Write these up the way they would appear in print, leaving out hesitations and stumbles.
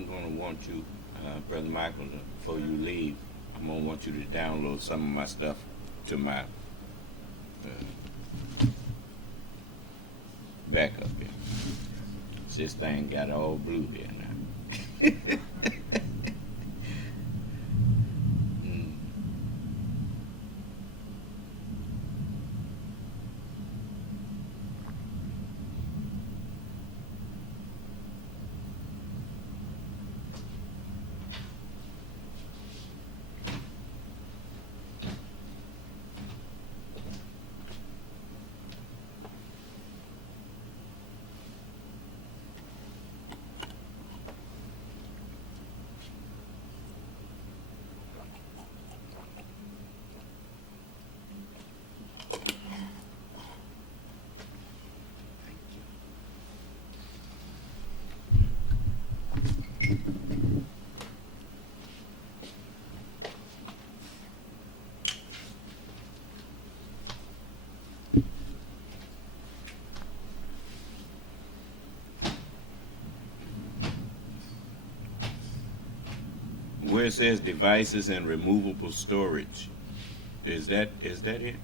I'm going to want you, Brother Michael, before you leave, I'm going to want you to download some of my stuff to my backup here. This thing got all blue here now. Where it says devices and removable storage, is that it?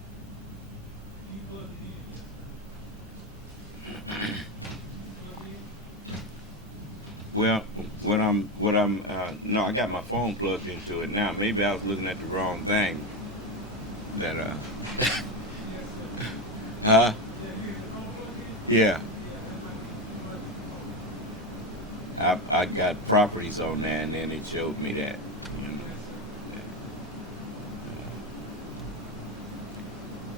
Well, no, I got my phone plugged into it now. Maybe I was looking at the wrong thing. That huh? Yeah. I got properties on there, and then it showed me that, you know.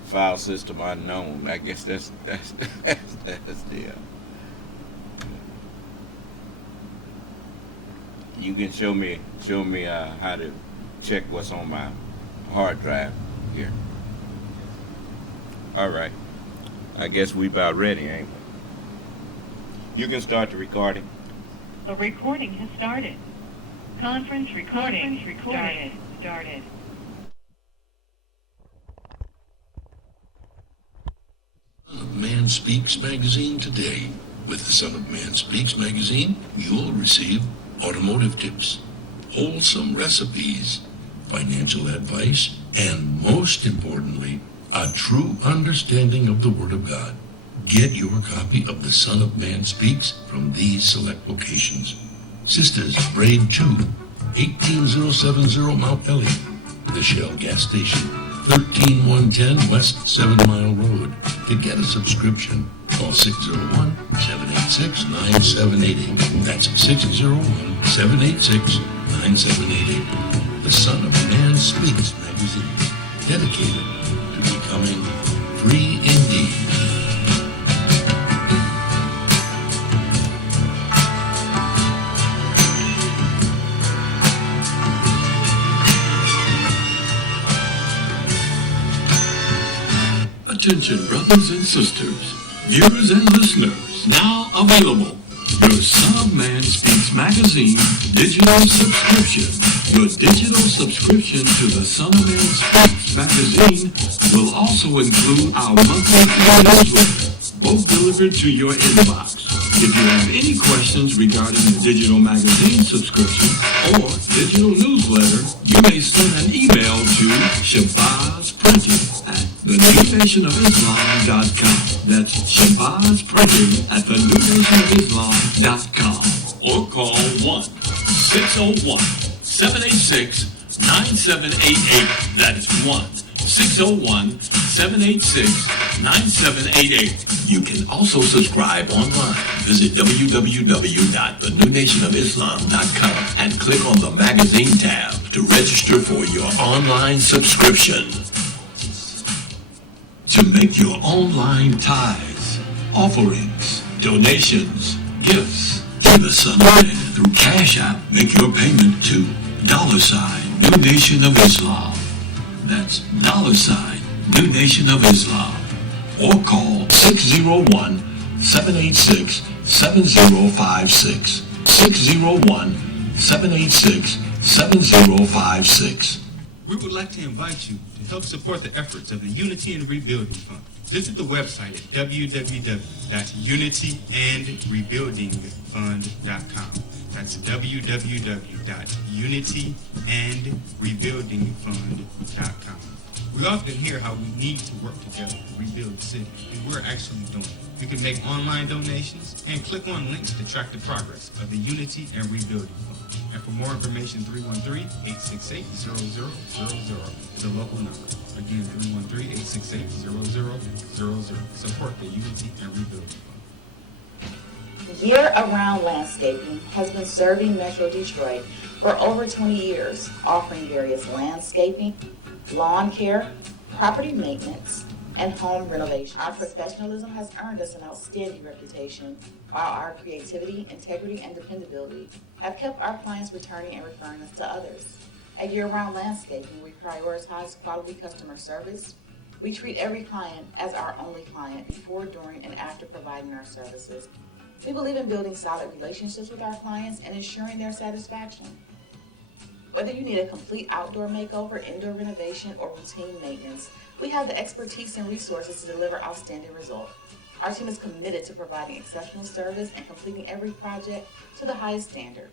File system unknown. I guess that's the. You can show me how to check what's on my hard drive here. All right. I guess we about ready, ain't we? You can start the recording. The recording has started. Conference recording started. Son of Man Speaks magazine today. With the Son of Man Speaks magazine, you'll receive automotive tips, wholesome recipes, financial advice, and most importantly, a true understanding of the Word of God. Get your copy of The Son of Man Speaks from these select locations. Sisters, Braid 2, 18070 Mount Elliott, the Shell Gas Station, 13110 West 7 Mile Road. To get a subscription, call 601-786-9788. That's 601-786-9788. The Son of Man Speaks magazine, dedicated to becoming free indeed. Attention, brothers and sisters, viewers and listeners, now available. Your Son of Man Speaks magazine digital subscription. Your digital subscription to the Son of Man Speaks magazine will also include our monthly newsletter, both delivered to your inbox. If you have any questions regarding the digital magazine subscription or digital newsletter, you may send an email to shabazsprinting@thenewnationofislam.com. That's shabazsprinting@thenewnationofislam.com. Or call 1-601-786-9788. That's 1-601-786-9788. You can also subscribe online. Visit www.thenewnationofislam.com and click on the magazine tab to register for your online subscription. To make your online tithes, offerings, donations, gifts to the Son of Man through Cash App, make your payment to $New Nation of Islam. That's $New Nation of Islam. Or call 601-786-7056. 601-786-7056. We would like to invite you to help support the efforts of the Unity and Rebuilding Fund. Visit the website at www.unityandrebuildingfund.com. That's www.unityandrebuildingfund.com. We often hear how we need to work together to rebuild the city, and we're actually doing it. You can make online donations and click on links to track the progress of the Unity and Rebuilding Fund. And for more information, 313-868-0000 is a local number. Again, 313-868-0000. Support the Unity and Rebuilding Fund. Year-Around Landscaping has been serving Metro Detroit for over 20 years, offering various landscaping, lawn care, property maintenance, and home renovation. Our professionalism has earned us an outstanding reputation, while our creativity, integrity, and dependability have kept our clients returning and referring us to others. At Year-Round Landscaping, we prioritize quality customer service. We treat every client as our only client before, during, and after providing our services. We believe in building solid relationships with our clients and ensuring their satisfaction. Whether you need a complete outdoor makeover, indoor renovation, or routine maintenance, we have the expertise and resources to deliver outstanding results. Our team is committed to providing exceptional service and completing every project to the highest standard.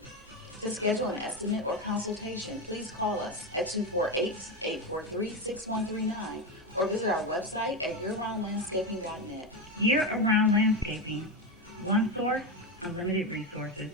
To schedule an estimate or consultation, please call us at 248-843-6139 or visit our website at yearroundlandscaping.net. Year-Around Landscaping. One source, unlimited resources.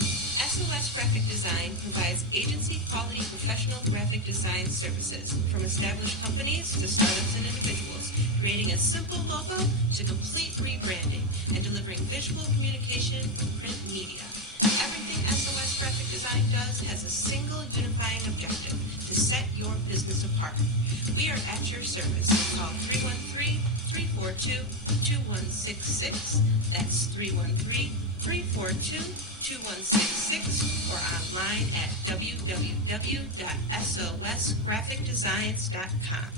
SOS Graphic Design provides agency-quality professional graphic design services from established companies to startups and individuals, creating a simple logo to complete rebranding and delivering visual communication with print media. Everything SOS Graphic Design does has a single unifying objective: to set your business apart. We are at your service. Call 313-342-2166. That's 313-342-2166 or online at www.sosgraphicdesigns.com.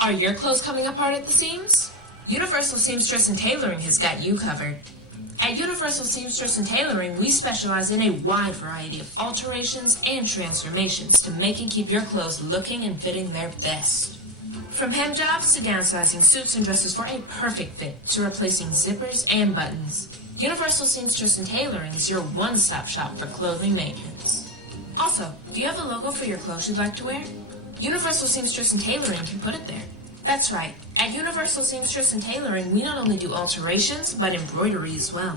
Are your clothes coming apart at the seams? Universal Seamstress and Tailoring has got you covered. At Universal Seamstress and Tailoring, we specialize in a wide variety of alterations and transformations to make and keep your clothes looking and fitting their best. From hem jobs to downsizing suits and dresses for a perfect fit to replacing zippers and buttons, Universal Seamstress and Tailoring is your one-stop shop for clothing maintenance. Also, do you have a logo for your clothes you'd like to wear? Universal Seamstress and Tailoring can put it there. That's right. At Universal Seamstress and Tailoring, we not only do alterations, but embroidery as well.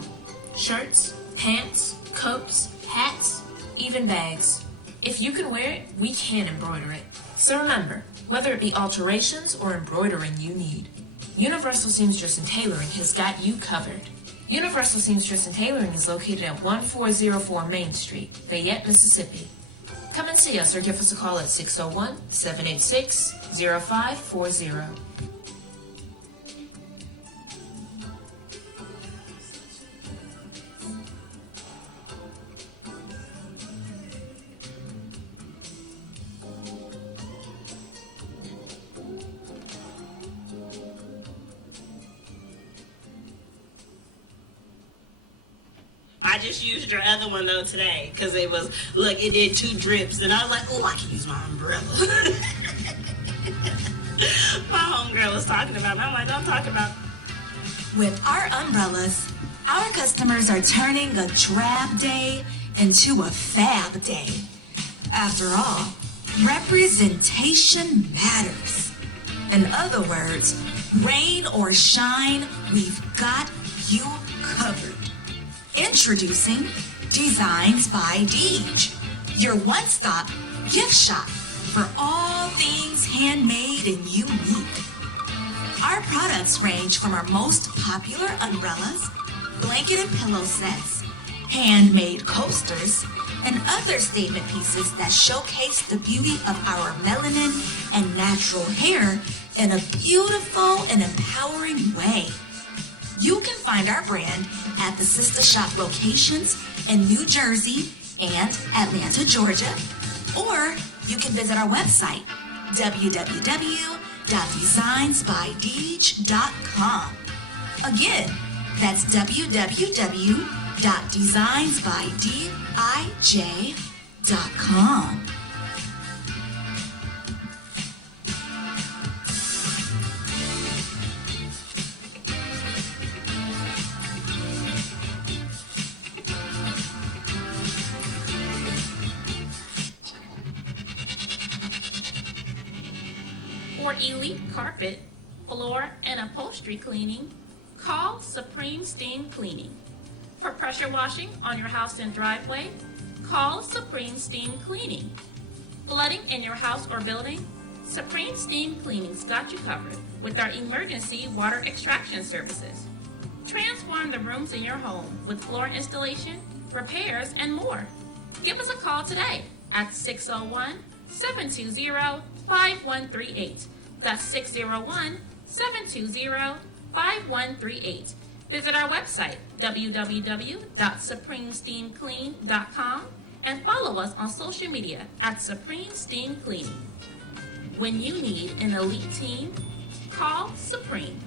Shirts, pants, coats, hats, even bags. If you can wear it, we can embroider it. So remember, whether it be alterations or embroidering you need, Universal Seamstress and Tailoring has got you covered. Universal Seamstress and Tailoring is located at 1404 Main Street, Fayette, Mississippi. Come and see us or give us a call at 601-786-0540. I just used your other one though today because it was, look, it did 2 drips and I was like, oh, I can use my umbrella. My homegirl was talking about it. I'm like, don't talk about it. With our umbrellas, our customers are turning a drab day into a fab day. After all, representation matters. In other words, rain or shine, we've got you covered. Introducing Designs by Deej, your one-stop gift shop for all things handmade and unique. Our products range from our most popular umbrellas, blanket and pillow sets, handmade coasters, and other statement pieces that showcase the beauty of our melanin and natural hair in a beautiful and empowering way. You can find our brand at the sister shop locations in New Jersey and Atlanta, Georgia, or you can visit our website, www.designsbydeej.com. Again, that's www.designsbydij.com. HandmadeClothing.com. For elite carpet, floor, and upholstery cleaning, call Supreme Steam Cleaning. For pressure washing on your house and driveway, call Supreme Steam Cleaning. Flooding in your house or building? Supreme Steam Cleaning's got you covered with our emergency water extraction services. Transform the rooms in your home with floor installation, repairs, and more. Give us a call today at 601-720-5138. That's 601-720-5138. Visit our website, www.supremesteamclean.com, and follow us on social media at Supreme Steam Cleaning. When you need an elite team, call Supreme.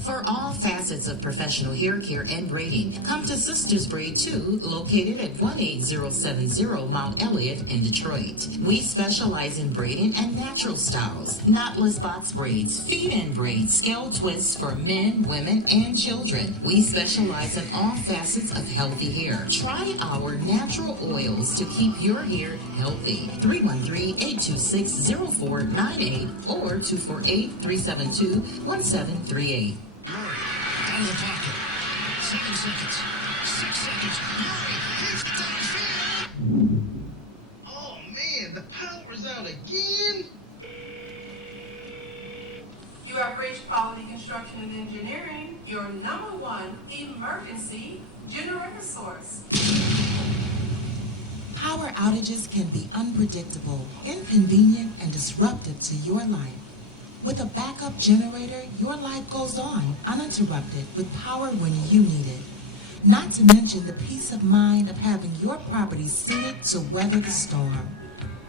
For all facets of professional hair care and braiding, come to Sisters Braid 2, located at 18070 Mount Elliott in Detroit. We specialize in braiding and natural styles, knotless box braids, feed-in braids, scale twists for men, women, and children. We specialize in all facets of healthy hair. Try our natural oils to keep your hair healthy. 313-826-0498 or 248-372-1738. Out of the pocket. 7 seconds. 6 seconds. Murray hits downfield. Oh man, the power's out again. You have reached Quality Construction and Engineering, your #1 emergency generator source. Power outages can be unpredictable, inconvenient, and disruptive to your life. With a backup generator, your life goes on uninterrupted with power when you need it. Not to mention the peace of mind of having your property suited to weather the storm.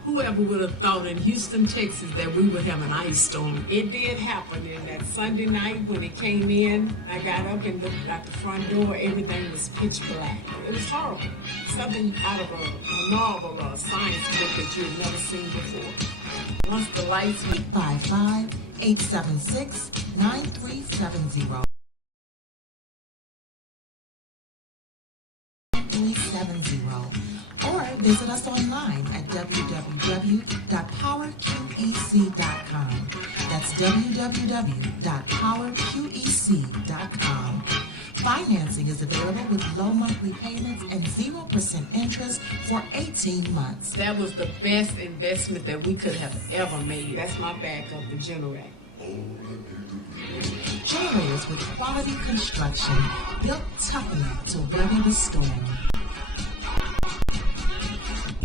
Whoever would have thought in Houston, Texas, that we would have an ice storm? It did happen, and that Sunday night when it came in, I got up and looked out the front door, everything was pitch black. It was horrible. Something out of a novel or a science book that you had never seen before. Once the lights went 855-876-9370. 370. Or visit us online at www.powerqec.com. That's www.powerqec.com. Financing is available with low monthly payments and 0% interest for 18 months. That was the best investment that we could have ever made. That's my backup, the generator. Generators with quality construction built tough enough to weather the storm.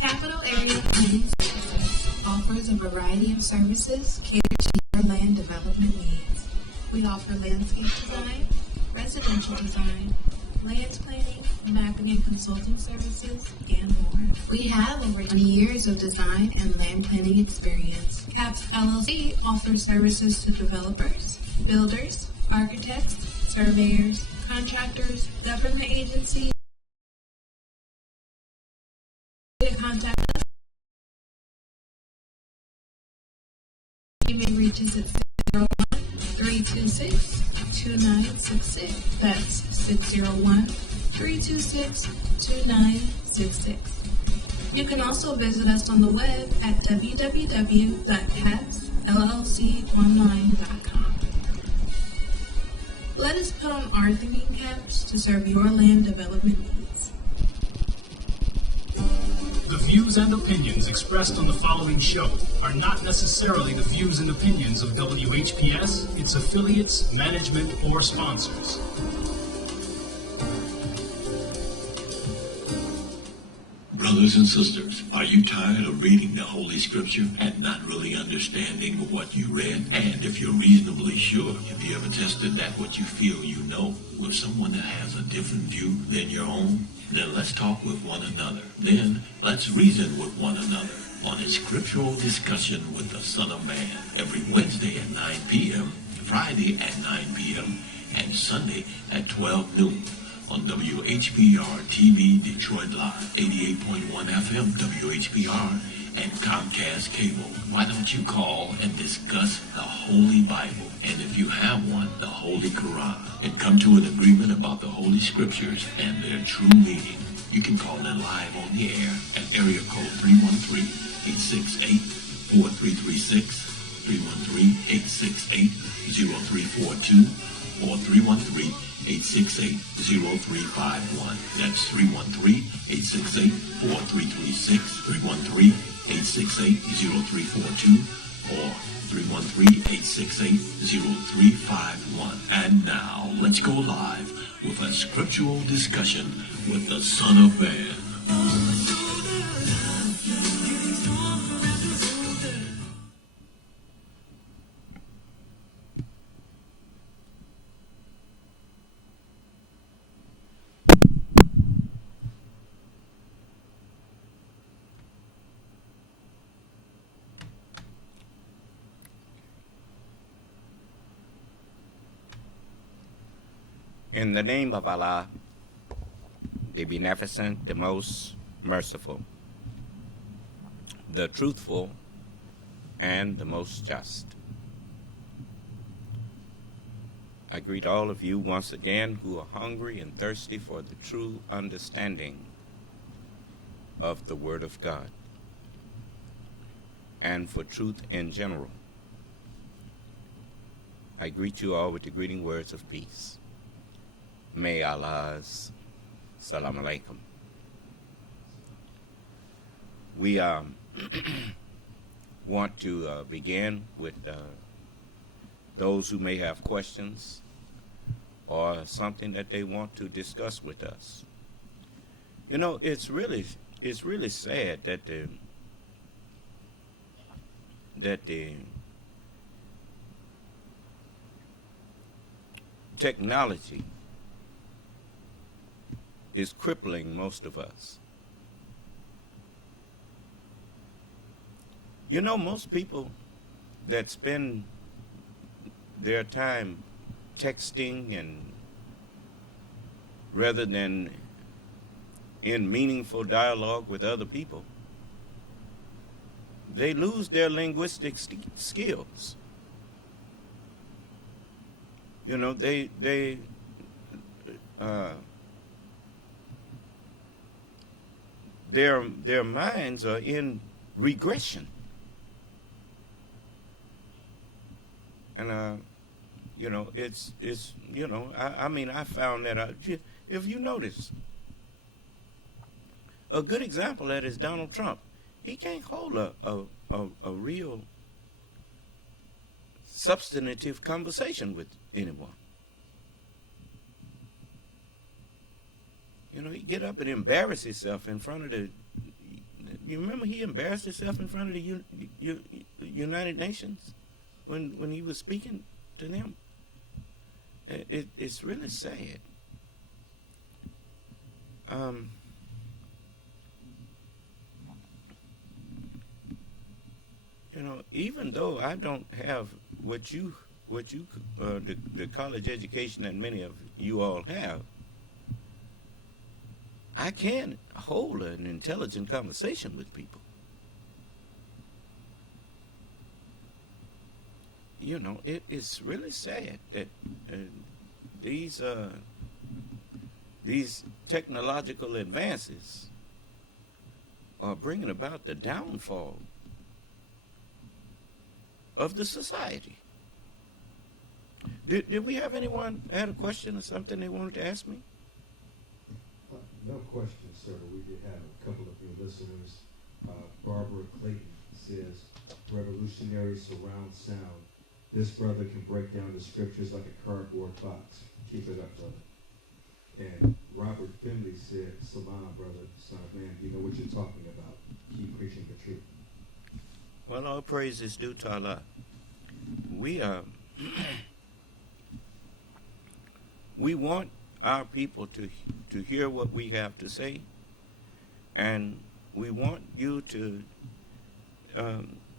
Capital Area Planning Services offers a variety of services catered to your land development needs. We offer landscape design, residential design, land planning, mapping and consulting services, and more. We have over 20 years of design and land planning experience. CAPS LLC offers services to developers, builders, architects, surveyors, contractors, government agencies. Contact us. You may reach us at 601-326-2966. That's 601-326-2966. You can also visit us on the web at www.capsllconline.com. Let us put on our thinking caps to serve your land development needs. The views and opinions expressed on the following show are not necessarily the views and opinions of WHPS, its affiliates, management, or sponsors. Brothers and sisters, are you tired of reading the Holy Scripture and not really understanding what you read? And if you're reasonably sure, have you ever tested that what you feel you know with someone that has a different view than your own? Then let's talk with one another. Then let's reason with one another on a Scriptural Discussion with the Son of Man every Wednesday at 9 p.m., Friday at 9 p.m., and Sunday at 12 noon. on WHPR TV Detroit Live, 88.1 FM WHPR, and Comcast Cable. Why don't you call and discuss the Holy Bible, and if you have one, the Holy Quran, and come to an agreement about the Holy Scriptures and their true meaning? You can call in live on the air at area code 313-868-4336, 313-868-0342, or 313-868-0351. That's 313-868-4336, 313-868-0342, or 313-868-0351. And now, let's go live with a scriptural discussion with the Son of Man. In the name of Allah, the Beneficent, the Most Merciful, the Truthful, and the Most Just. I greet all of you once again who are hungry and thirsty for the true understanding of the Word of God and for truth in general. I greet you all with the greeting words of peace. May Allah's salam alaikum. We want to begin with those who may have questions or something that they want to discuss with us. You know, it's really sad that the technology is crippling most of us. You know, most people that spend their time texting and rather than in meaningful dialogue with other people, they lose their linguistic skills. You know, their minds are in regression. And you know, it's you know, I mean, I found that out. If you notice, a good example of that is Donald Trump. He can't hold a real substantive conversation with anyone. You know, he get up and embarrass himself in front of the. You remember he embarrassed himself in front of the United Nations when he was speaking to them. It's really sad. You know, even though I don't have the college education that many of you all have, I can hold an intelligent conversation with people. You know, it's really sad that these technological advances are bringing about the downfall of the society. Did we have anyone had a question or something they wanted to ask me? No question, sir. We did have a couple of your listeners. Barbara Clayton says, revolutionary surround sound. This brother can break down the scriptures like a cardboard box. Keep it up, brother. And Robert Finley said, salam, brother, son of man. You know what you're talking about. Keep preaching the truth. Well, all praise is due to Allah. We want our people to hear what we have to say, and we want you to,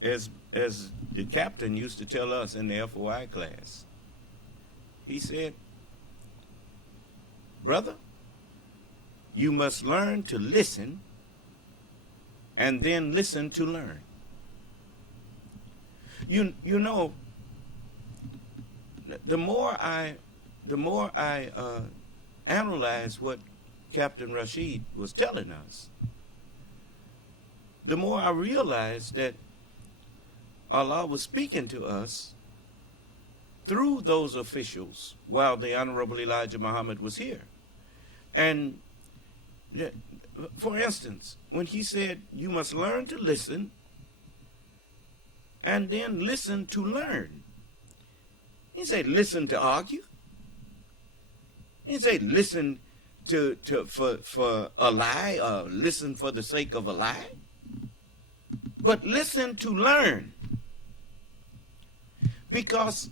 as the captain used to tell us in the FOI class, he said, brother, you must learn to listen and then listen to learn. You know, the more I analyze what Captain Rashid was telling us, the more I realized that Allah was speaking to us through those officials while the Honorable Elijah Muhammad was here. And for instance, when he said, you must learn to listen and then listen to learn. He said, listen to argue. He said, listen for a lie, or listen for the sake of a lie. But listen to learn. Because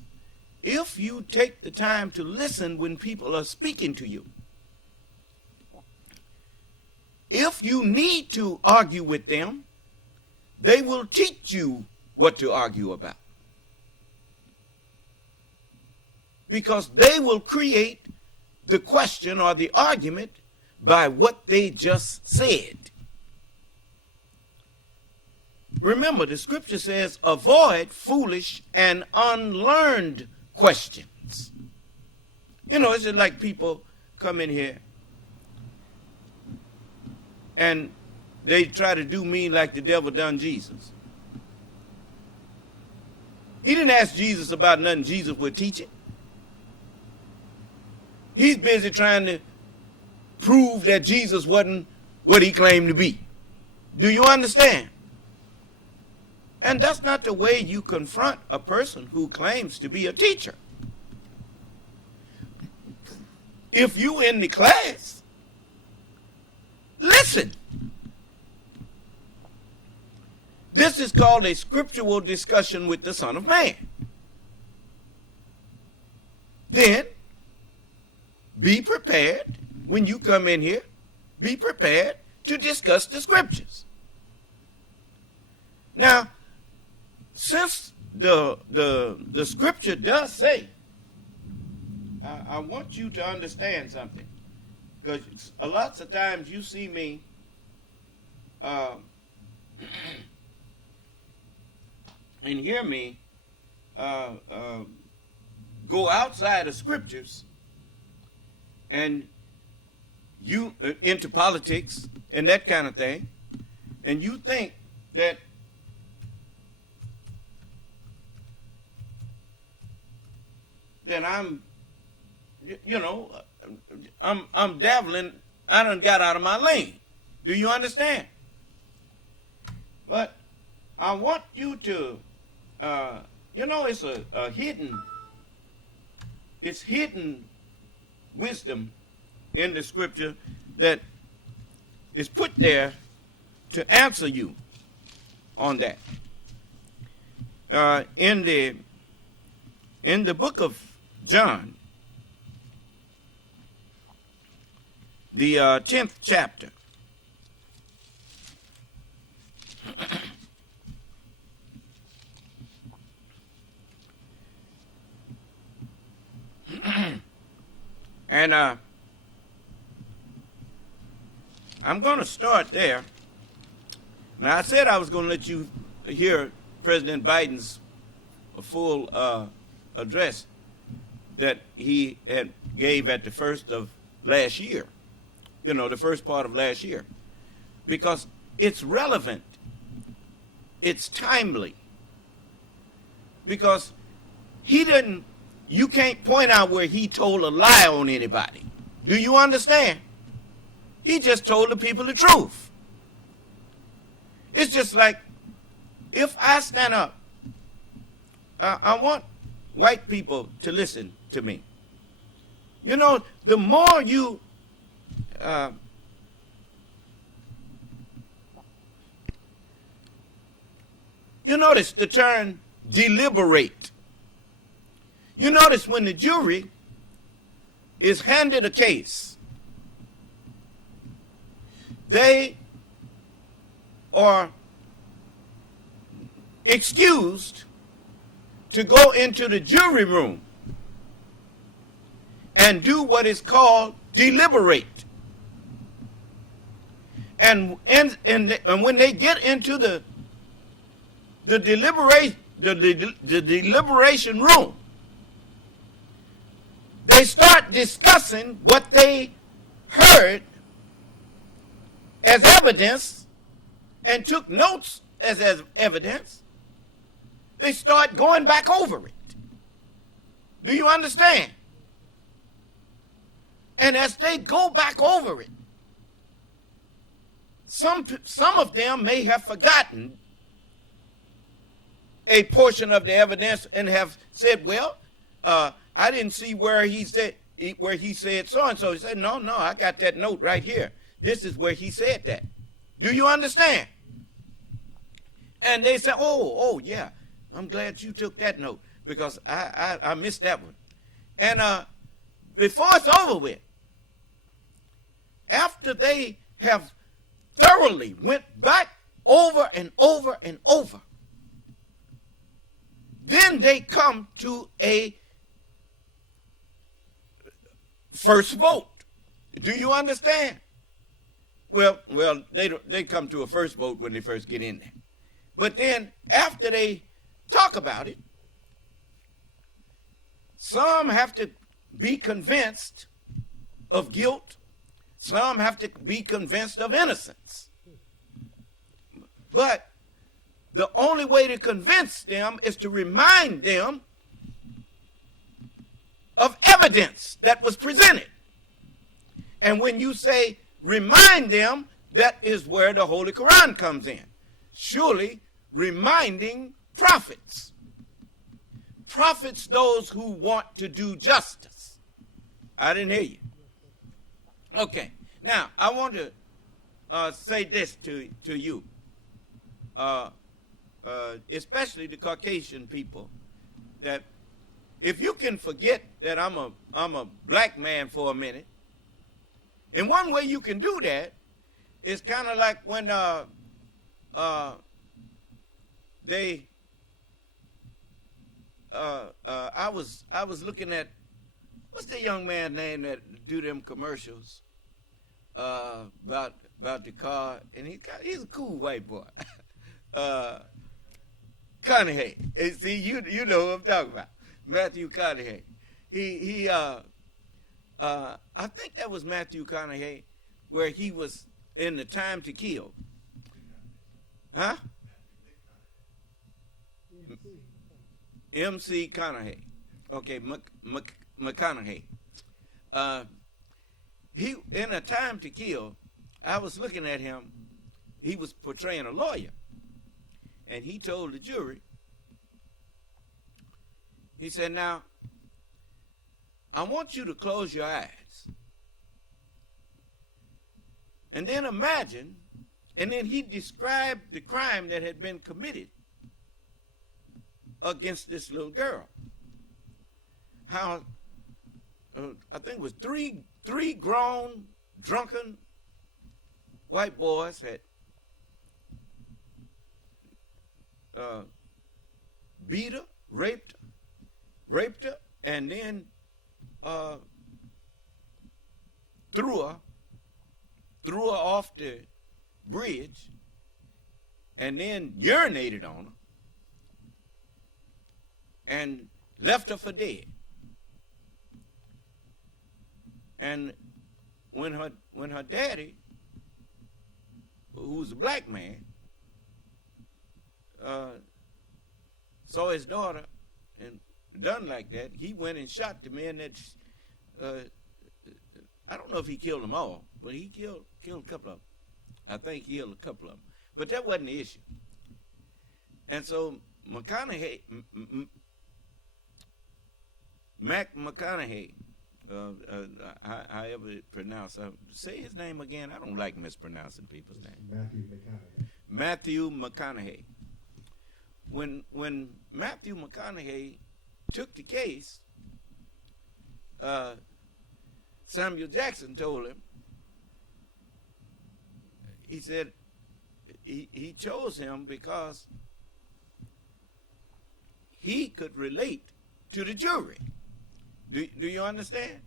if you take the time to listen when people are speaking to you, if you need to argue with them, they will teach you what to argue about. Because they will create the question or the argument by what they just said. Remember, the scripture says, avoid foolish and unlearned questions. You know, it's just like people come in here and they try to do me like the devil done Jesus. He didn't ask Jesus about nothing Jesus was teaching. He's busy trying to prove that Jesus wasn't what he claimed to be. Do you understand? And that's not the way you confront a person who claims to be a teacher. If you in the class, listen. This is called a scriptural discussion with the Son of Man. Then, be prepared when you come in here. Be prepared to discuss the scriptures. Now, since the scripture does say, I want you to understand something, because a lots of times you see me and hear me go outside of scriptures and you into politics and that kind of thing, and you think that I'm, you know, I'm dabbling, I done got out of my lane. Do you understand? But I want you to, you know, it's a hidden, it's hidden wisdom in the scripture that is put there to answer you on that. In the book of John, the 10th chapter, and I'm going to start there. Now, I said I was going to let you hear President Biden's full address that he had gave at the first of last year, you know, the first part of last year, because it's relevant, it's timely, because he didn't, you can't point out where he told a lie on anybody. Do you understand? He just told the people the truth. It's just like, if I stand up, I want white people to listen to me. You know, the more you you notice the term deliberate. You notice when the jury is handed a case, they are excused to go into the jury room and do what is called deliberate. And when they get into the deliberation room, they start discussing what they heard as evidence and took notes as evidence. They start going back over it. Do you understand? And as they go back over it, some of them may have forgotten a portion of the evidence and have said, well, I didn't see where he said so and so. He said, no, I got that note right here. This is where he said that. Do you understand? And they say, oh yeah, I'm glad you took that note because I missed that one. And before it's over with, after they have thoroughly went back over and over and over, then they come to a first vote. Do you understand? Well, they come to a first vote when they first get in there. But then after they talk about it, some have to be convinced of guilt. Some have to be convinced of innocence. But the only way to convince them is to remind them of evidence that was presented. And when you say remind them, that is where the Holy Quran comes in. Surely reminding prophets. Prophets, those who want to do justice. I didn't hear you. Okay. Now, I want to say this to you. Especially the Caucasian people, that if you can forget that I'm a black man for a minute, and one way you can do that is kind of like when I was looking at, what's the young man's name that do them commercials about the car, and he's a cool white boy. Conahey. See, you know who I'm talking about. Matthew Conahey. I think that was Matthew Conahey, where he was in The Time to Kill. Huh? MC Conahey. Okay, McConaughey. He, in A Time to Kill, I was looking at him. He was portraying a lawyer. And he told the jury, he said, now, I want you to close your eyes. And then imagine, and then he described the crime that had been committed against this little girl. How, I think it was three grown, drunken white boys had beat her, raped her, and then threw her off the bridge, and then urinated on her, and left her for dead. And when her daddy, who was a black man, saw his daughter and done like that, he went and shot the men that, I don't know if he killed them all, but he killed a couple of them. I think he killed a couple of them. But that wasn't the issue. And so McConaughey, McConaughey, however it pronounced, say his name again. I don't like mispronouncing people's names. Matthew McConaughey. When Matthew McConaughey took the case, Samuel Jackson told him, he said he chose him because he could relate to the jury. Do you understand?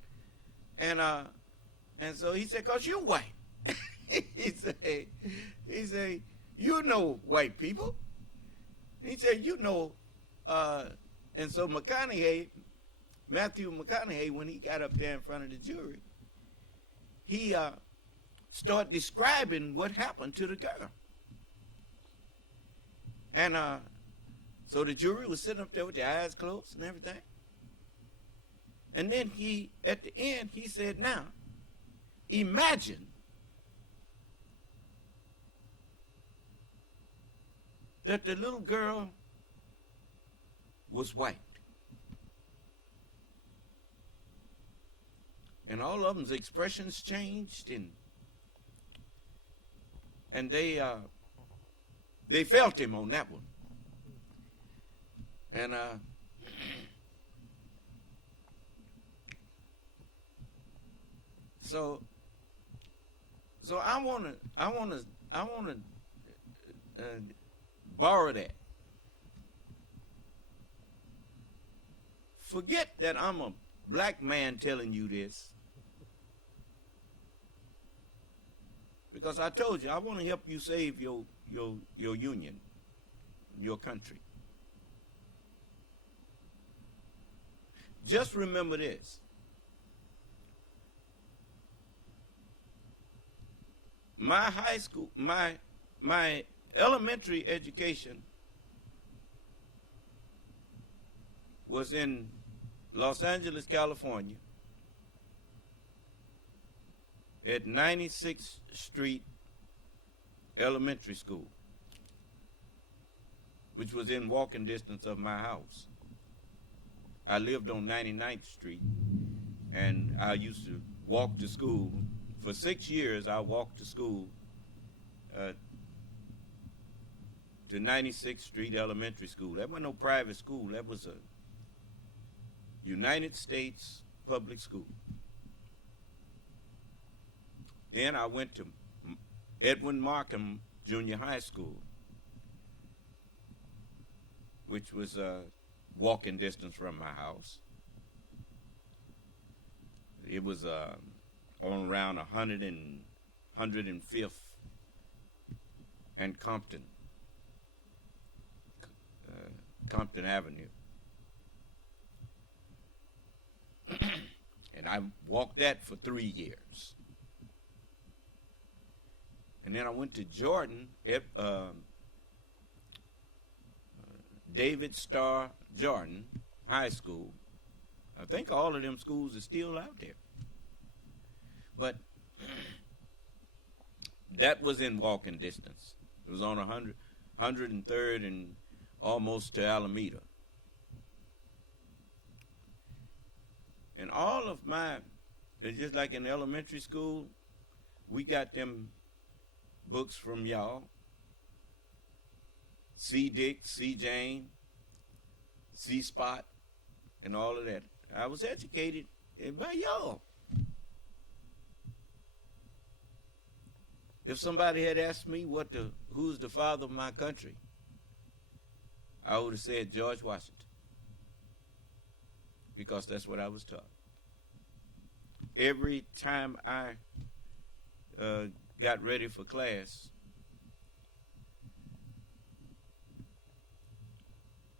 And so he said, 'cause you're white. he say, you know white people. He said, you know, and so Matthew McConaughey, when he got up there in front of the jury, he started describing what happened to the girl. And so the jury was sitting up there with their eyes closed and everything. And then he, at the end, he said, now, imagine that the little girl was white. And all of them's expressions changed, and they felt him on that one. And so I wanna borrow that. Forget that I'm a black man telling you this, because I told you I want to help you save your union, your country. Just remember this. My high school, my elementary education was in Los Angeles, California, at 96th Street Elementary School, which was in walking distance of my house. I lived on 99th Street, and I used to walk to school. For 6 years, I walked to school to 96th Street Elementary School. That wasn't no private school. That was a United States public school. Then I went to Edwin Markham Junior High School, which was walking distance from my house. It was on around 105th and Compton Avenue. And I walked that for 3 years. And then I went to Jordan, David Starr Jordan High School. I think all of them schools are still out there. But that was in walking distance. It was on 103rd and almost to Alameda. And all of just like in elementary school, we got them books from y'all. C. Dick, C. Jane, C. Spot, and all of that. I was educated by y'all. If somebody had asked me who's the father of my country, I would have said George Washington, because that's what I was taught. Every time I got ready for class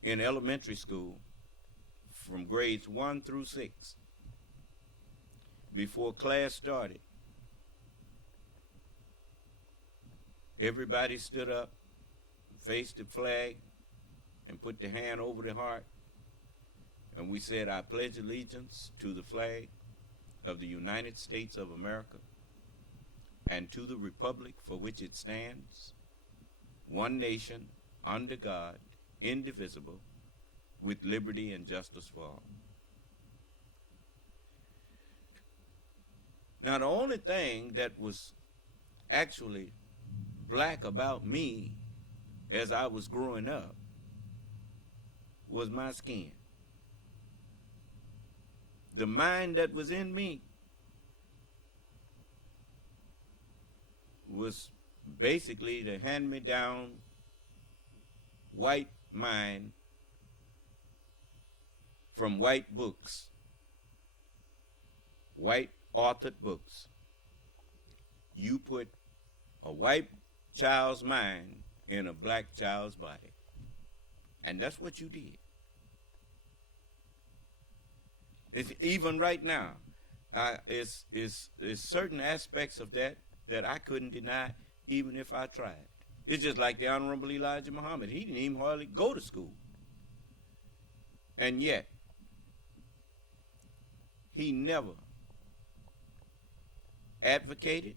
in elementary school, from grades 1 through 6, before class started, everybody stood up, faced the flag, and put the hand over the heart, and we said, I pledge allegiance to the flag of the United States of America and to the republic for which it stands, one nation, under God, indivisible, with liberty and justice for all. Now, the only thing that was actually black about me as I was growing up was my skin. The mind that was in me was basically the hand-me-down white mind from white books, white authored books. You put a white child's mind in a black child's body. And that's what you did. It's, even right now, it's certain aspects of that I couldn't deny even if I tried. It's just like the Honorable Elijah Muhammad. He didn't even hardly go to school. And yet, he never advocated,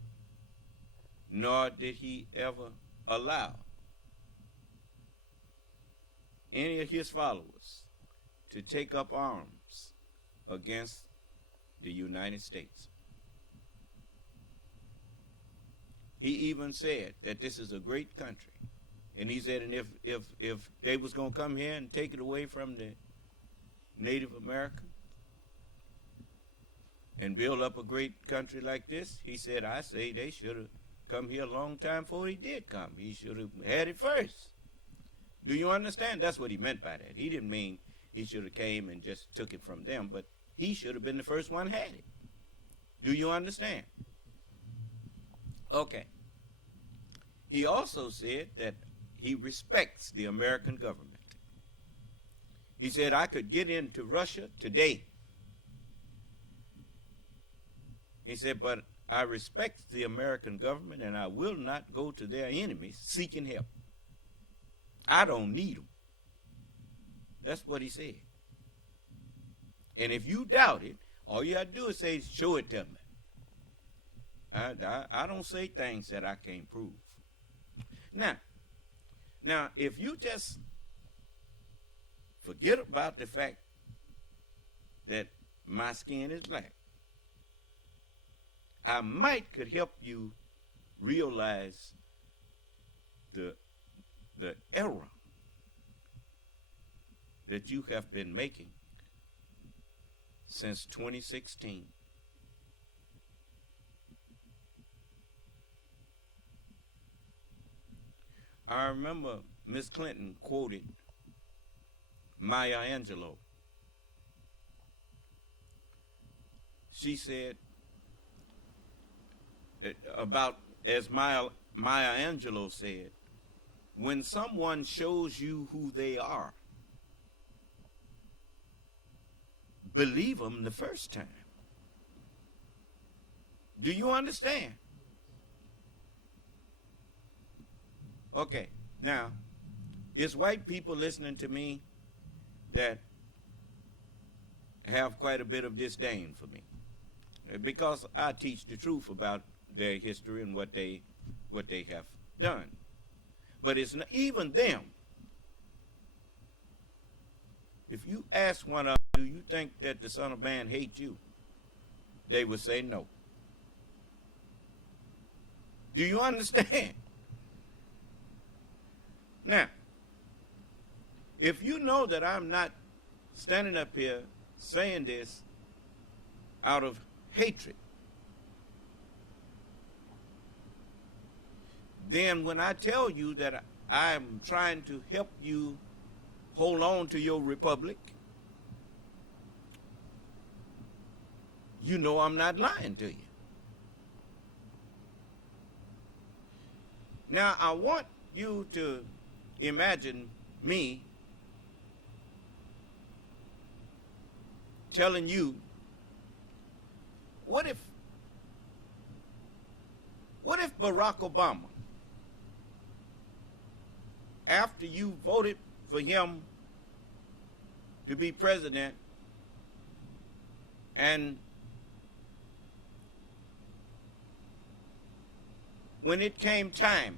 nor did he ever allow any of his followers to take up arms against the United States. He even said that this is a great country. And he said, and if they was going to come here and take it away from the Native Americans and build up a great country like this, he said, I say they should have come here a long time before he did come. He should have had it first. Do you understand? That's what he meant by that. He didn't mean he should have came and just took it from them, but he should have been the first one had it. Do you understand? Okay. He also said that he respects the American government. He said, I could get into Russia today. He said, but I respect the American government and I will not go to their enemies seeking help. I don't need them. That's what he said. And if you doubt it, all you have to do is say, show it to me. I don't say things that I can't prove. Now, if you just forget about the fact that my skin is black, I might could help you realize the error that you have been making since 2016. I remember Miss Clinton quoted Maya Angelou. She said about, as Maya Angelou said, when someone shows you who they are, believe them the first time. Do you understand? Okay, now, it's white people listening to me that have quite a bit of disdain for me, because I teach the truth about their history and what they have done. But it's not even them. If you ask one of them, do you think that the Son of Man hates you? They would say no. Do you understand? Now, if you know that I'm not standing up here saying this out of hatred, then when I tell you that I'm trying to help you hold on to your republic, you know I'm not lying to you. Now, I want you to imagine me telling you, what if Barack Obama, after you voted for him to be president, and when it came time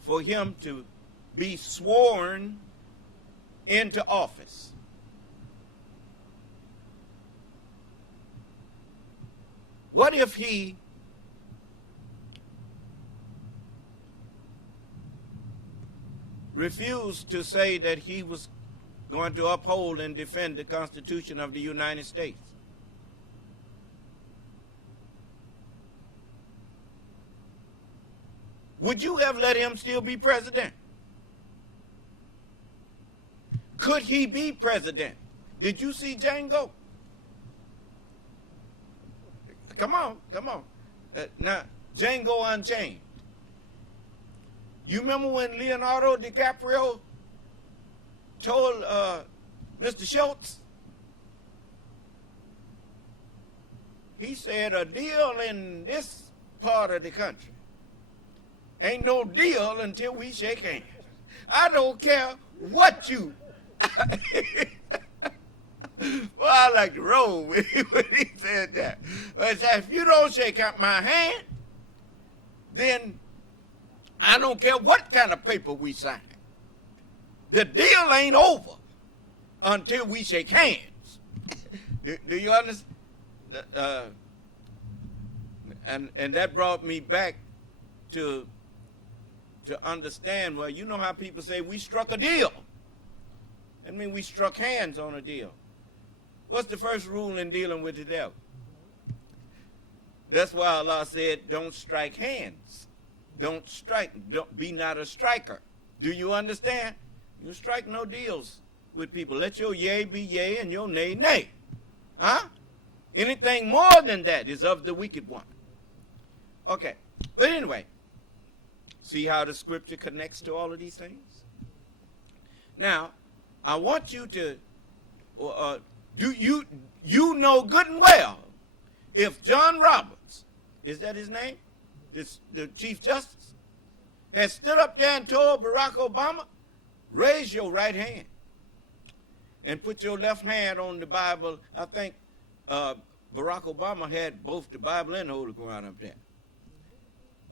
for him to be sworn into office, what if he refused to say that he was going to uphold and defend the Constitution of the United States? Would you have let him still be president? Could he be president? Did you see Django? Come on, come on. Now, Django Unchained. You remember when Leonardo DiCaprio told Mr. Schultz? He said a deal in this part of the country ain't no deal until we shake hands. I don't care what you. Well, I like to roll with him when he said that. But he said, if you don't shake out my hand, then I don't care what kind of paper we sign. The deal ain't over until we shake hands. Do you understand? And that brought me back to understand, well, you know how people say we struck a deal. I mean, we struck hands on a deal. What's the first rule in dealing with the devil? That's why Allah said, don't strike hands. Don't strike. Don't be not a striker. Do you understand? You strike no deals with people. Let your yea be yea and your nay, nay. Huh? Anything more than that is of the wicked one. Okay. But anyway, see how the scripture connects to all of these things? Now, I want you to, you know good and well, if John Roberts, is that his name? The Chief Justice, has stood up there and told Barack Obama, raise your right hand and put your left hand on the Bible. I think Barack Obama had both the Bible and the Holy Quran up there.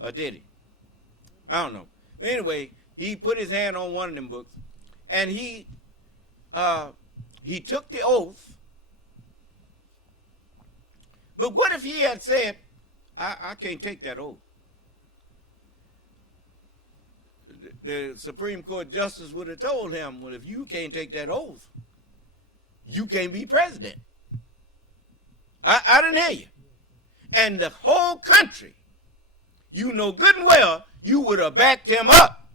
Or did he? I don't know. But anyway, he put his hand on one of them books, and he took the oath. But what if he had said, I can't take that oath? The Supreme Court justice would have told him, well, if you can't take that oath, you can't be president. I didn't hear you. And the whole country, you know good and well, you would have backed him up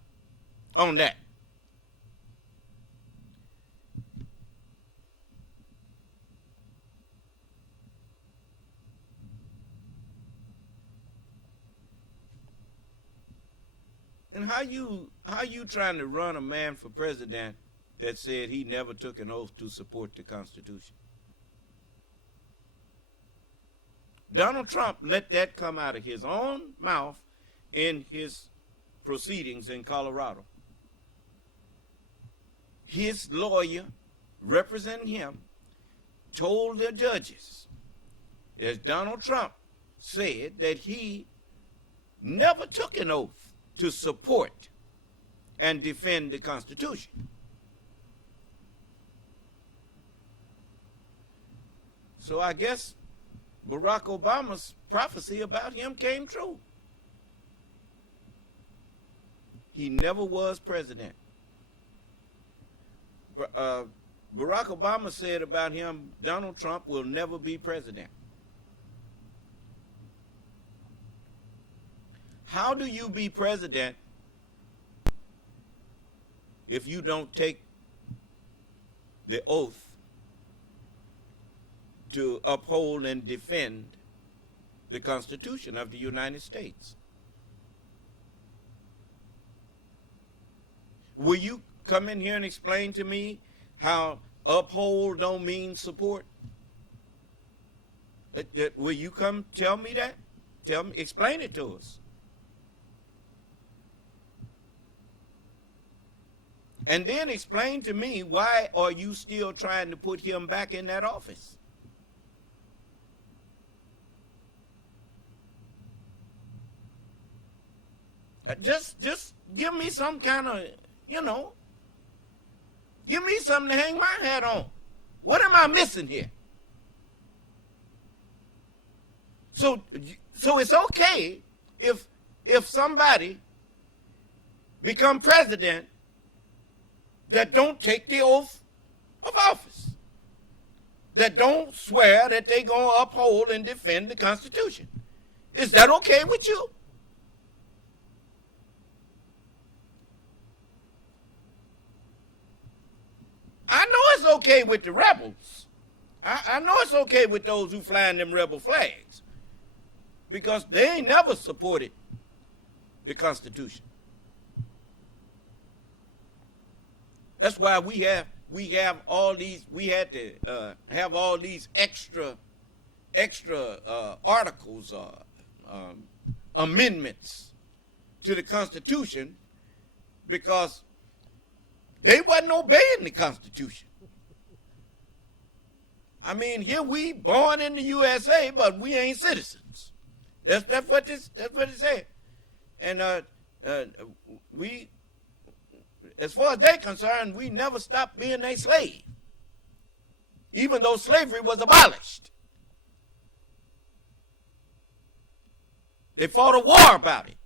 on that. And how you trying to run a man for president that said he never took an oath to support the Constitution? Donald Trump let that come out of his own mouth in his proceedings in Colorado. His lawyer representing him told the judges, as Donald Trump said, that he never took an oath to support and defend the Constitution. So I guess Barack Obama's prophecy about him came true. He never was president. Barack Obama said about him, Donald Trump will never be president. How do you be president if you don't take the oath to uphold and defend the Constitution of the United States? Will you come in here and explain to me how uphold don't mean support? Will you come tell me that? Explain it to us. And then explain to me, why are you still trying to put him back in that office? Just give me some kind of, give me something to hang my hat on. What am I missing here? So it's okay if somebody become president that don't take the oath of office, that don't swear that they gonna uphold and defend the Constitution. Is that okay with you? I know it's okay with the rebels. I know it's okay with those who flying them rebel flags. because they ain't never supported the Constitution. That's why we have all these. We had to have all these extra articles, amendments to the Constitution, because they wasn't obeying the Constitution. I mean, here we born in the USA, but we ain't citizens. That's what it said. And we, as far as they're concerned, we never stopped being a slave, even though slavery was abolished. They fought a war about it.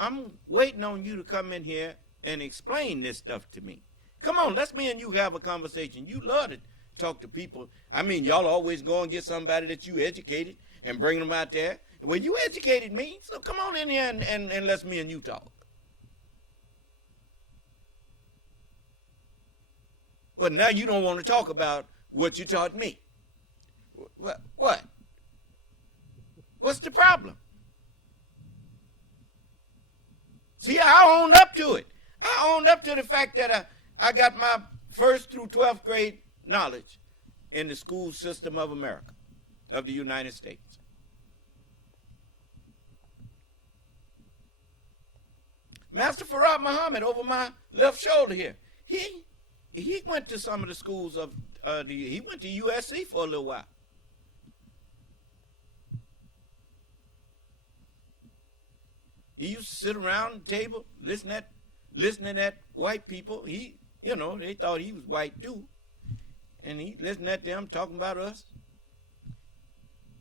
I'm waiting on you to come in here and explain this stuff to me. Come on, let's me and you have a conversation. You love to talk to people. I mean, y'all always go and get somebody that you educated and bring them out there. Well, you educated me, so come on in here and let's me and you talk. But now you don't want to talk about what you taught me. What? What's the problem? See, I owned up to it. I owned up to the fact that I got my 1st through 12th grade knowledge in the school system of America, of the United States. Master Farad Muhammad over my left shoulder here, he went to some of the schools of, he went to USC for a little while. He used to sit around the table listening at white people. They thought he was white too. And he listened at them talking about us.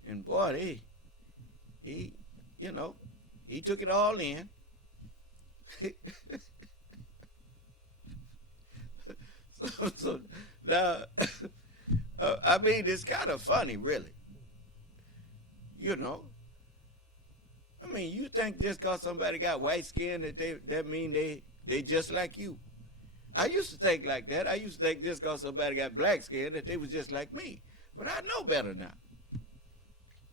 And boy, he took it all in. so now, I mean, it's kind of funny, really. I mean, you think just because somebody got white skin that mean they just like you. I used to think like that. I used to think just because somebody got black skin that they was just like me. But I know better now.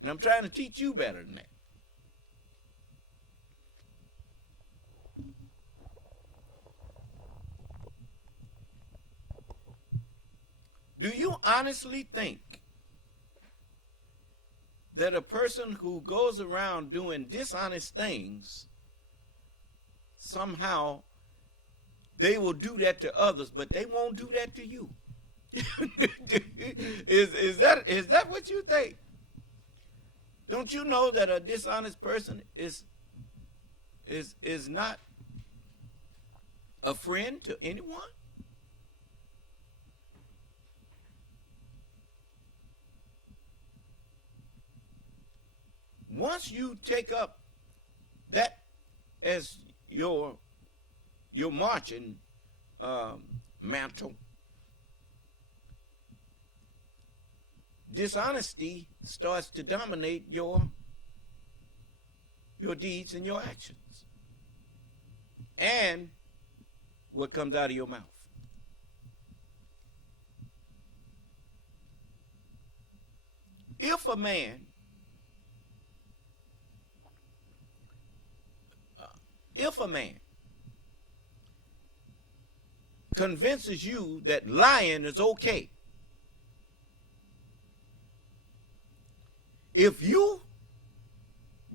And I'm trying to teach you better than that. Do you honestly think that a person who goes around doing dishonest things, somehow they will do that to others, but they won't do that to you? Is that what you think? Don't you know that a dishonest person is not a friend to anyone? Once you take up that as your marching mantle, dishonesty starts to dominate your deeds and your actions, and what comes out of your mouth. If a man convinces you that lying is okay, if you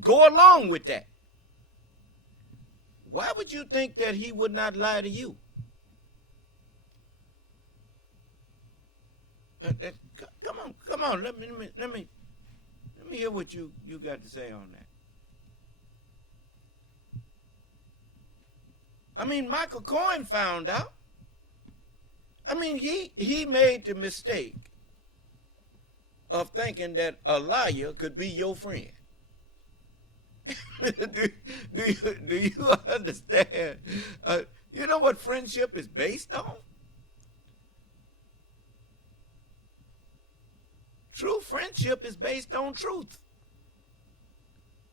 go along with that, why would you think that he would not lie to you? Come on. Let me hear what you got to say on that. I mean, Michael Cohen found out. I mean, he made the mistake of thinking that a liar could be your friend. do you understand? You know what friendship is based on? True friendship is based on truth.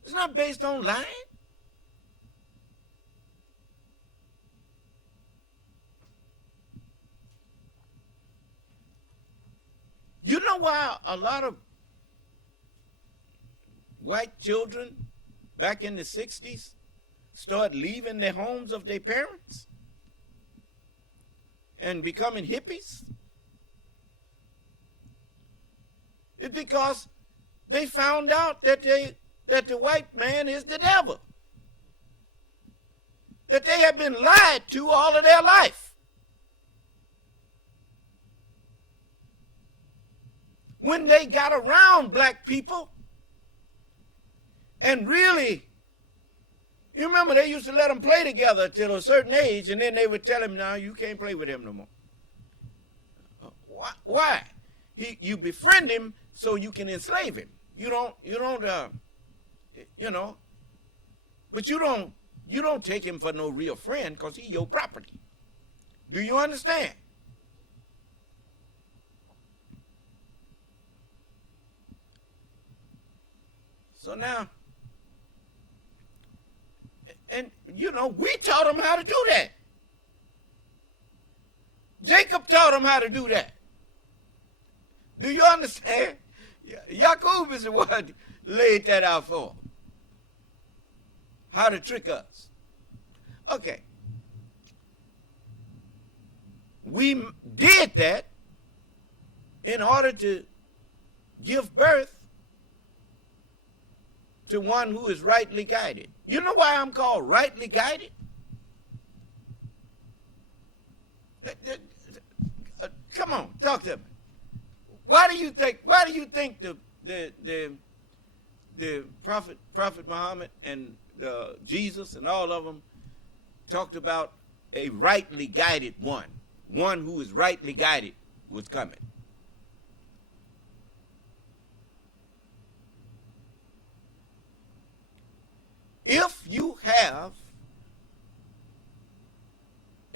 It's not based on lying. You know know why a lot of white children back in the 60s start leaving the homes of their parents and becoming hippies? It's because they found out that the white man is the devil. That they have been lied to all of their life. When they got around black people and really, you remember they used to let them play together till a certain age, and then they would tell him, no, you can't play with him no more. Why? You befriend him so you can enslave him. You don't, but you don't take him for no real friend because he's your property. Do you understand? So now, and we taught him how to do that. Jacob taught him how to do that. Do you understand? Jacob is the one laid that out for him. How to trick us. Okay. We did that in order to give birth to one who is rightly guided. You know why I'm called rightly guided? Come on, talk to me. Why do you think the Prophet Muhammad and Jesus and all of them talked about a rightly guided one who is rightly guided was coming? If you have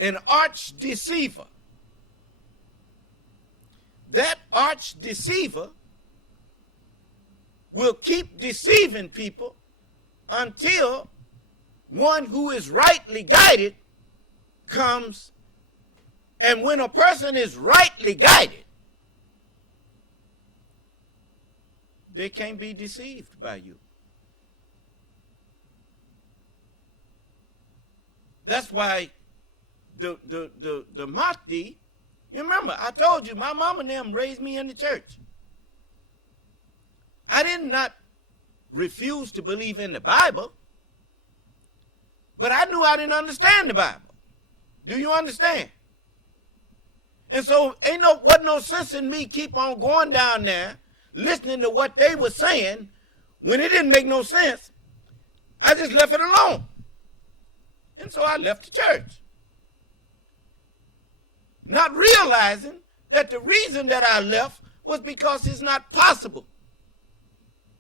an arch deceiver, that arch deceiver will keep deceiving people until one who is rightly guided comes. And when a person is rightly guided, they can't be deceived by you. That's why the Mahdi, you remember, I told you, my mama and them raised me in the church. I did not refuse to believe in the Bible, but I knew I didn't understand the Bible. Do you understand? And so wasn't no sense in me keep on going down there, listening to what they were saying when it didn't make no sense. I just left it alone. And so I left the church. Not realizing that the reason that I left was because it's not possible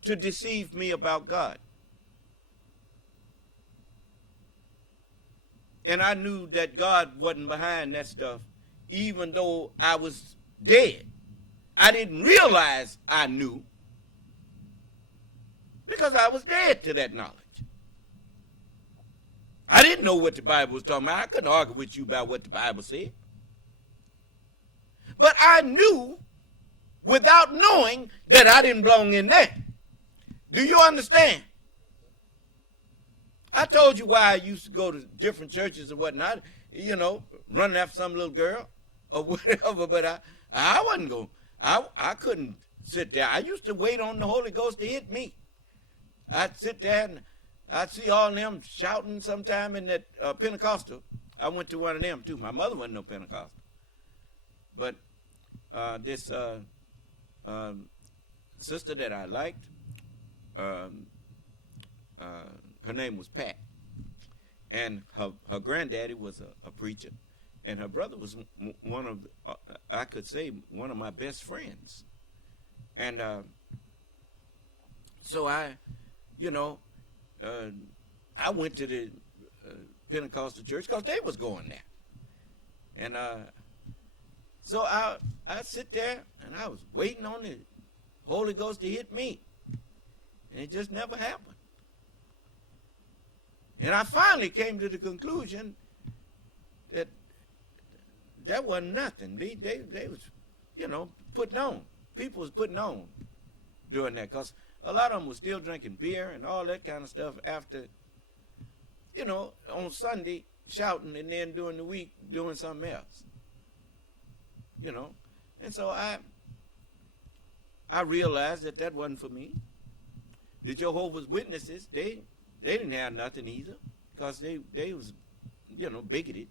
to deceive me about God. And I knew that God wasn't behind that stuff, even though I was dead. I didn't realize I knew because I was dead to that knowledge. I didn't know what the Bible was talking about. I couldn't argue with you about what the Bible said. But I knew without knowing that I didn't belong in there. Do you understand? I told you why I used to go to different churches and whatnot, running after some little girl or whatever, but I wasn't going. I couldn't sit there. I used to wait on the Holy Ghost to hit me. I'd sit there and I'd see all of them shouting sometime in that Pentecostal. I went to one of them too. My mother wasn't no Pentecostal. But this sister that I liked, her name was Pat. And her granddaddy was a preacher. And her brother was one of, I could say, one of my best friends. And so I went to the Pentecostal church because they was going there. And so I sit there and I was waiting on the Holy Ghost to hit me. And it just never happened. And I finally came to the conclusion that wasn't nothing. They was, putting on. people was putting on during that, because a lot of them was still drinking beer and all that kind of stuff after, on Sunday shouting, and then during the week doing something else. And so I realized that wasn't for me. The Jehovah's Witnesses, they didn't have nothing either, because they was, bigoted.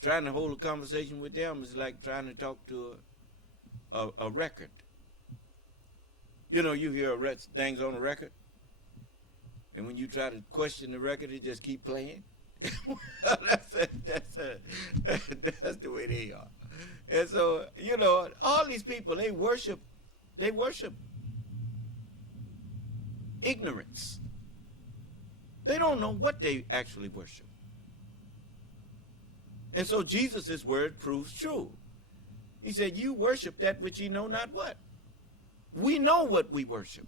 Trying to hold a conversation with them is like trying to talk to a record. You hear things on a record, and when you try to question the record, it just keep playing. That's the way they are. And so, all these people, they worship ignorance. They don't know what they actually worship. And so Jesus' word proves true. He said, you worship that which ye know not what. We know what we worship.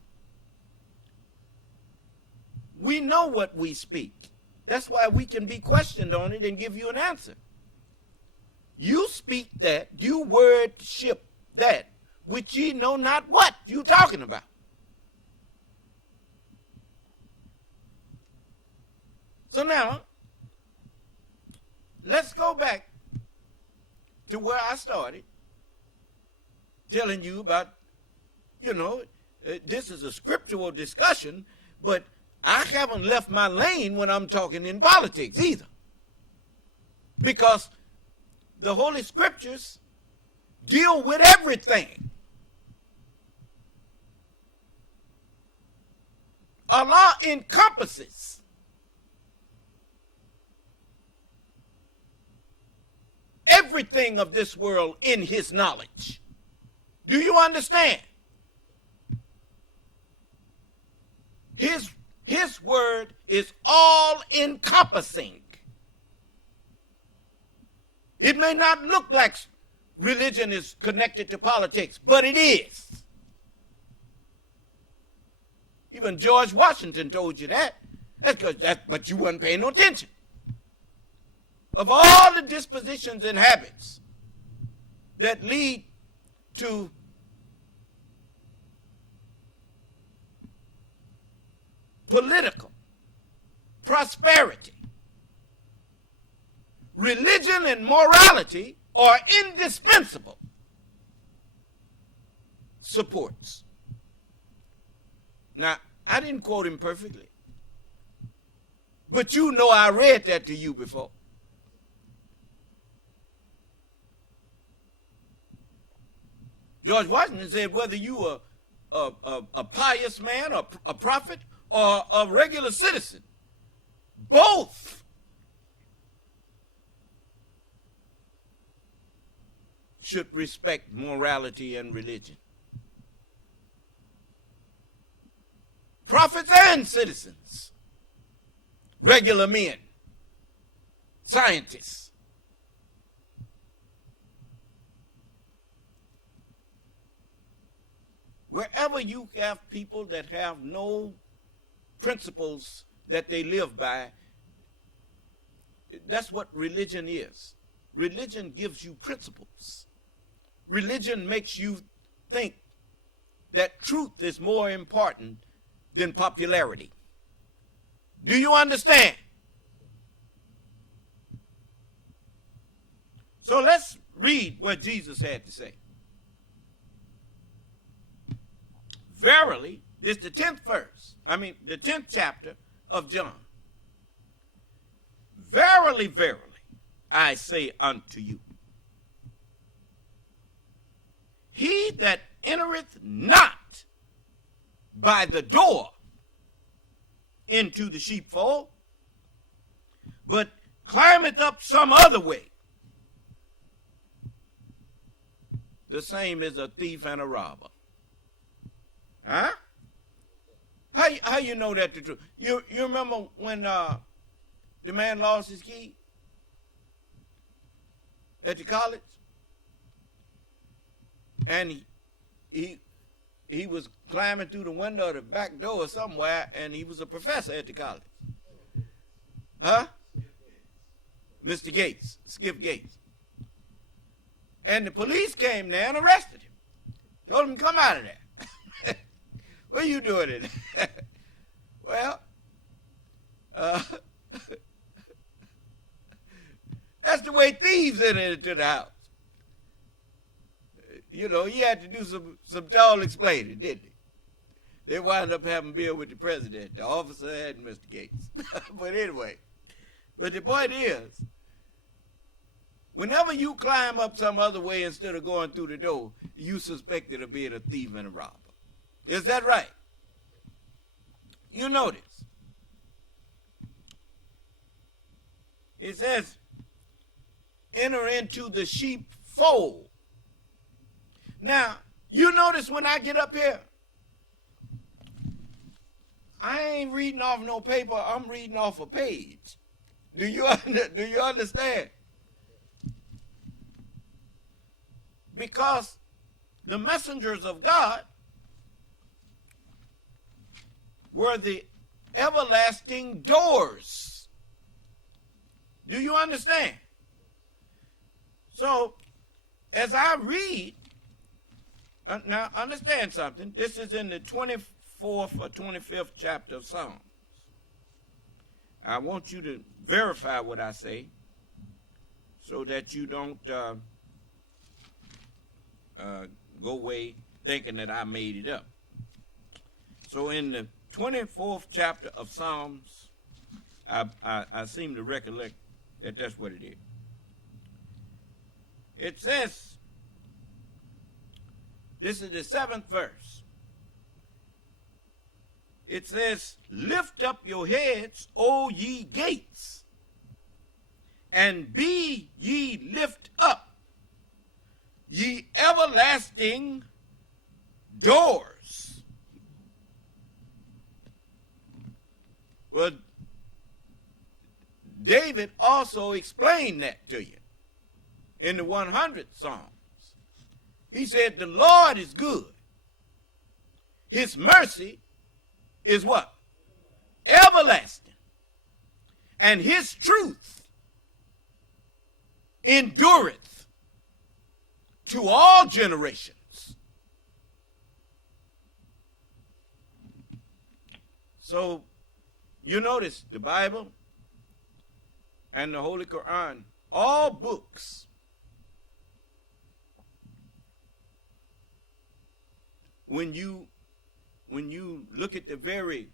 We know what we speak. That's why we can be questioned on it and give you an answer. You speak that, you worship that which ye know not what you talking about. So now, let's go back to where I started, telling you about, this is a scriptural discussion, but I haven't left my lane when I'm talking in politics either. Because the Holy Scriptures deal with everything. Allah encompasses everything of this world in his knowledge. Do you understand? His word is all encompassing. It may not look like religion is connected to politics, but it is. Even George Washington told you that. But you weren't paying no attention. Of all the dispositions and habits that lead to political prosperity, religion and morality are indispensable supports. Now, I didn't quote him perfectly, but I read that to you before. George Washington said whether you are a pious man, or a prophet, or a regular citizen, both should respect morality and religion. Prophets and citizens, regular men, scientists. Wherever you have people that have no principles that they live by, that's what religion is. Religion gives you principles. Religion makes you think that truth is more important than popularity. Do you understand? So let's read what Jesus had to say. Verily, this is the 10th chapter of John. Verily, verily, I say unto you, he that entereth not by the door into the sheepfold, but climbeth up some other way, the same is a thief and a robber. Huh? How you know that the truth? You remember when the man lost his key at the college, and he was climbing through the window of the back door somewhere, and he was a professor at the college. Huh? Mr. Gates, Skip Gates. And the police came there and arrested him. Told him, come out of there. What are you doing in there? Well, that's the way thieves enter into the house. You know, he had to do some tall explaining, didn't he? They wound up having beer with the president, the officer, and Mr. Gates. But anyway, but the point is, whenever you climb up some other way instead of going through the door, you suspected of being a thief and a robber. Is that right? You notice. It says, enter into the sheepfold. Now, you notice when I get up here, I ain't reading off no paper, I'm reading off a page. Do you understand? Because the messengers of God were the everlasting doors. Do you understand? So, as I read, now understand something. This is in the 24th or 25th chapter of Psalms. I want you to verify what I say so that you don't go away thinking that I made it up. So in the 24th chapter of Psalms, I seem to recollect that that's what it is. It says, this is the 7th verse. It says, lift up your heads, O ye gates, and be ye lift up, ye everlasting doors. Well, David also explained that to you in the 100th Psalms. He said, the Lord is good. His mercy is what? Everlasting. And his truth endureth to all generations. So, you notice the Bible and the Holy Quran, all books, when you look at the very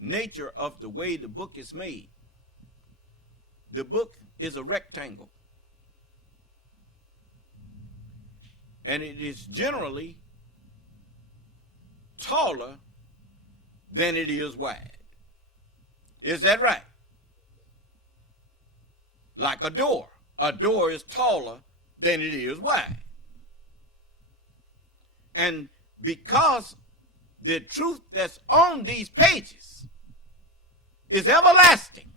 nature of the way the book is made, the book is a rectangle. And it is generally taller than it is wide. Is that right? Like a door. A door is taller than it is wide. And because the truth that's on these pages is everlasting,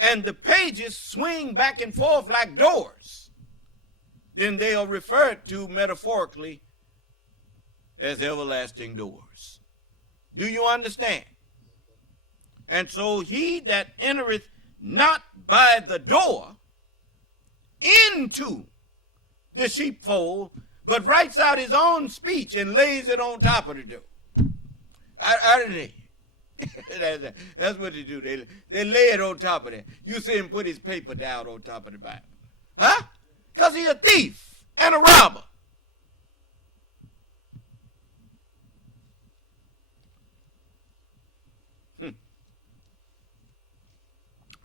and the pages swing back and forth like doors, then they are referred to metaphorically as everlasting doors. Do you understand? And so he that entereth not by the door into the sheepfold, but writes out his own speech and lays it on top of the door. I didn't hear you. That's what they do. They lay it on top of that. You see him put his paper down on top of the Bible. Huh? Because he's a thief and a robber.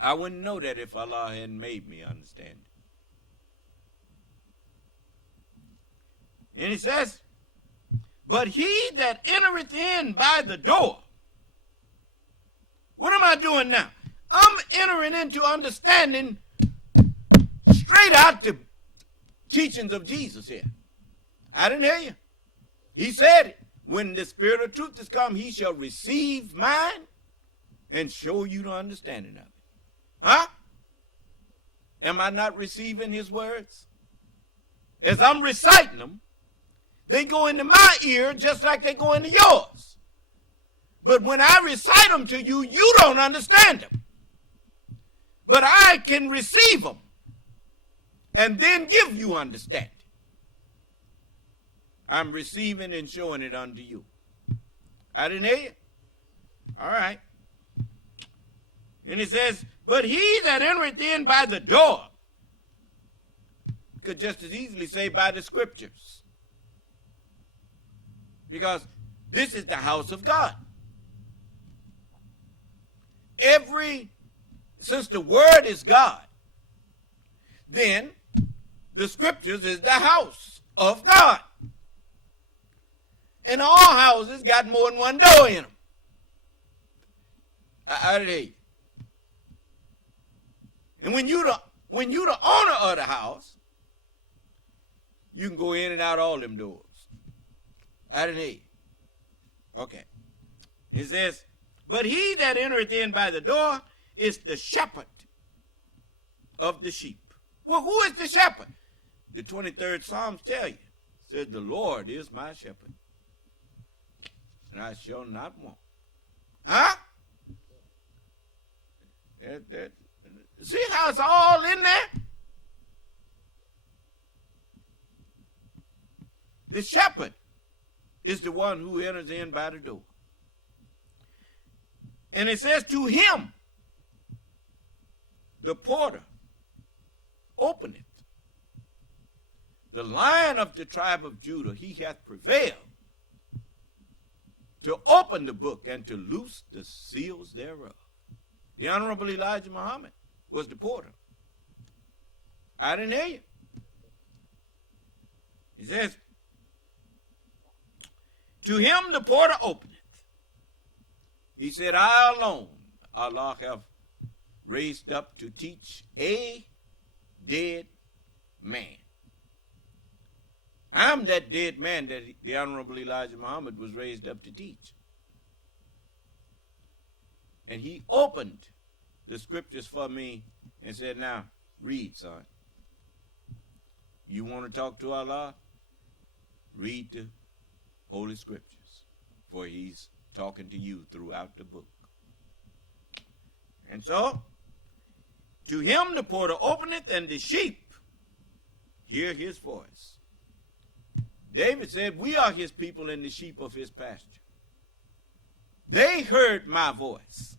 I wouldn't know that if Allah hadn't made me understand it. And he says, but he that entereth in by the door. What am I doing now? I'm entering into understanding straight out the teachings of Jesus here. I didn't hear you. He said it. When the Spirit of truth is come, he shall receive mine and show you the understanding of it. Huh? Am I not receiving his words? As I'm reciting them, they go into my ear just like they go into yours. But when I recite them to you, you don't understand them. But I can receive them and then give you understanding. I'm receiving and showing it unto you. I didn't hear you? All right. And it says, but he that entereth in by the door, could just as easily say by the scriptures. Because this is the house of God. Since the word is God, then the scriptures is the house of God. And all houses got more than one door in them. I didn't hear you. And when you the owner of the house, you can go in and out all them doors. I didn't hear you. Okay. It says, but he that entereth in by the door is the shepherd of the sheep. Well, who is the shepherd? The 23rd Psalms tell you. It says, the Lord is my shepherd, and I shall not want. Huh? See how it's all in there? The shepherd is the one who enters in by the door. And it says, to him, the porter openeth. The Lion of the tribe of Judah, he hath prevailed to open the book and to loose the seals thereof. The Honorable Elijah Muhammad was the porter. I didn't hear you. He says, to him the porter openeth. He said, I alone, Allah have raised up to teach a dead man. I'm that dead man that the Honorable Elijah Muhammad was raised up to teach. And he opened the scriptures for me and said, now, read, son. You want to talk to Allah? Read the Holy Scriptures, for he's talking to you throughout the book. And so, to him the porter openeth, and the sheep hear his voice. David said, we are his people and the sheep of his pasture. They heard my voice.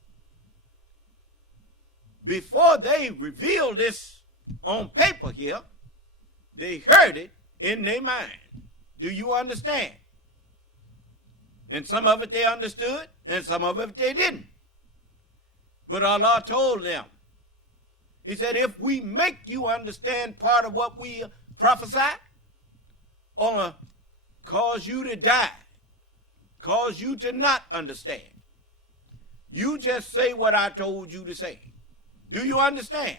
Before they revealed this on paper here, they heard it in their mind. Do you understand? And some of it they understood, and some of it they didn't. But Allah told them, he said, if we make you understand part of what we prophesy, or cause you to die, cause you to not understand, you just say what I told you to say. Do you understand?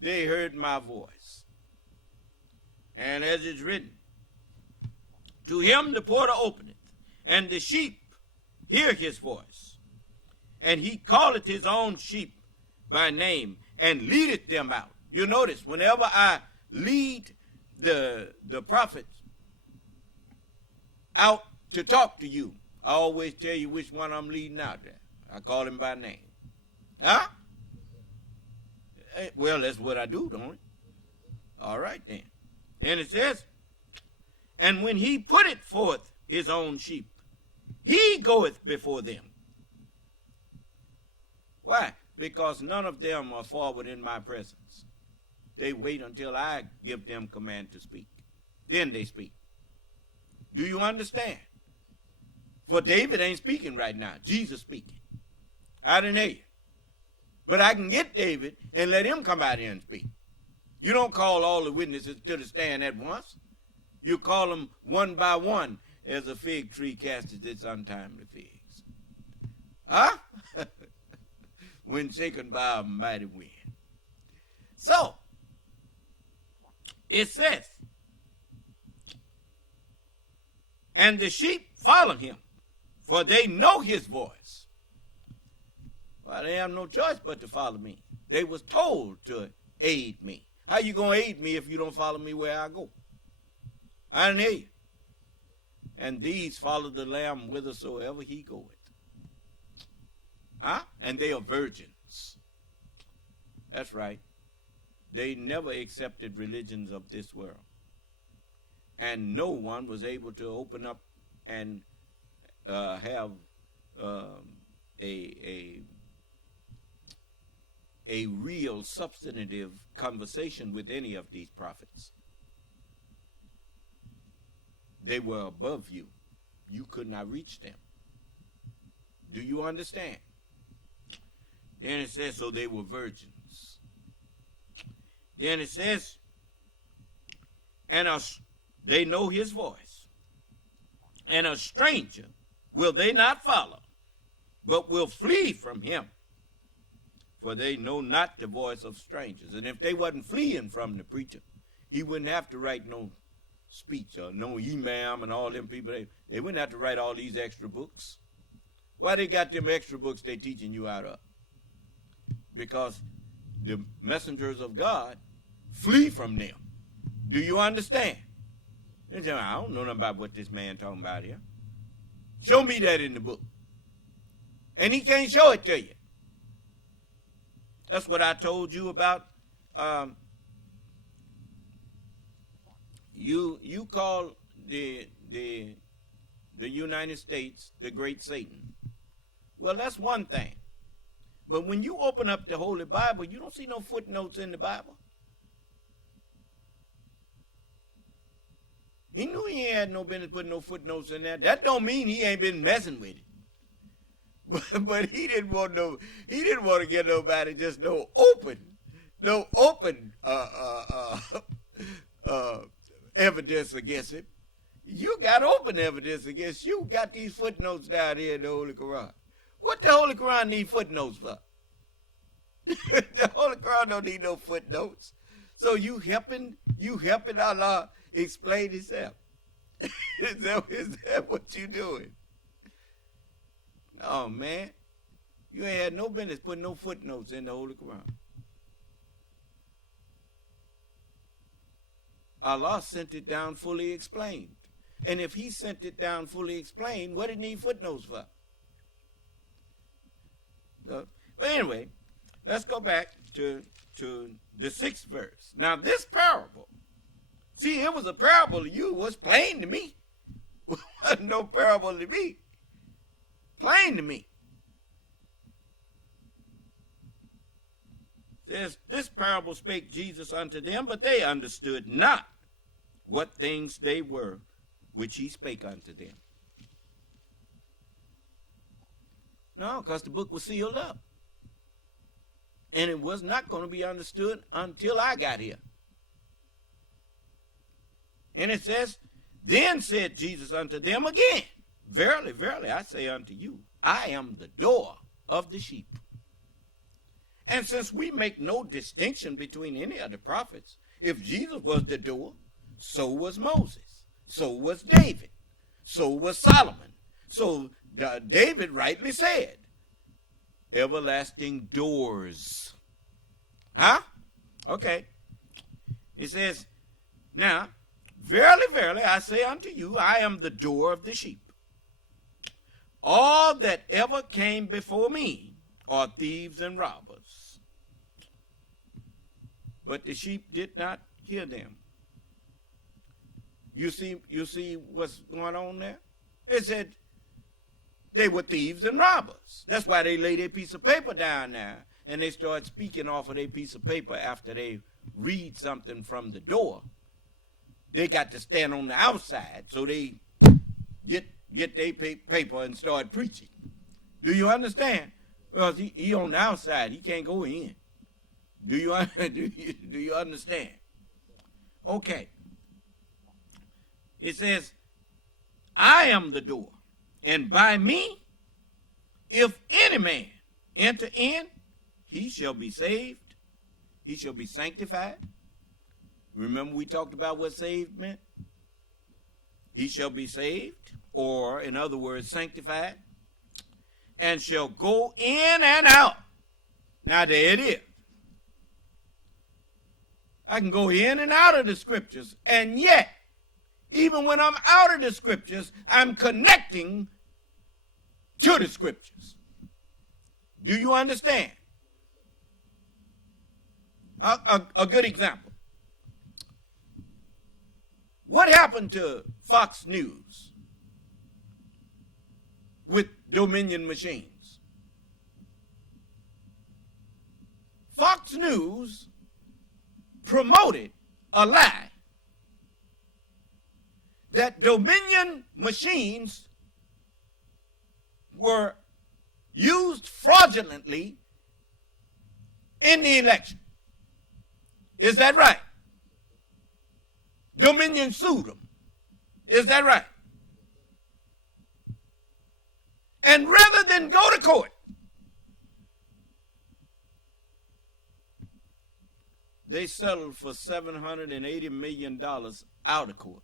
They heard my voice. And as it's written, to him the porter openeth, and the sheep hear his voice. And he calleth his own sheep by name, and leadeth them out. You notice, whenever I lead the prophets out to talk to you, I always tell you which one I'm leading out there. I call him by name. Huh? Well, that's what I do, don't it? All right, then. And it says, and when he putteth forth his own sheep, he goeth before them. Why? Because none of them are forward in my presence. They wait until I give them command to speak. Then they speak. Do you understand? For David ain't speaking right now. Jesus speaking. I didn't hear you. But I can get David and let him come out here and speak. You don't call all the witnesses to the stand at once. You call them one by one, as a fig tree casteth its untimely figs. Huh? When shaken by a mighty wind. So, it says, and the sheep follow him, for they know his voice. Well, they have no choice but to follow me. They was told to aid me. How you going to aid me if you don't follow me where I go? I didn't hear you. And these follow the Lamb whithersoever he goeth. Huh? And they are virgins. That's right. They never accepted religions of this world. and no one was able to open up and have a real substantive conversation with any of these prophets. They were above you. You could not reach them. Do you understand? Then it says, so they were virgins. Then it says, and they know his voice. And a stranger will they not follow, but will flee from him. For they know not the voice of strangers. And if they wasn't fleeing from the preacher, he wouldn't have to write no speech or no imam and all them people. They wouldn't have to write all these extra books. Why they got them extra books they teaching you out of? Because the messengers of God flee from them. Do you understand? They say, I don't know nothing about what this man talking about here. Show me that in the book. And he can't show it to you. That's what I told you about. You call the United States the great Satan. Well, that's one thing. But when you open up the Holy Bible, you don't see no footnotes in the Bible. He knew he had no business putting no footnotes in there. That don't mean he ain't been messing with it. But he didn't want to get nobody just no open evidence against him. You got open evidence against you. Got these footnotes down here in the Holy Quran. What the Holy Quran need footnotes for? The Holy Quran don't need no footnotes. So you helping Allah explain himself. Is that what you doing? No, man. You ain't had no business putting no footnotes in the Holy Quran. Allah sent it down fully explained. And if he sent it down fully explained, what did he need footnotes for? But anyway, let's go back to the 6th verse. Now this parable, see, it was a parable to you. It was plain to me. It wasn't no parable to me. Plain to me. Says, this parable spake Jesus unto them, but they understood not what things they were which he spake unto them. No, because the book was sealed up. And it was not going to be understood until I got here. And it says, then said Jesus unto them again, verily, verily, I say unto you, I am the door of the sheep. And since we make no distinction between any of the prophets, if Jesus was the door, so was Moses, so was David, so was Solomon. So David rightly said, everlasting doors. Huh? Okay. It says, now, verily, verily, I say unto you, I am the door of the sheep. All that ever came before me are thieves and robbers. But the sheep did not hear them. You see what's going on there? It said they were thieves and robbers. That's why they lay their piece of paper down there and they start speaking off of their piece of paper after they read something from the door. They got to stand on the outside so they get their paper and start preaching. Do you understand? Well, he on the outside. He can't go in. Do you understand? Okay. It says, I am the door, and by me, if any man enter in, he shall be saved. He shall be sanctified. Remember we talked about what saved meant? He shall be saved, or in other words, sanctified, and shall go in and out. Now there it is. I can go in and out of the scriptures, and yet, even when I'm out of the scriptures, I'm connecting to the scriptures. Do you understand? A good example. What happened to Fox News with Dominion machines? Fox News promoted a lie that Dominion machines were used fraudulently in the election. Is that right? Dominion sued them. Is that right? And rather than go to court, they settled for $780 million out of court.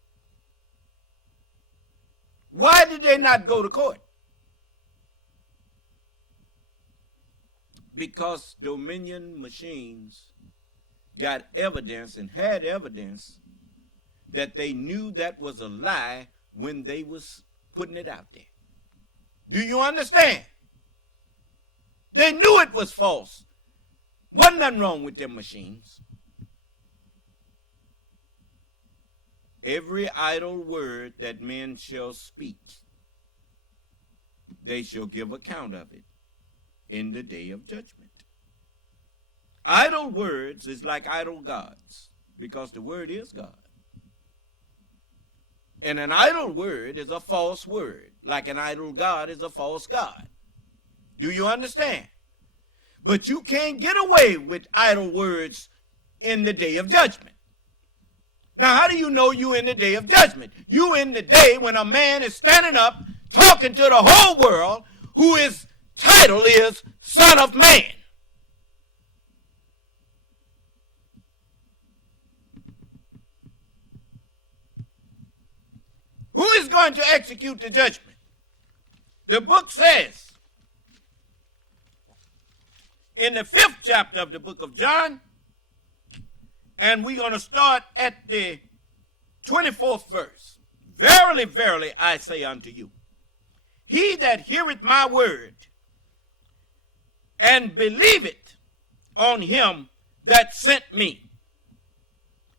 Why did they not go to court? Because Dominion machines got evidence and had evidence that they knew that was a lie when they was putting it out there. Do you understand? They knew it was false. Wasn't nothing wrong with them machines. Every idle word that men shall speak, they shall give account of it in the day of judgment. Idle words is like idle gods, because the word is God. And an idle word is a false word, like an idle god is a false god. Do you understand? But you can't get away with idle words in the day of judgment. Now, how do you know you in the day of judgment? You in the day when a man is standing up talking to the whole world, who his title is Son of Man. Who is going to execute the judgment? The book says in the 5th chapter of the book of John, and we're going to start at the 24th verse. Verily, verily, I say unto you, he that heareth my word and believeth on him that sent me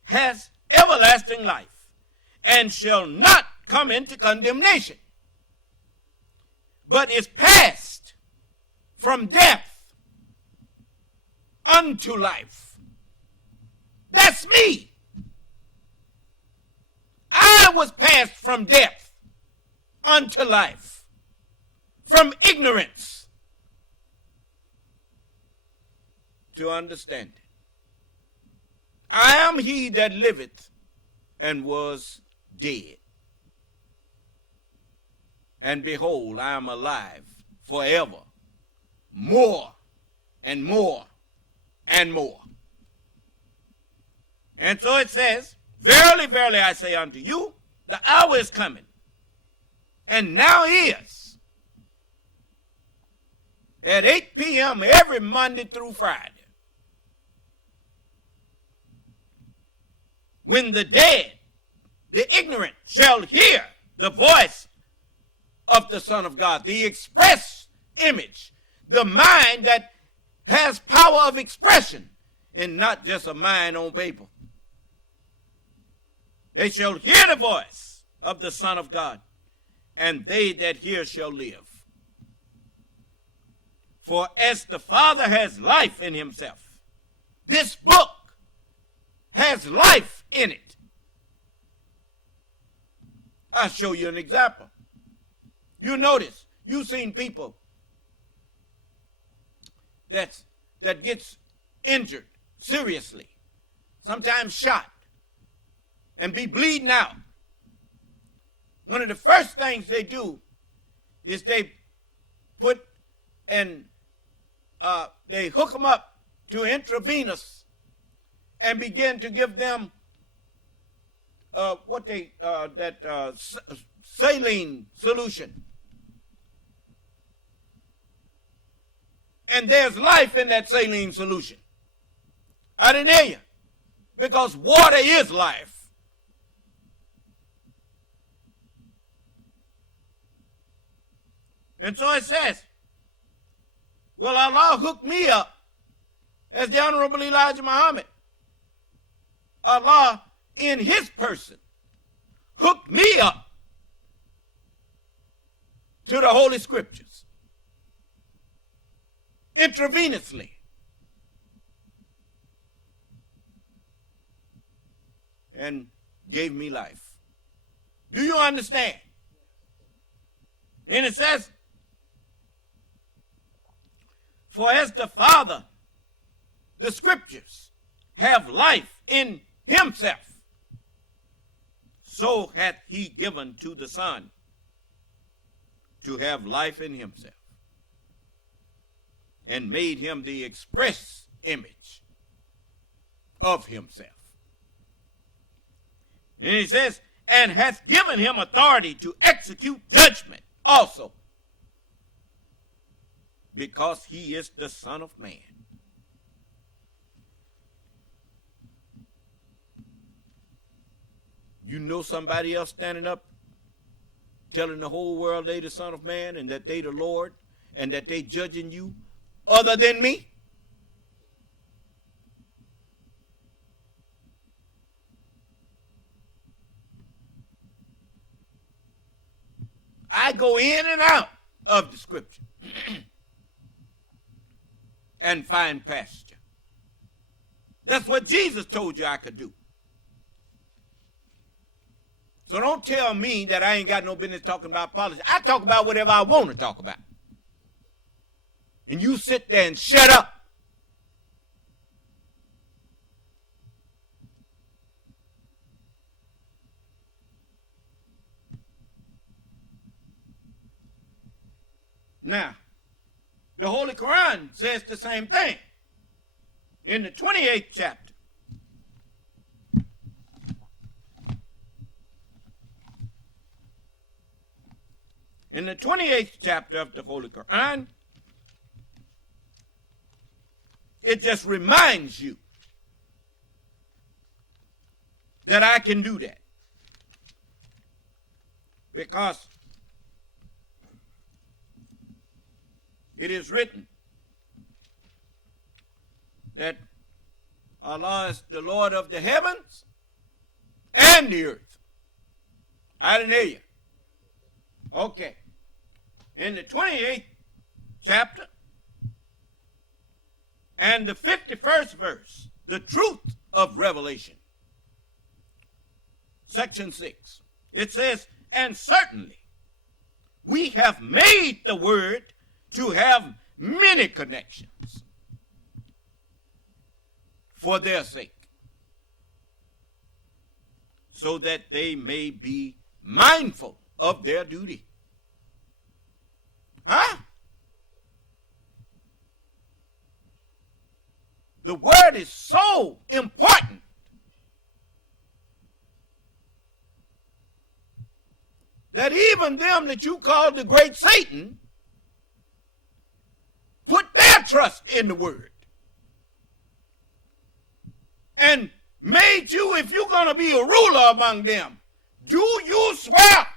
has everlasting life, and shall not come into condemnation, but is passed from death unto life. That's me. I was passed from death unto life, from ignorance to understanding. I am he that liveth and was dead. And behold, I am alive forever, more and more and more. And so it says, verily, verily, I say unto you, the hour is coming, and now is, at 8 p.m. every Monday through Friday, when the dead, the ignorant, shall hear the voice of the Son of God, the express image, the mind that has power of expression, and not just a mind on paper. They shall hear the voice of the Son of God, and they that hear shall live. For as the Father has life in himself, this book has life in it. I'll show you an example. You notice, you've seen people that gets injured seriously, sometimes shot, and be bleeding out. One of the first things they do is they put and they hook them up to intravenous and begin to give them saline solution. And there's life in that saline solution. I didn't hear you. Because water is life. And so it says, well, Allah hooked me up as the Honorable Elijah Muhammad. Allah, in his person, hooked me up to the Holy Scriptures intravenously. And gave me life. Do you understand? Then it says, for as the Father, the Scriptures, have life in himself, so hath he given to the Son to have life in himself, and made him the express image of himself. And he says, and hath given him authority to execute judgment also, because he is the Son of Man. You know somebody else standing up telling the whole world they the Son of Man and that they the Lord and that they judging you other than me? I go in and out of the Scripture and find pasture. That's what Jesus told you I could do. So don't tell me that I ain't got no business talking about politics. I talk about whatever I want to talk about. And you sit there and shut up. Now, the Holy Quran says the same thing. In the 28th chapter, in the 28th chapter of the Holy Quran, it just reminds you that I can do that. Because it is written that Allah is the Lord of the heavens and the earth. I didn't hear you. Okay. In the 28th chapter and the 51st verse, the truth of Revelation, section 6, it says, and certainly we have made the word to have many connections for their sake, so that they may be mindful of their duty. Huh? The word is so important that even them that you call the great Satan put their trust in the word and made you, if you're going to be a ruler among them, do you swear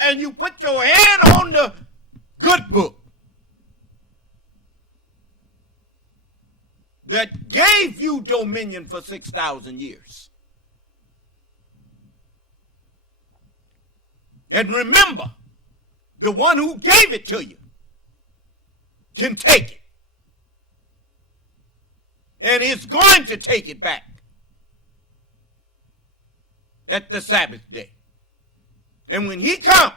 and you put your hand on the good book that gave you dominion for 6,000 years. And remember, the one who gave it to you can take it. And is going to take it back at the Sabbath day. And when he comes,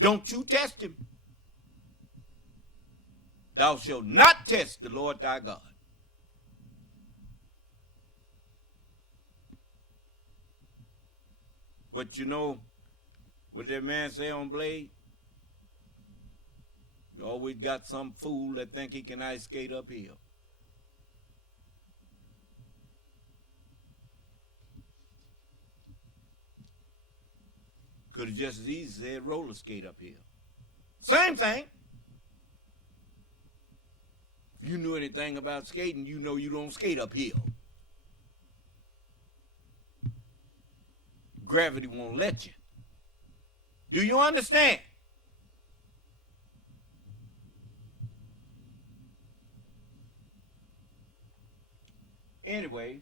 don't you test him. Thou shalt not test the Lord thy God. But you know what that man say on Blade? You always got some fool that think he can ice skate uphill. Could have just as easy said roller skate uphill. Same thing. If you knew anything about skating, you know you don't skate uphill. Gravity won't let you. Do you understand? Anyway,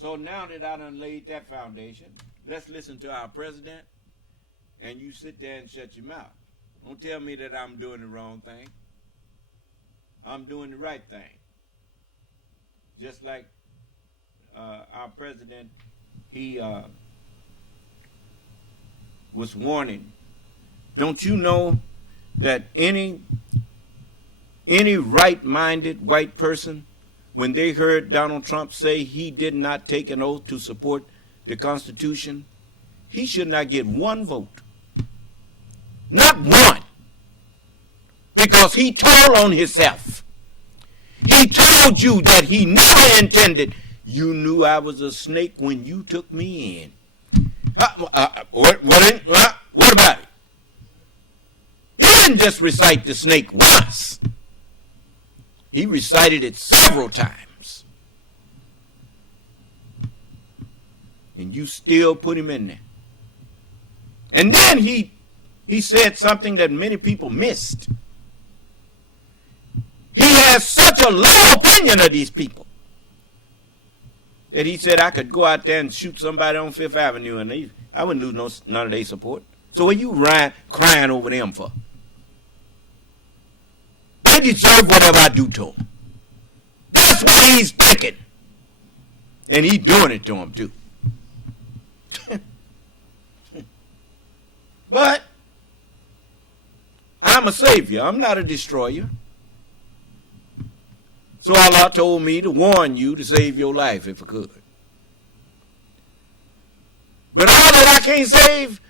So now that I done laid that foundation, let's listen to our president, and you sit there and shut your mouth. Don't tell me that I'm doing the wrong thing. I'm doing the right thing. Just like our president, he was warning. Don't you know that any right-minded white person, when they heard Donald Trump say he did not take an oath to support the Constitution, he should not get one vote. Not one. Because he told on himself. He told you that he never intended. You knew I was a snake when you took me in. What about it? He didn't just recite the snake once. He recited it several times. And you still put him in there. And then he said something that many people missed. He has such a low opinion of these people that he said I could go out there and shoot somebody on Fifth Avenue and I wouldn't lose none of their support. So what you crying over them for? They deserve whatever I do to them. That's what he's thinking. And he's doing it to them too. But I'm a savior. I'm not a destroyer. So Allah told me to warn you to save your life if I could. But all that I can't save,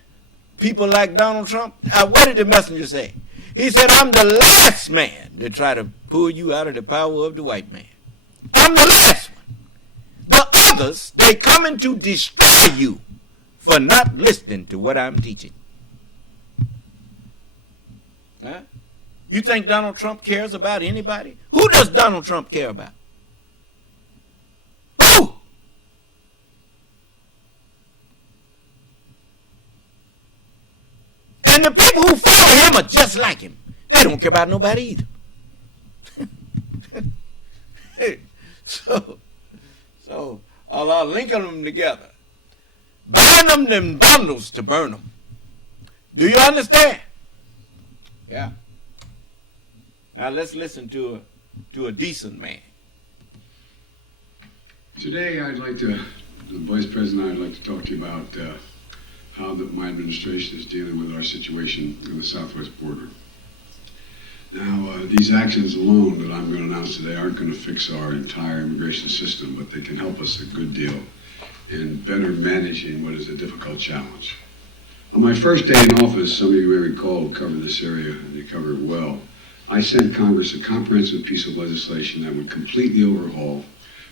people like Donald Trump, what did the messenger say? He said, I'm the last man to try to pull you out of the power of the white man. I'm the last one. The others, they coming to destroy you for not listening to what I'm teaching. Huh? You think Donald Trump cares about anybody? Who does Donald Trump care about? Who? And the people who follow him are just like him. They don't care about nobody either. So Allah linking them together. Burn them bundles to burn them. Do you understand? Yeah. Now let's listen to a decent man. Today the Vice President, I'd like to talk to you about how my administration is dealing with our situation in the southwest border. Now, these actions alone that I'm going to announce today aren't going to fix our entire immigration system, but they can help us a good deal in better managing what is a difficult challenge. On my first day in office, some of you may recall who covered this area, and you cover it well, I sent Congress a comprehensive piece of legislation that would completely overhaul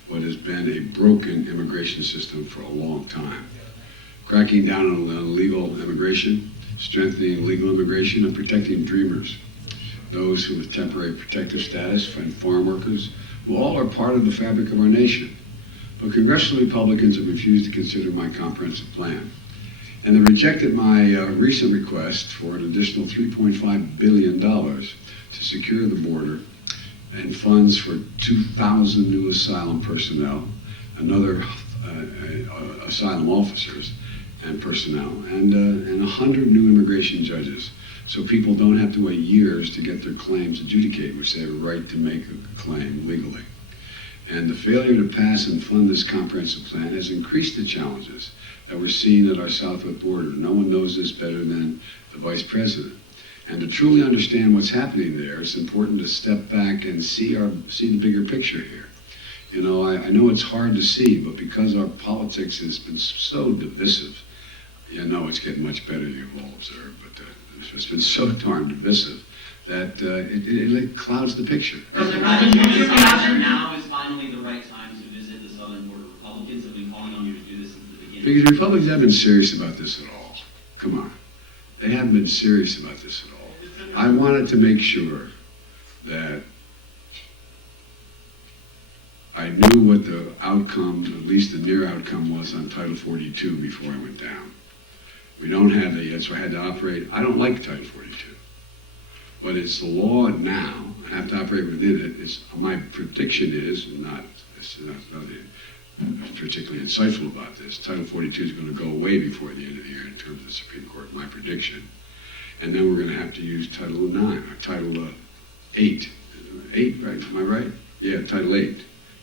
what has been a broken immigration system for a long time. Cracking down on illegal immigration, strengthening legal immigration, and protecting dreamers, those who with temporary protective status, and farm workers, who all are part of the fabric of our nation. But congressional Republicans have refused to consider my comprehensive plan. And they rejected my recent request for an additional $3.5 billion to secure the border and funds for 2,000 new asylum personnel, another asylum officers and personnel, and 100 new immigration judges, so people don't have to wait years to get their claims adjudicated, which they have a right to make a claim legally. And the failure to pass and fund this comprehensive plan has increased the challenges that we're seeing at our southwest border. No one knows this better than the Vice President. And to truly understand what's happening there, it's important to step back and see the bigger picture here. You know, I know it's hard to see, but because our politics has been so divisive, you know it's getting much better, you've all observed, but it's been so darn divisive that it clouds the picture. Now is finally the right time to visit the southern border. Republicans have been calling on you to do this since the beginning. Because Republicans haven't been serious about this at all. Come on. They haven't been serious about this at all. I wanted to make sure that I knew what the outcome, at least the near outcome, was on Title 42 before I went down. We don't have that yet, so I had to operate. I don't like Title 42, but it's the law now. I have to operate within it. My prediction is, particularly insightful about this. Title 42 is going to go away before the end of the year in terms of the Supreme Court, my prediction. And then we're going to have to use Title 9, or Title 8. 8, right? Am I right? Yeah, Title 8.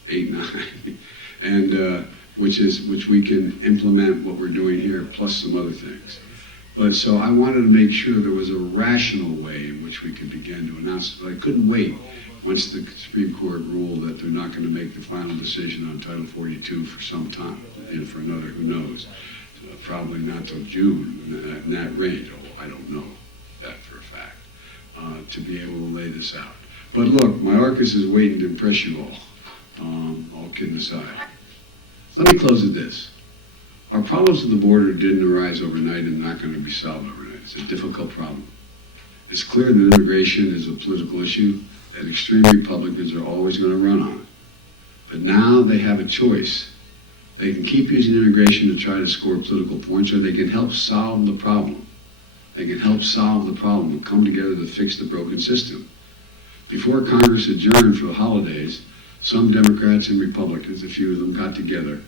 8, 9. And which we can implement what we're doing here, plus some other things. But so I wanted to make sure there was a rational way in which we could begin to announce it. But I couldn't wait once the Supreme Court ruled that they're not going to make the final decision on Title 42 for some time, and for another, who knows, probably not till June, in that range. Oh, I don't know that for a fact, to be able to lay this out. But look, my Arcus is waiting to impress you all kidding aside. Let me close with this. Our problems with the border didn't arise overnight and not going to be solved overnight. It's a difficult problem. It's clear that immigration is a political issue, that extreme Republicans are always going to run on it. But now they have a choice. They can keep using immigration to try to score political points, or they can help solve the problem. They can help solve the problem and come together to fix the broken system. Before Congress adjourned for the holidays, some Democrats and Republicans, a few of them, got together,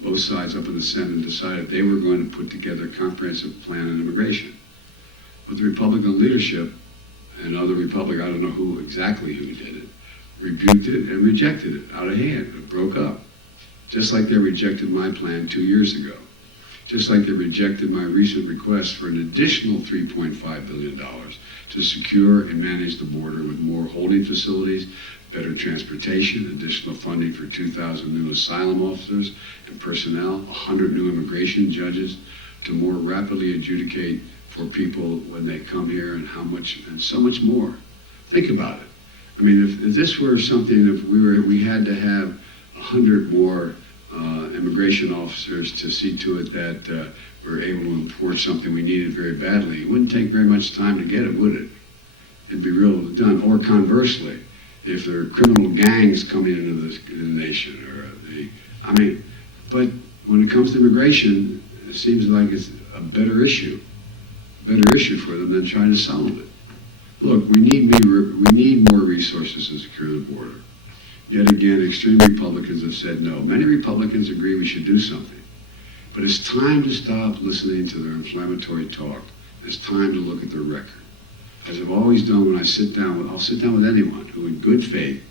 both sides up in the Senate, and decided they were going to put together a comprehensive plan on immigration. But the Republican leadership and other Republicans, I don't know who did it, rebuked it and rejected it out of hand. It broke up. Just like they rejected my plan 2 years ago. Just like they rejected my recent request for an additional $3.5 billion to secure and manage the border with more holding facilities, better transportation, additional funding for 2,000 new asylum officers and personnel, 100 new immigration judges to more rapidly adjudicate for people when they come here, and how much, and so much more. Think about it. I mean, if this were something, if we had to have 100 more immigration officers to see to it that we're able to import something we needed very badly, it wouldn't take very much time to get it, would it? It'd be real done. Or conversely, if there are criminal gangs coming into the nation, but when it comes to immigration, it seems like it's a better issue for them than trying to solve it. Look, we need more resources to secure the border. Yet again, extreme Republicans have said no. Many Republicans agree we should do something. But it's time to stop listening to their inflammatory talk. It's time to look at their record. As I've always done when I'll sit down with anyone who in good faith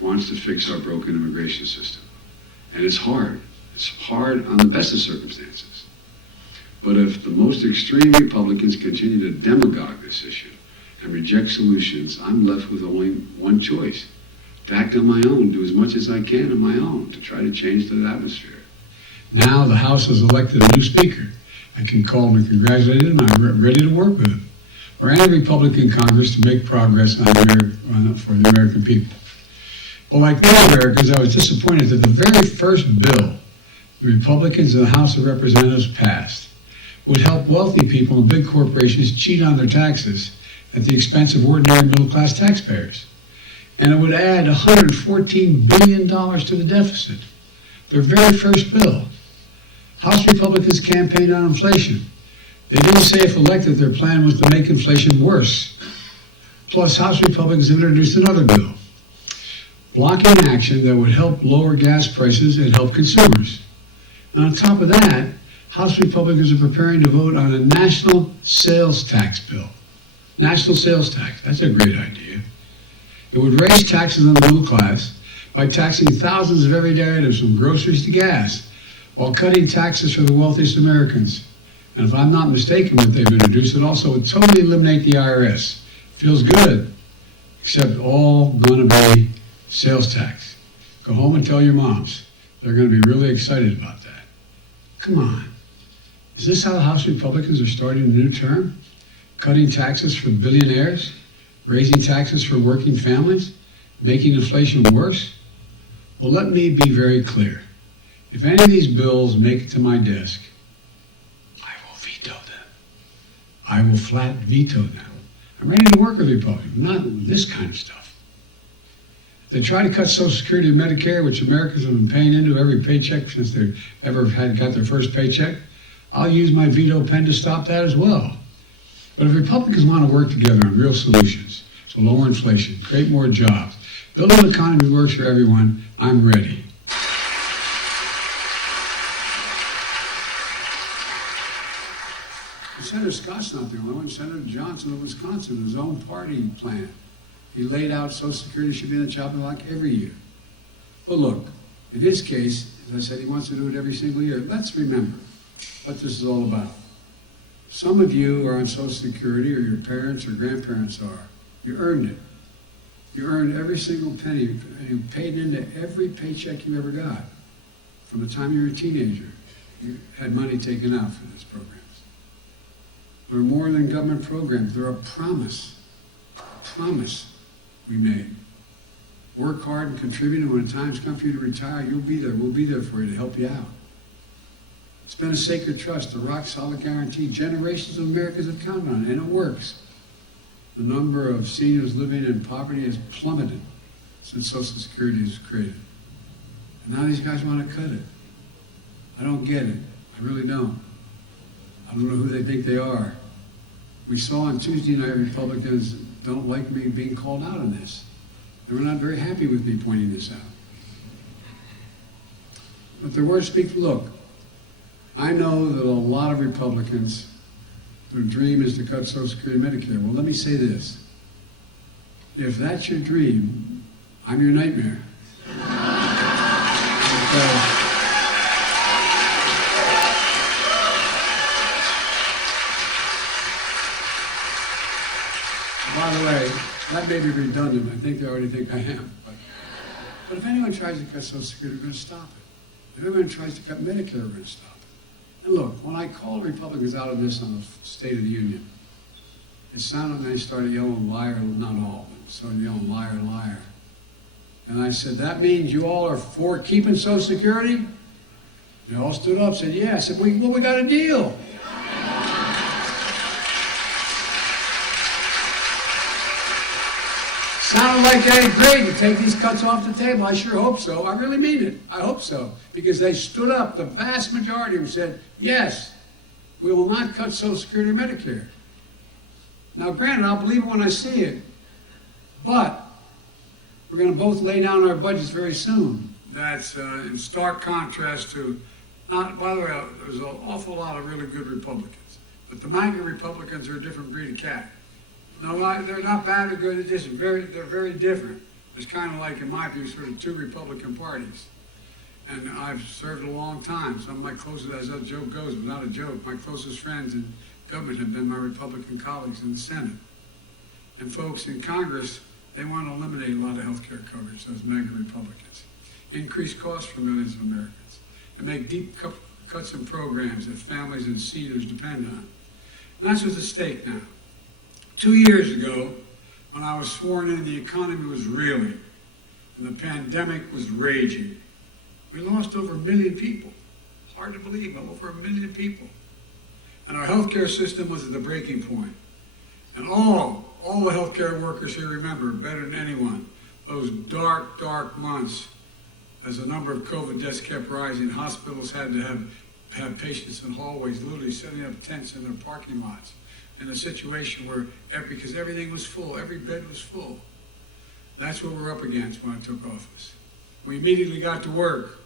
wants to fix our broken immigration system. And it's hard. It's hard on the best of circumstances. But if the most extreme Republicans continue to demagogue this issue and reject solutions, I'm left with only one choice: to act on my own, do as much as I can on my own to try to change the atmosphere. Now the House has elected a new speaker. I can call him and congratulate him. I'm ready to work with him, or any Republican Congress, to make progress for the American people. But like many Americans, I was disappointed that the very first bill the Republicans in the House of Representatives passed would help wealthy people and big corporations cheat on their taxes at the expense of ordinary middle-class taxpayers. And it would add $114 billion to the deficit. Their very first bill. House Republicans campaigned on inflation. They didn't say if elected their plan was to make inflation worse. Plus, House Republicans introduced another bill, blocking action that would help lower gas prices and help consumers. And on top of that, House Republicans are preparing to vote on a national sales tax bill. National sales tax, that's a great idea. It would raise taxes on the middle class by taxing thousands of everyday items from groceries to gas, while cutting taxes for the wealthiest Americans. And if I'm not mistaken, what they've introduced, it also would totally eliminate the IRS. Feels good, except all going to be sales tax. Go home and tell your moms. They're going to be really excited about that. Come on. Is this how the House Republicans are starting a new term? Cutting taxes for billionaires? Raising taxes for working families? Making inflation worse? Well, let me be very clear. If any of these bills make it to my desk, I will veto them. I will flat veto them. I'm ready to work with Republicans, not this kind of stuff. If they try to cut Social Security and Medicare, which Americans have been paying into every paycheck since they've ever got their first paycheck, I'll use my veto pen to stop that as well. But if Republicans want to work together on real solutions to lower inflation, create more jobs, build an economy that works for everyone, I'm ready. And Senator Scott's not the only one. Senator Johnson of Wisconsin, his own party plan, he laid out Social Security should be in the chopping block every year. But look, in his case, as I said, he wants to do it every single year. Let's remember what this is all about. Some of you are on Social Security, or your parents or grandparents are. You earned it. You earned every single penny, and you paid into every paycheck you ever got. From the time you were a teenager, you had money taken out for these programs. They're more than government programs. They're a promise we made. Work hard and contribute, and when the time's come for you to retire, you'll be there. We'll be there for you to help you out. It's been a sacred trust, a rock-solid guarantee. Generations of Americans have counted on it, and it works. The number of seniors living in poverty has plummeted since Social Security was created. And now these guys want to cut it. I don't get it. I really don't. I don't know who they think they are. We saw on Tuesday night Republicans don't like me being called out on this. They were not very happy with me pointing this out. But their words speak. Look, I know that a lot of Republicans, their dream is to cut Social Security and Medicare. Well, let me say this. If that's your dream, I'm your nightmare. By the way, that may be redundant. I think they already think I am. But if anyone tries to cut Social Security, we're going to stop it. If anyone tries to cut Medicare, we're going to stop it. And look, when I called Republicans out of this on the State of the Union, it sounded like they started yelling liar, not all, but started yelling liar, liar. And I said, that means you all are for keeping Social Security? They all stood up and said, yeah. I said, well, we got a deal. Sounded like they agreed to take these cuts off the table. I sure hope so. I really mean it. I hope so. Because they stood up, the vast majority of them said, yes, we will not cut Social Security or Medicare. Now, granted, I'll believe it when I see it. But we're going to both lay down our budgets very soon. That's in stark contrast to, by the way, there's an awful lot of really good Republicans. But the MAGA Republicans are a different breed of cat. No, they're not bad or good. They're very different. It's kind of like, in my view, sort of two Republican parties. And I've served a long time. Some of my closest, as that joke goes, it was not a joke, my closest friends in government have been my Republican colleagues in the Senate. And folks in Congress, they want to eliminate a lot of health care coverage, those MAGA Republicans. Increase costs for millions of Americans. And make deep cuts in programs that families and seniors depend on. And that's what's at stake now. 2 years ago, when I was sworn in, the economy was reeling, and the pandemic was raging. We lost over 1 million people. Hard to believe, but over 1 million people. And our healthcare system was at the breaking point. And all the healthcare workers here remember, better than anyone, those dark, dark months as the number of COVID deaths kept rising. Hospitals had to have patients in hallways, literally setting up tents in their parking lots. In a situation where, because everything was full, every bed was full. That's what we're up against when I took office. We immediately got to work.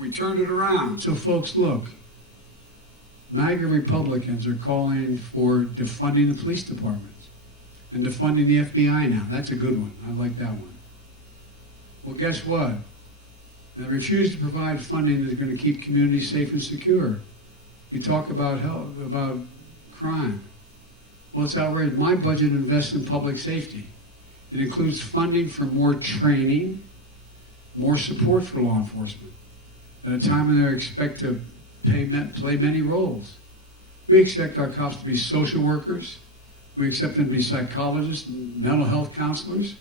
We turned it around. So folks, look, MAGA Republicans are calling for defunding the police departments and defunding the FBI now. That's a good one. I like that one. Well, guess what? They refuse to provide funding that's going to keep communities safe and secure. We talk about health, about crime. Well, it's outrageous. My budget invests in public safety. It includes funding for more training, more support for law enforcement, at a time when they expect to play many roles. We expect our cops to be social workers. We expect them to be psychologists and mental health counselors.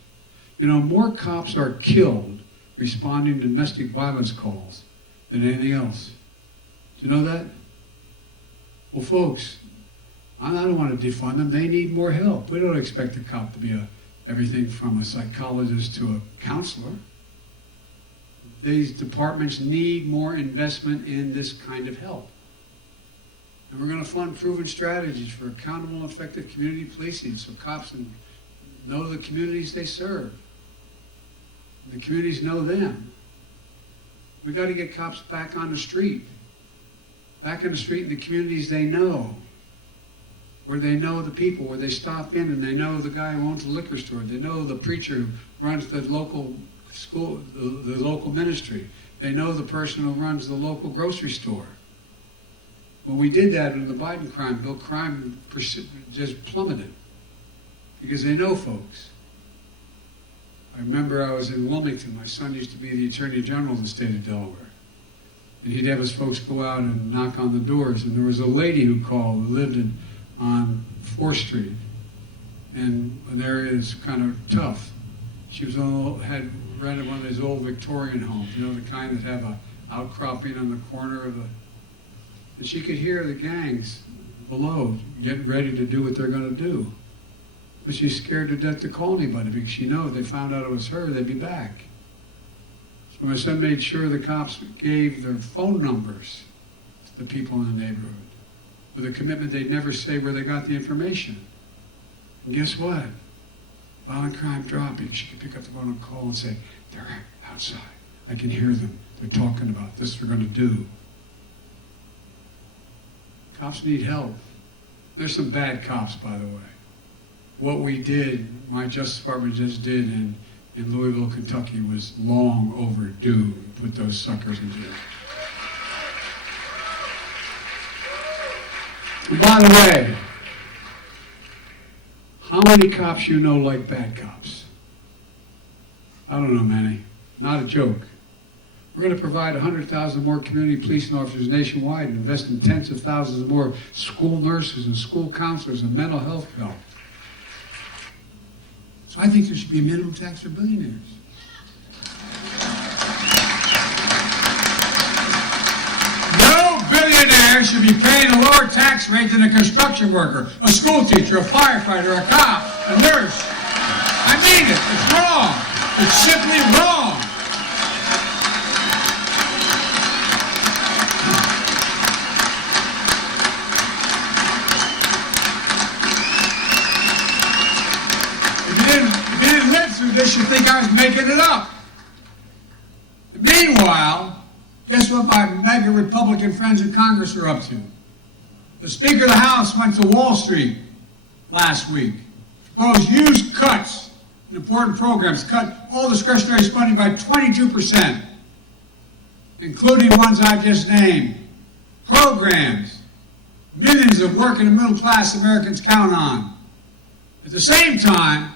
You know, more cops are killed responding to domestic violence calls than anything else. Do you know that? Well, folks, I don't want to defund them. They need more help. We don't expect a cop to be everything from a psychologist to a counselor. These departments need more investment in this kind of help. And we're going to fund proven strategies for accountable and effective community policing so cops know the communities they serve. And the communities know them. We got to get cops back on the street. Back on the street in the communities they know. where they know the people, where they stop in and they know the guy who owns the liquor store. They know the preacher who runs the local school, the local ministry. They know the person who runs the local grocery store. When we did that in the Biden crime bill, crime just plummeted because they know folks. I remember I was in Wilmington. My son used to be the Attorney General of the state of Delaware. And he'd have his folks go out and knock on the doors. And there was a lady who called who lived on 4th Street. And an area is kind of tough. She had rented one of these old Victorian homes, you know, the kind that have a outcropping on the corner of the... And she could hear the gangs below getting ready to do what they're going to do. But she's scared to death to call anybody because she knows if they found out it was her, they'd be back. So my son made sure the cops gave their phone numbers to the people in the neighborhood with a commitment they'd never say where they got the information. And guess what? Violent crime dropping. She could pick up the phone and call and say, they're outside. I can hear them. They're talking about this they're going to do. Cops need help. There's some bad cops, by the way. What we did, my Justice Department just did in Louisville, Kentucky, was long overdue to put those suckers in jail. And by the way, how many cops you know like bad cops? I don't know many. Not a joke. We're going to provide 100,000 more community policing officers nationwide and invest in tens of thousands of more school nurses and school counselors and mental health help. So I think there should be a minimum tax for billionaires. No billionaire should be paying a lower tax rate than a construction worker, a school teacher, a firefighter, a cop, a nurse. I mean it. It's wrong. It's simply wrong. This, you think I was making it up. Meanwhile, guess what my mega Republican friends in Congress are up to? The Speaker of the House went to Wall Street last week. Proposed huge cuts in important programs, cut all discretionary spending by 22%, including ones I just named. Programs millions of working and middle class Americans count on. At the same time,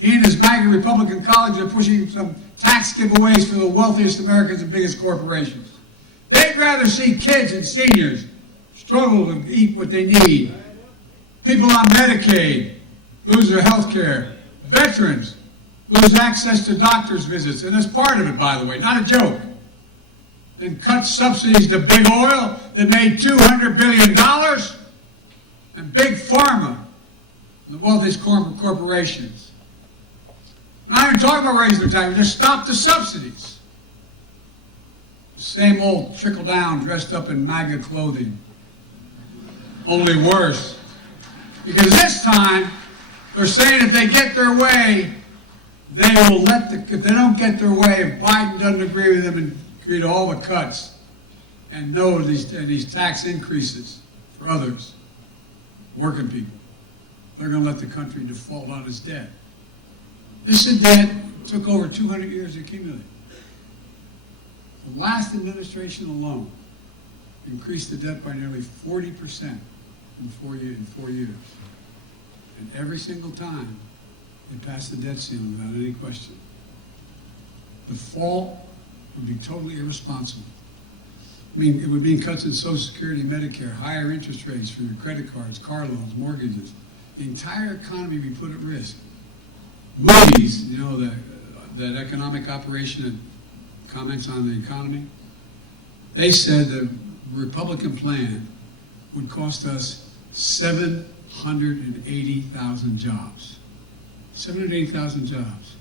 he and his MAGA Republican colleagues are pushing some tax giveaways for the wealthiest Americans and biggest corporations. They'd rather see kids and seniors struggle to eat what they need. People on Medicaid lose their health care. Veterans lose access to doctor's visits. And that's part of it, by the way, not a joke. Then cut subsidies to big oil that made $200 billion. And big pharma, the wealthiest corporations. We're not even talking about raising their taxes, just stop the subsidies. The same old trickle down dressed up in MAGA clothing. Only worse. Because this time, they're saying if they get their way, they will if they don't get their way, if Biden doesn't agree with them and agree to all the cuts and no these tax increases for others, working people, they're going to let the country default on its debt. This is debt took over 200 years to accumulate. The last administration alone increased the debt by nearly 40% in 4 years. And every single time, they passed the debt ceiling without any question. Default would be totally irresponsible. I mean, it would mean cuts in Social Security, Medicare, higher interest rates for your credit cards, car loans, mortgages. The entire economy would be put at risk. Moody's, you know, that economic operation that comments on the economy, they said the Republican plan would cost us 780,000 jobs. 780,000 jobs.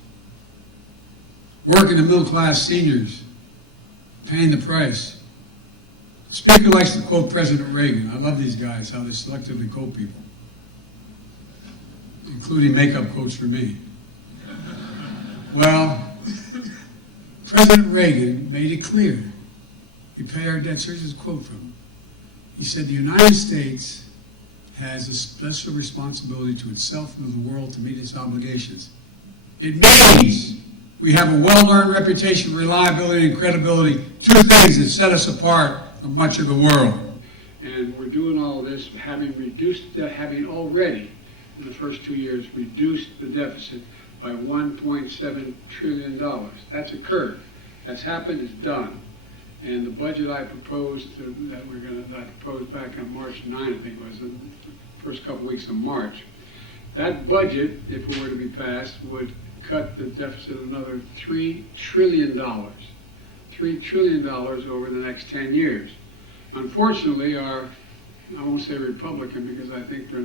Working and middle class seniors paying the price. The Speaker likes to quote President Reagan. I love these guys, how they selectively quote people, including makeup quotes for me. Well, President Reagan made it clear. We pay our debts. Here's his quote from him. He said, the United States has a special responsibility to itself and to the world to meet its obligations. It means we have a well-earned reputation for reliability and credibility, two things that set us apart from much of the world. And we're doing all this having already, in the first 2 years, reduced the deficit by $1.7 trillion. That's occurred. That's happened, it's done. And the budget I proposed that I proposed back on March 9, I think it was, the first couple weeks of March, that budget, if it were to be passed, would cut the deficit another $3 trillion. $3 trillion over the next 10 years. Unfortunately, I won't say Republican because I think they're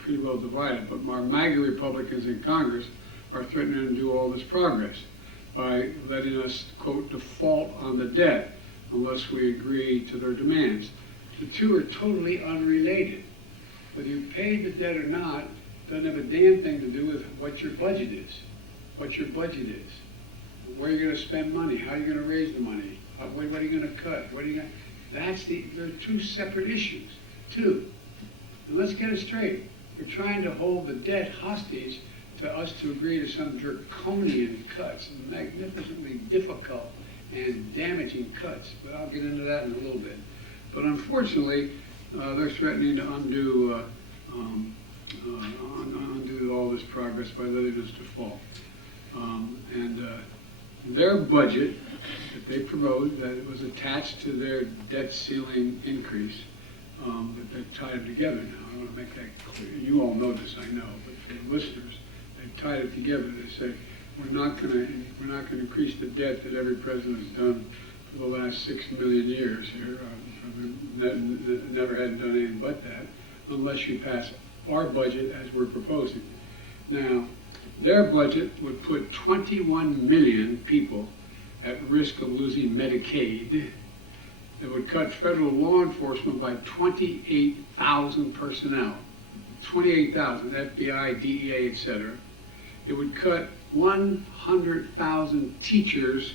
pretty well divided, but our MAGA Republicans in Congress are threatening to do all this progress by letting us, quote, default on the debt unless we agree to their demands. The two are totally unrelated. Whether you pay the debt or not doesn't have a damn thing to do with what your budget is. What your budget is. Where you're going to spend money, how you're going to raise the money, what are you going to cut, they're two separate issues. Two. And let's get it straight. We're trying to hold the debt hostage to us to agree to some draconian cuts, magnificently difficult and damaging cuts. But I'll get into that in a little bit. But unfortunately, they're threatening to undo all this progress by letting us default. Their budget that they proposed, that it was attached to their debt ceiling increase, that they've tied it together now. I want to make that clear. You all know this, I know, but for the listeners, they've tied it together. They say we're not going to increase the debt that every president has done for the last 6 million years here. Never had done anything but that, unless you pass our budget as we're proposing. Now, their budget would put 21 million people at risk of losing Medicaid. It would cut federal law enforcement by 28,000 personnel. 28,000, FBI, DEA, etc. It would cut 100,000 teachers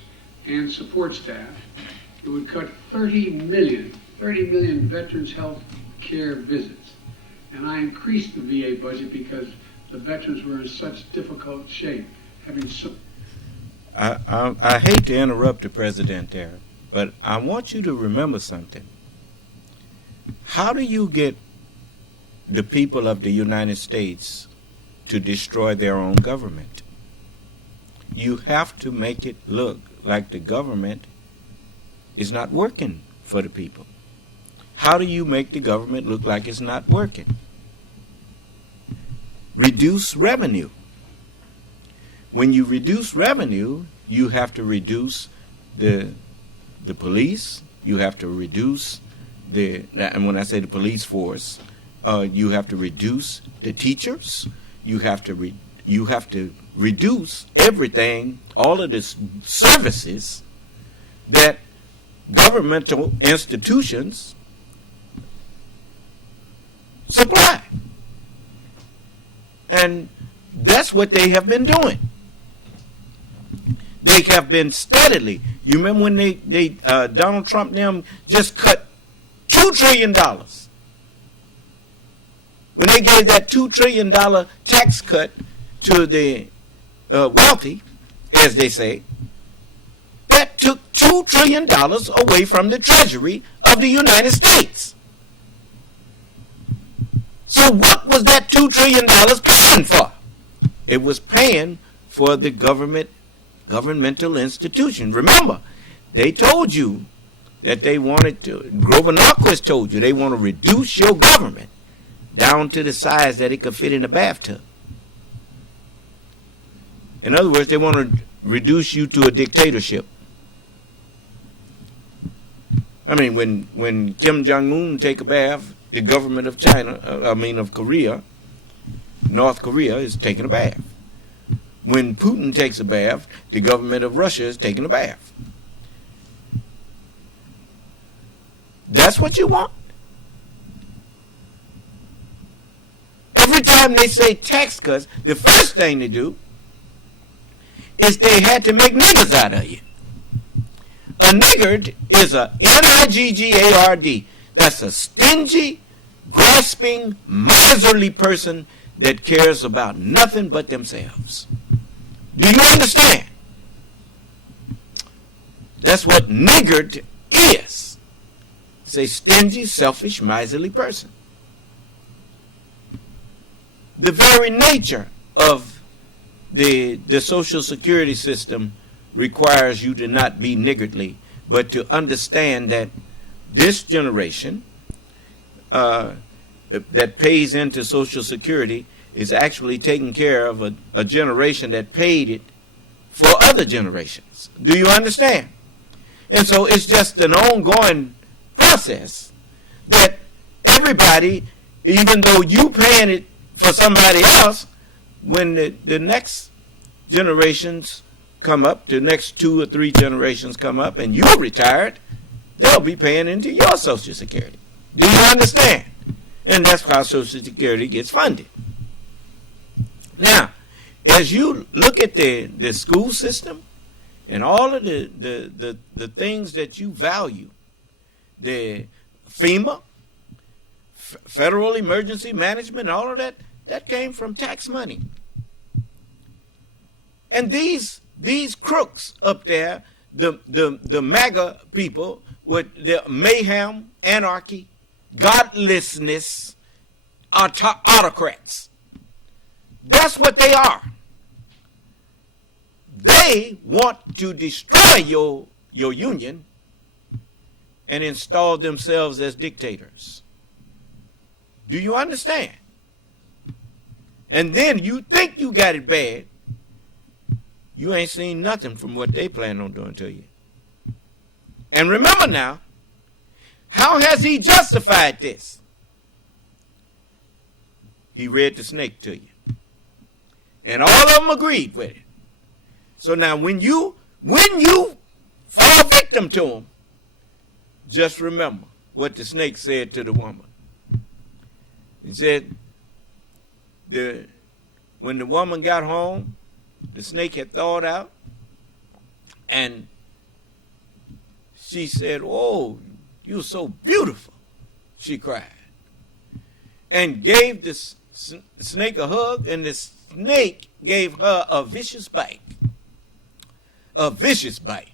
and support staff. It would cut 30 million veterans health care visits. And I increased the VA budget because the veterans were in such difficult shape. I hate to interrupt the president there, but I want you to remember something. How do you get the people of the United States to destroy their own government? You have to make it look like the government is not working for the people. How do you make the government look like it's not working? Reduce revenue. When you reduce revenue, you have to reduce the police. You have to reduce and when I say the police force, you have to reduce the teachers. You have to reduce everything, all of the services that governmental institutions supply. And that's what they have been doing. They have been steadily. You remember when they Donald Trump and them just cut $2 trillion. When they gave that $2 trillion tax cut to the wealthy, as they say, that took $2 trillion away from the Treasury of the United States. So what was that $2 trillion paying for? It was paying for the governmental institution. Remember, they told you that they wanted to, Grover Norquist told you, they want to reduce your government down to the size that it could fit in a bathtub. In other words, they want to reduce you to a dictatorship. I mean, when Kim Jong-un take a bath, the government of Korea, North Korea, is taking a bath. When Putin takes a bath, the government of Russia is taking a bath. That's what you want? Every time they say tax cuts, the first thing they do is they had to make niggers out of you. A niggard is a Niggard. That's a stingy, grasping, miserly person that cares about nothing but themselves. Do you understand? That's what niggard is. It's a stingy, selfish, miserly person. The very nature of the Social Security system requires you to not be niggardly, but to understand that this generation that pays into Social Security is actually taking care of a generation that paid it for other generations. Do you understand? And so it's just an ongoing process that everybody, even though you paying it for somebody else, when the next generations come up, the next 2 or 3 generations come up, and you're retired, they'll be paying into your Social Security. Do you understand? And that's how Social Security gets funded. Now, as you look at the school system and all of the things that you value, the FEMA, Federal Emergency Management, all of that, that came from tax money. And these crooks up there, the MAGA people with their mayhem, anarchy, godlessness, autocrats. That's what they are. They want to destroy your union and install themselves as dictators. Do you understand? And then you think you got it bad. You ain't seen nothing from what they plan on doing to you. And remember now, how has he justified this? He read the snake to you. And all of them agreed with it. So now when you fall victim to him, just remember what the snake said to the woman. He said, when the woman got home, the snake had thawed out, and she said, "Oh, you're so beautiful," she cried, and gave the snake a hug, and the snake gave her a vicious bite. A vicious bite.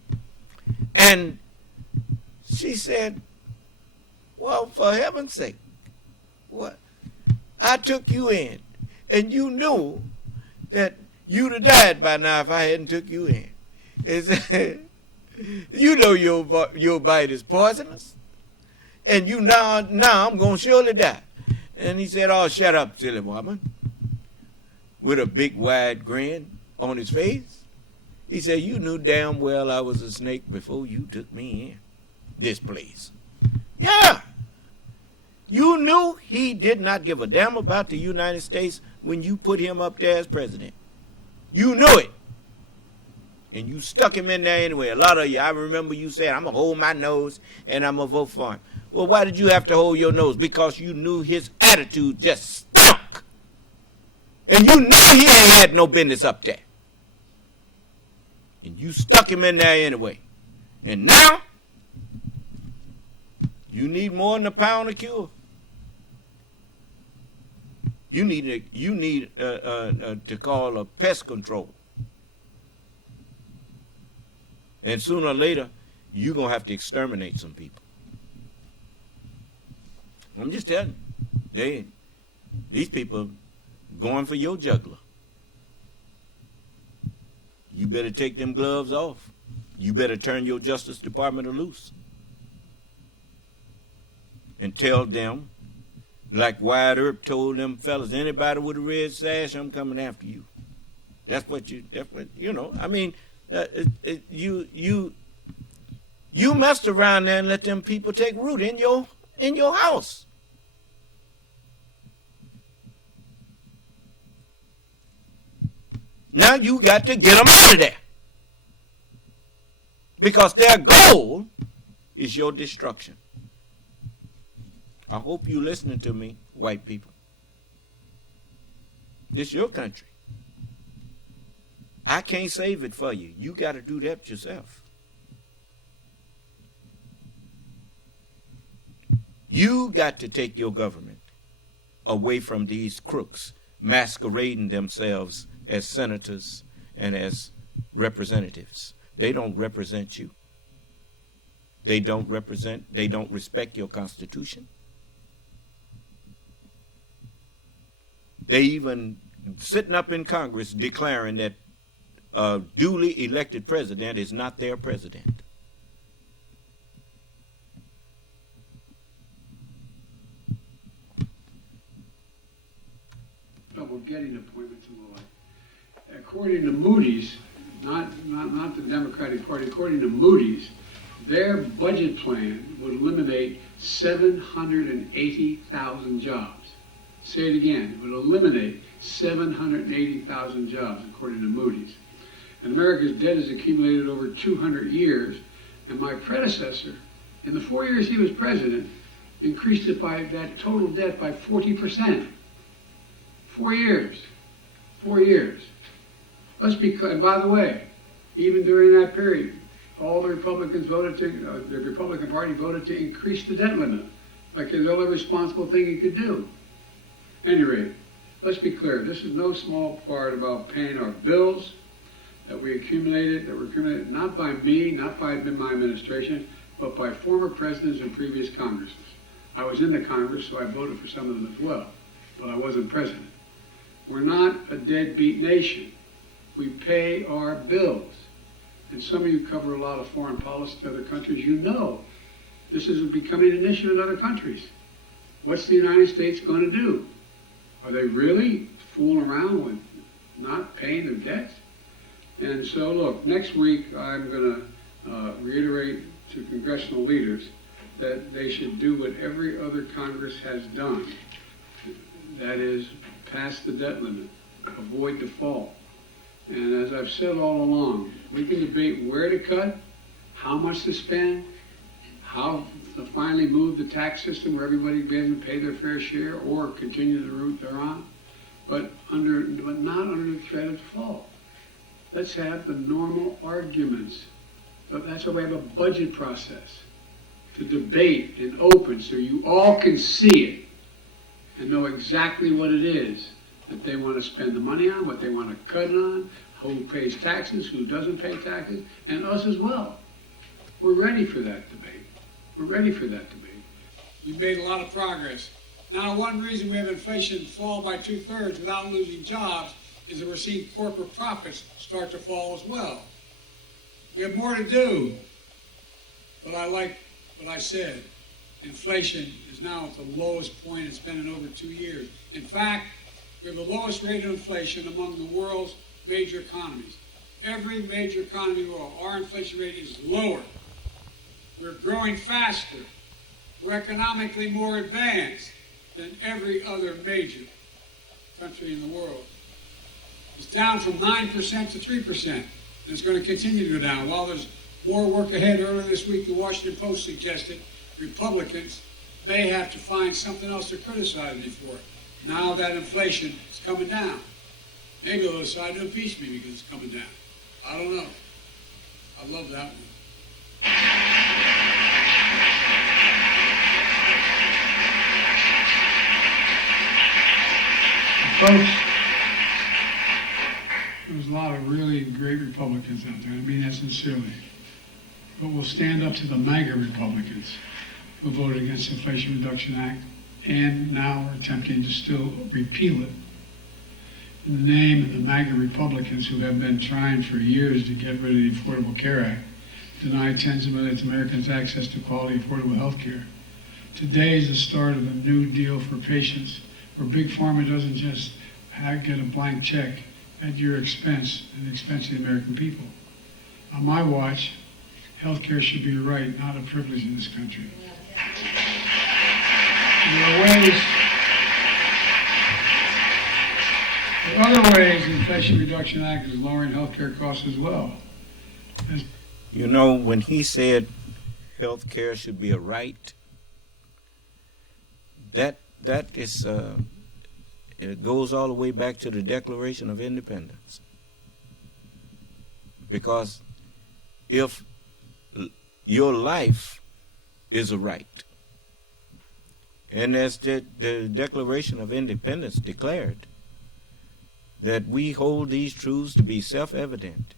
And she said, "Well, for heaven's sake, what? I took you in, and you knew that you'd have died by now if I hadn't took you in. You know your bite is poisonous, and you now I'm going to surely die." And he said, "Oh, shut up, silly woman," with a big wide grin on his face. He said, "You knew damn well I was a snake before you took me in this place." Yeah. You knew he did not give a damn about the United States when you put him up there as president. You knew it. And you stuck him in there anyway. A lot of you, I remember you saying, "I'm going to hold my nose and I'm going to vote for him." Well, why did you have to hold your nose? Because you knew his attitude just stunk. And you knew he ain't had no business up there. And you stuck him in there anyway. And now, you need more than a pound of cure. You need to call a pest control. And sooner or later, you're going to have to exterminate some people. I'm just telling you. These people going for your jugular. You better take them gloves off. You better turn your Justice Department loose. And tell them, like Wyatt Earp told them fellas, anybody with a red sash, I'm coming after you. That's what you know. I mean, you messed around there and let them people take root in your house. Now you got to get them out of there. Because their goal is your destruction. I hope you're listening to me, white people. This is your country. I can't save it for you. You got to do that yourself. You got to take your government away from these crooks masquerading themselves as senators and as representatives. They don't represent you. They don't respect your Constitution. They even sitting up in Congress declaring that a duly elected president is not their president. Trouble getting appointments and the like. According to Moody's, not the Democratic Party, according to Moody's, their budget plan would eliminate 780,000 jobs. Say it again, it would eliminate 780,000 jobs, according to Moody's. And America's debt has accumulated over 200 years, and my predecessor, in the 4 years he was president, increased it by that total debt by 40%. 4 years. 4 years. Let's be clear, and by the way, even during that period, all the Republicans voted to, the Republican Party voted to increase the debt limit, like the only responsible thing you could do. At any rate, let's be clear, this is no small part about paying our bills that were accumulated not by me, not by my administration, but by former presidents and previous Congresses. I was in the Congress, so I voted for some of them as well, but I wasn't president. We're not a deadbeat nation. We pay our bills. And some of you cover a lot of foreign policy in other countries. You know this is becoming an issue in other countries. What's the United States going to do? Are they really fooling around with not paying their debts? And so, look, next week I'm going to reiterate to congressional leaders that they should do what every other Congress has done. That is, pass the debt limit, avoid default. And as I've said all along, we can debate where to cut, how much to spend, how to finally move the tax system where everybody be able to pay their fair share or continue the route they're on, but not under the threat of default. Let's have the normal arguments. But that's why we have a budget process to debate and open so you all can see it and know exactly what it is that they want to spend the money on, what they want to cut it on, who pays taxes, who doesn't pay taxes, and us as well. We're ready for that debate. We're ready for that debate. We've made a lot of progress. Now, one reason we have inflation fall by 2/3 without losing jobs is that we're seeing corporate profits start to fall as well. We have more to do, but I like what I said. Inflation is now at the lowest point it's been in over 2 years. In fact, we have the lowest rate of inflation among the world's major economies. Every major economy in the world, our inflation rate is lower. We're growing faster. We're economically more advanced than every other major country in the world. It's down from 9% to 3%, and it's going to continue to go down. While there's more work ahead, earlier this week, the Washington Post suggested Republicans may have to find something else to criticize me for. Now that inflation is coming down. Maybe they'll decide to impeach me because it's coming down. I don't know. I love that one. Folks, there's a lot of really great Republicans out there. I mean that sincerely. But we'll stand up to the MAGA Republicans who voted against the Inflation Reduction Act and now are attempting to still repeal it. In the name of the MAGA Republicans who have been trying for years to get rid of the Affordable Care Act, deny tens of millions of Americans access to quality, affordable health care. Today is the start of a new deal for patients where Big Pharma doesn't just get a blank check at your expense and the expense of the American people. On my watch, health care should be a right, not a privilege in this country. There are other ways the Inflation Reduction Act is lowering health care costs as well. You know, when he said health care should be a right, that is it goes all the way back to the Declaration of Independence. Because if your life is a right, And as the Declaration of Independence declared, that we hold these truths to be self-evident,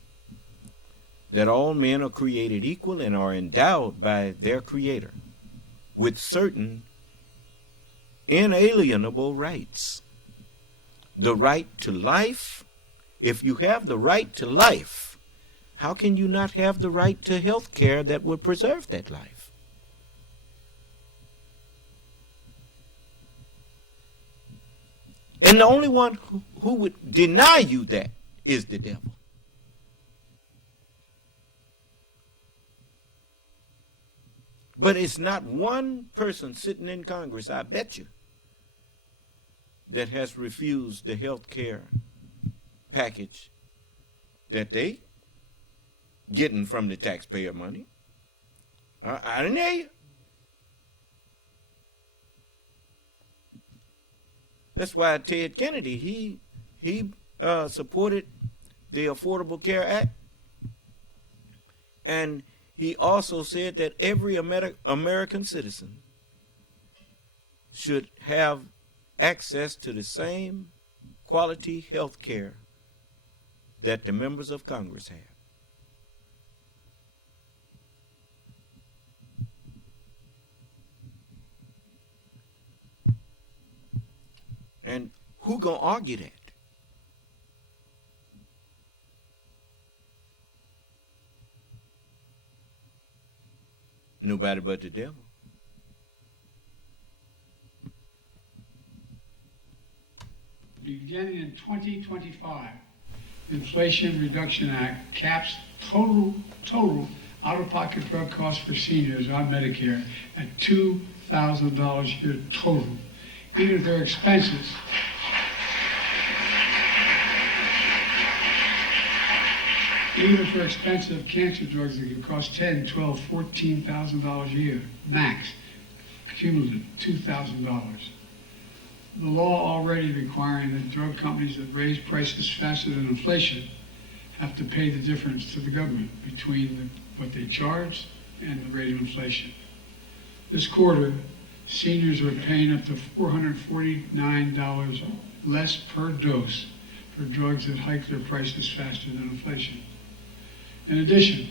that all men are created equal and are endowed by their Creator with certain inalienable rights. The right to life. If you have the right to life, how can you not have the right to health care that would preserve that life? And the only one who would deny you that is the devil. But it's not one person sitting in Congress, I bet you, that has refused the health care package that they getting from the taxpayer money. I didn't hear you. That's why Ted Kennedy, he supported the Affordable Care Act, and he also said that every American citizen should have access to the same quality health care that the members of Congress have. And who gonna argue that? Nobody but the devil. Beginning in 2025, Inflation Reduction Act caps total out-of-pocket drug costs for seniors on Medicare at $2,000 a year total. Even if their expenses of cancer drugs that could cost $10,000, $12,000, $14,000 a year, max, cumulative, $2,000. The law already requiring that drug companies that raise prices faster than inflation have to pay the difference to the government between what they charge and the rate of inflation. This quarter, seniors are paying up to $449 less per dose for drugs that hike their prices faster than inflation. In addition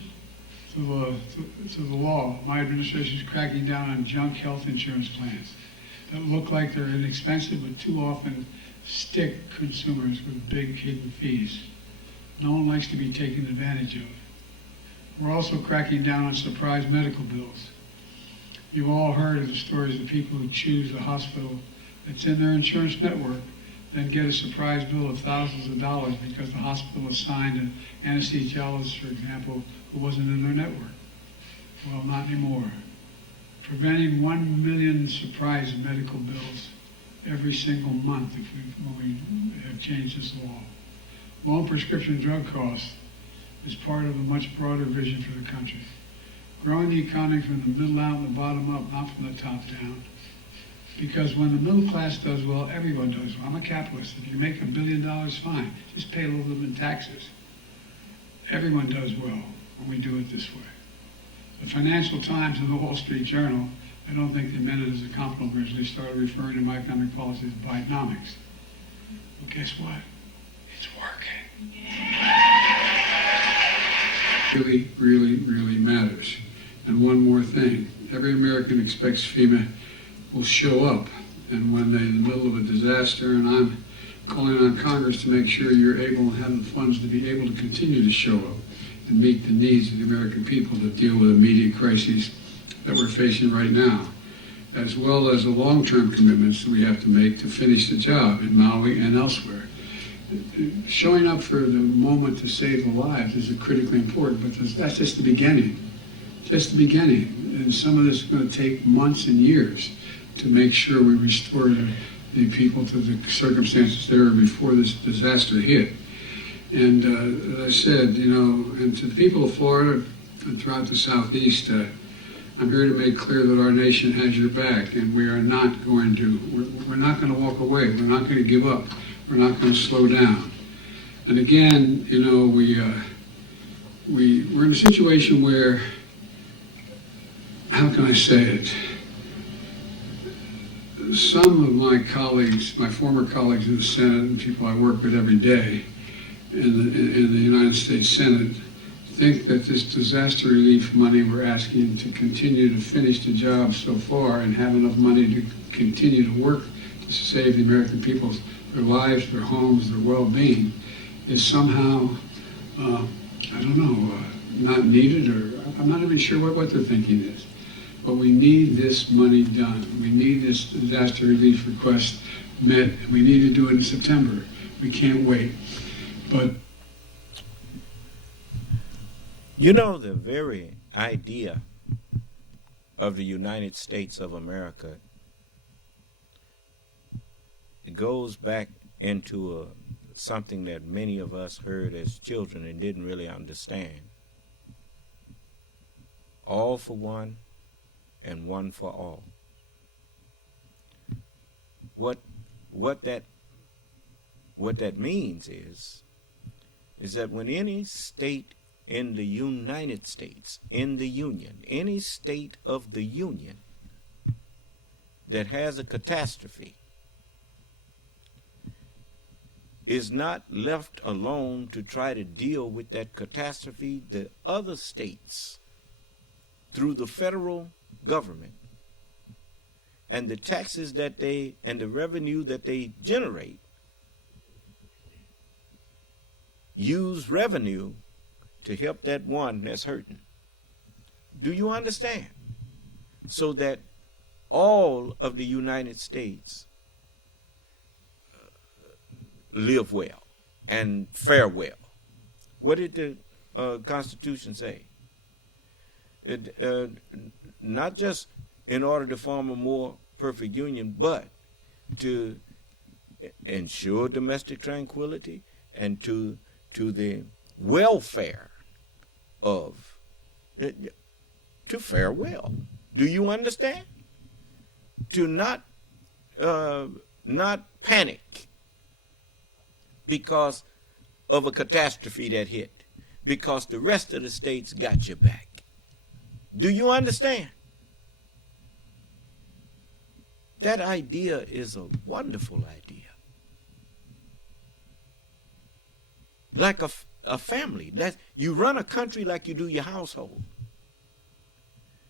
to the law, my administration is cracking down on junk health insurance plans that look like they're inexpensive but too often stick consumers with big hidden fees. No one likes to be taken advantage of. We're also cracking down on surprise medical bills. You've all heard of the stories of people who choose the hospital that's in their insurance network, then get a surprise bill of thousands of dollars because the hospital assigned an anesthesiologist, for example, who wasn't in their network. Well, not anymore. Preventing 1 million surprise medical bills every single month when we have changed this law. Low prescription drug costs is part of a much broader vision for the country. Growing the economy from the middle out and the bottom up, not from the top down. Because when the middle class does well, everyone does well. I'm a capitalist. If you make $1 billion, fine. Just pay a little bit in taxes. Everyone does well when we do it this way. The Financial Times and the Wall Street Journal, I don't think they meant it as a compliment originally. They started referring to my economic policies as Bidenomics. Well, guess what? It's working. Really, really, really matters. And one more thing. Every American expects FEMA will show up. And when they're in the middle of a disaster, and I'm calling on Congress to make sure you're able and have the funds to be able to continue to show up and meet the needs of the American people to deal with immediate crises that we're facing right now, as well as the long-term commitments that we have to make to finish the job in Maui and elsewhere. Showing up for the moment to save the lives is critically important, but that's just the beginning. Just the beginning. And some of this is going to take months and years to make sure we restore the people to the circumstances they were before this disaster hit. And as I said, and to the people of Florida and throughout the Southeast, I'm here to make clear that our nation has your back, and we are not going to, we're not going to walk away. We're not going to give up. We're not going to slow down. And again, we're in a situation where, how can I say it? some of my colleagues, my former colleagues in the Senate and people I work with every day in the United States Senate think that this disaster relief money we're asking to continue to finish the job so far and have enough money to continue to work to save the American people, their lives, their homes, their well-being, is somehow, I don't know, not needed, or I'm not even sure what their thinking is. But we need this money done. We need this disaster relief request met. We need to do it in September. We can't wait. But you know, the very idea of the United States of America, it goes back into something that many of us heard as children and didn't really understand. All for one and one for all. What that means is that when any state in the United States, in the Union, any state of the Union that has a catastrophe is not left alone to try to deal with that catastrophe, the other states, through the federal government and the taxes that they and the revenue that they generate, use revenue to help that one that's hurting. Do you understand? So that all of the United States live well and fare well. What did the Constitution say? Not just in order to form a more perfect union, but to ensure domestic tranquility and to the welfare of, to fare well. Do you understand? To not panic because of a catastrophe that hit, because the rest of the states got your back. Do you understand? That idea is a wonderful idea. Like a family. You run a country like you do your household.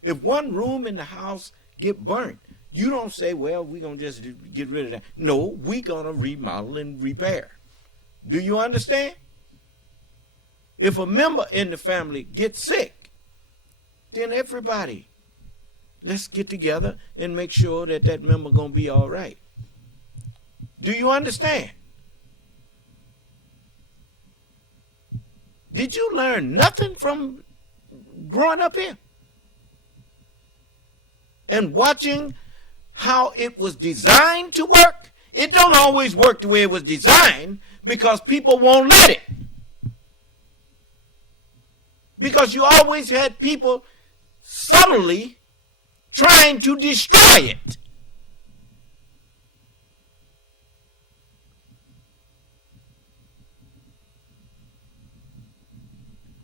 If one room in the house get burnt, you don't say, well, we're going to just get rid of that. No, we're going to remodel and repair. Do you understand? If a member in the family gets sick, then everybody, let's get together and make sure that that member going to be all right. Do you understand? Did you learn nothing from growing up here? And watching how it was designed to work? It don't always work the way it was designed because people won't let it. Because you always had people subtly trying to destroy it.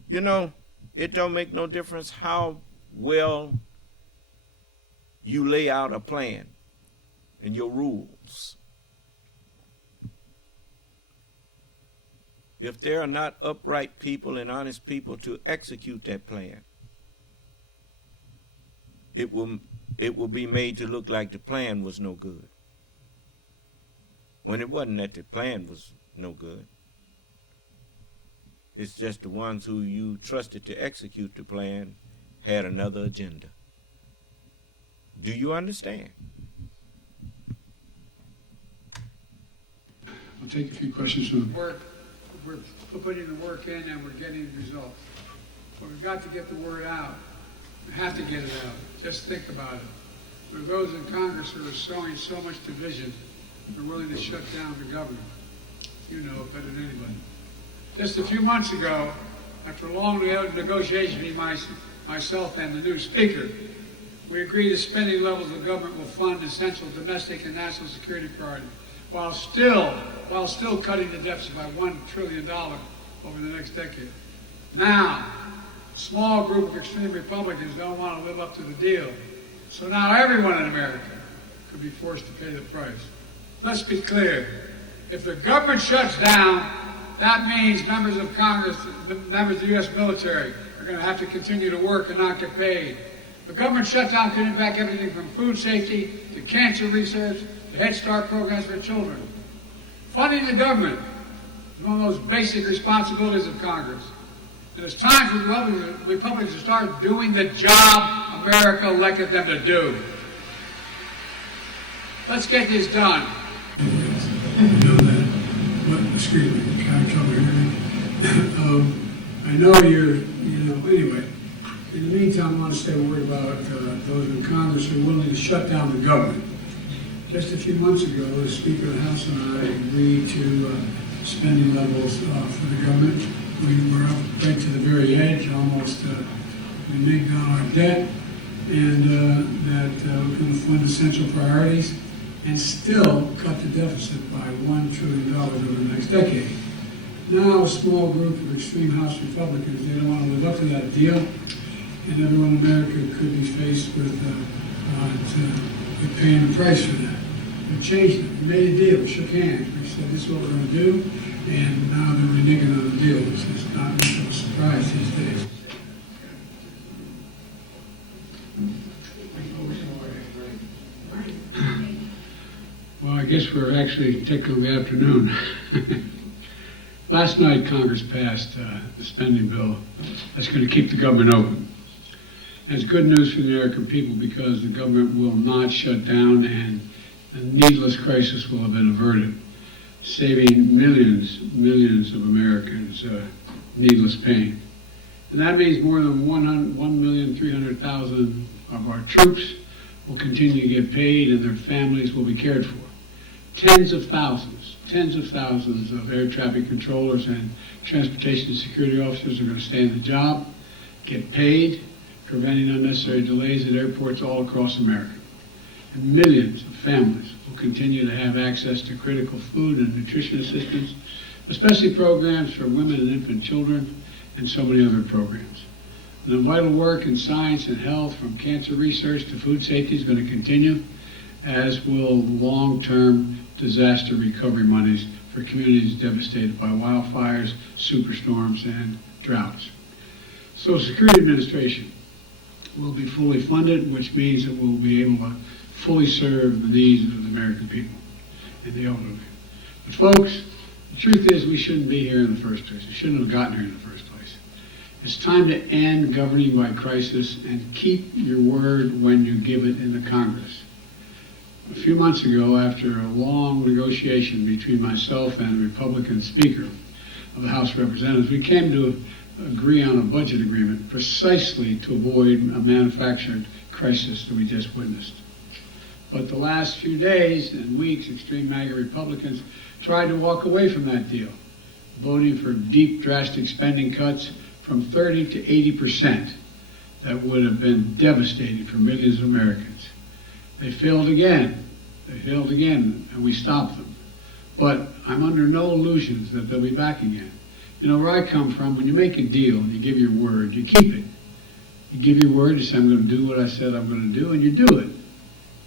You know, it don't make no difference how well you lay out a plan and your rules. If there are not upright people and honest people to execute that plan, it will be made to look like the plan was no good. When it wasn't that the plan was no good. It's just the ones who you trusted to execute the plan had another agenda. Do you understand? I'll take a few questions from the work. We're putting the work in and we're getting the results. But we've got to get the word out. We have to get it out. Just think about it. There are those in Congress who are sowing so much division, they're willing to shut down the government. You know it better than anybody. Just a few months ago, after a long negotiation between myself and the new speaker, we agreed that spending levels of the government will fund essential domestic and national security priorities, while still cutting the deficit by $1 trillion over the next decade. Now, a small group of extreme Republicans don't want to live up to the deal. So now everyone in America, could be forced to pay the price. Let's be clear. If the government shuts down, that means members of Congress, members of the U.S. military are going to have to continue to work and not get paid. The government shutdown could impact everything from food safety to cancer research to Head Start programs for children. Funding the government is one of those basic responsibilities of Congress. And it's time for the Republicans to start doing the job America elected them to do. Let's get this done. Excuse me, kind of trouble hearing. I know anyway. In the meantime, I want to say a word about those in Congress who are willing to shut down the government. Just a few months ago, the Speaker of the House and I agreed to spending levels for the government. We were up right to the very edge, almost reneged on our debt, and that we're going to fund essential priorities and still cut the deficit by $1 trillion over the next decade. Now a small group of extreme House Republicans, they don't want to live up to that deal, and everyone in America could be faced with paying the price for that. We changed it. We made a deal. We shook hands. We said this is what we're going to do, and now they're reneging on the deal. It's not much of a surprise these days. Well, I guess we're actually taking the afternoon. Last night, Congress passed the spending bill that's going to keep the government open. And it's good news for the American people because the government will not shut down and a needless crisis will have been averted, saving millions of Americans needless pain. And that means more than 1,300,000 of our troops will continue to get paid and their families will be cared for. Tens of thousands of air traffic controllers and transportation security officers are going to stay in the job, get paid, preventing unnecessary delays at airports all across America. And millions of families will continue to have access to critical food and nutrition assistance, especially programs for women and infant children, and so many other programs. And the vital work in science and health, from cancer research to food safety, is going to continue, as will long-term disaster recovery monies for communities devastated by wildfires, superstorms, and droughts. Social Security Administration will be fully funded, which means that we'll be able to fully serve the needs of the American people and the elderly. But folks, the truth is we shouldn't be here in the first place. We shouldn't have gotten here in the first place. It's time to end governing by crisis and keep your word when you give it in the Congress. A few months ago, after a long negotiation between myself and the Republican Speaker of the House of Representatives, we came to agree on a budget agreement precisely to avoid a manufactured crisis that we just witnessed. But the last few days and weeks, extreme MAGA Republicans tried to walk away from that deal, voting for deep, drastic spending cuts from 30 to 80% that would have been devastating for millions of Americans. They failed again, and we stopped them. But I'm under no illusions that they'll be back again. You know, where I come from, when you make a deal and you give your word, you keep it. You give your word, you say, I'm going to do what I said I'm going to do, and you do it.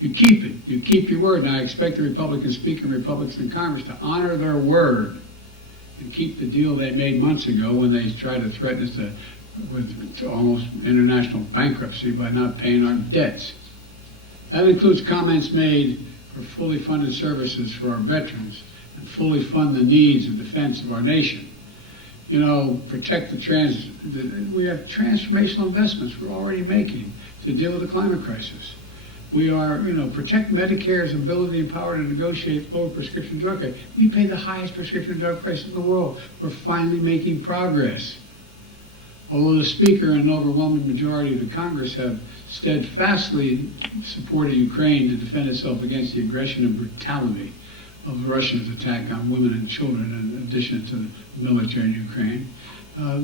You keep it. You keep your word. And I expect the Republican Speaker and Republicans in Congress to honor their word and keep the deal they made months ago when they tried to threaten us with almost international bankruptcy by not paying our debts. That includes comments made for fully funded services for our veterans and fully fund the needs and defense of our nation. You know, protect we have transformational investments we're already making to deal with the climate crisis. We are, protect Medicare's ability and power to negotiate lower prescription drug rates. We pay the highest prescription drug price in the world. We're finally making progress. Although the Speaker and an overwhelming majority of the Congress have steadfastly supported Ukraine to defend itself against the aggression and brutality of the Russians' attack on women and children, in addition to the military in Ukraine,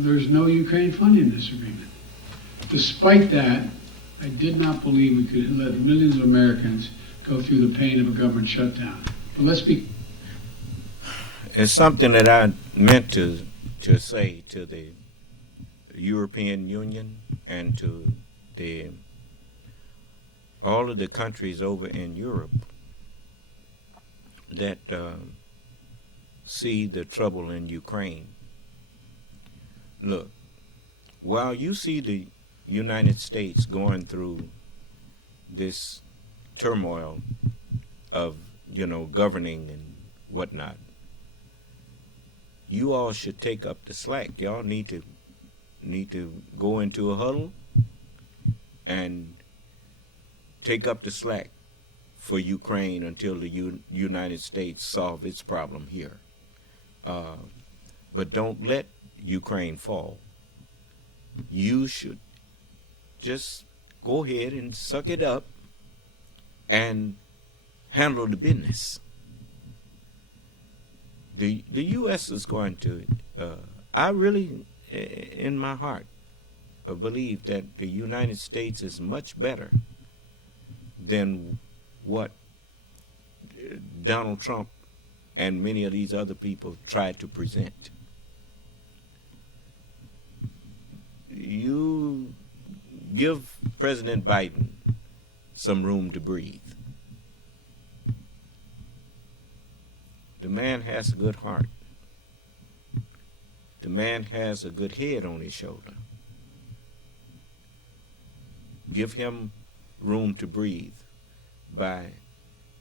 there's no Ukraine funding in this agreement. Despite that, I did not believe we could let millions of Americans go through the pain of a government shutdown. But let's be... It's something that I meant to say to the European Union and to all of the countries over in Europe that see the trouble in Ukraine, look, while you see the United States going through this turmoil of, governing and whatnot, you all should take up the slack. Y'all need to go into a huddle and take up the slack for Ukraine until the United States solve its problem here. But don't let Ukraine fall. You should just go ahead and suck it up and handle the business. The U.S. is going to, I really, in my heart, believe that the United States is much better than what Donald Trump and many of these other people tried to present. You give President Biden some room to breathe. The man has a good heart. The man has a good head on his shoulder. Give him room to breathe by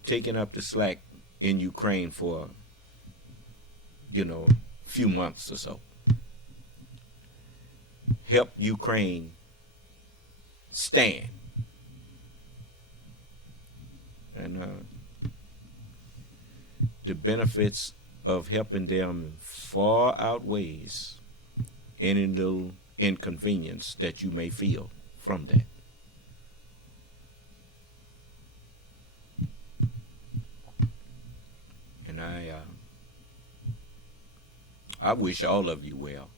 taking up the slack in Ukraine for, a few months or so. Help Ukraine stand. And the benefits of helping them far outweighs any little inconvenience that you may feel from that. And I wish all of you well.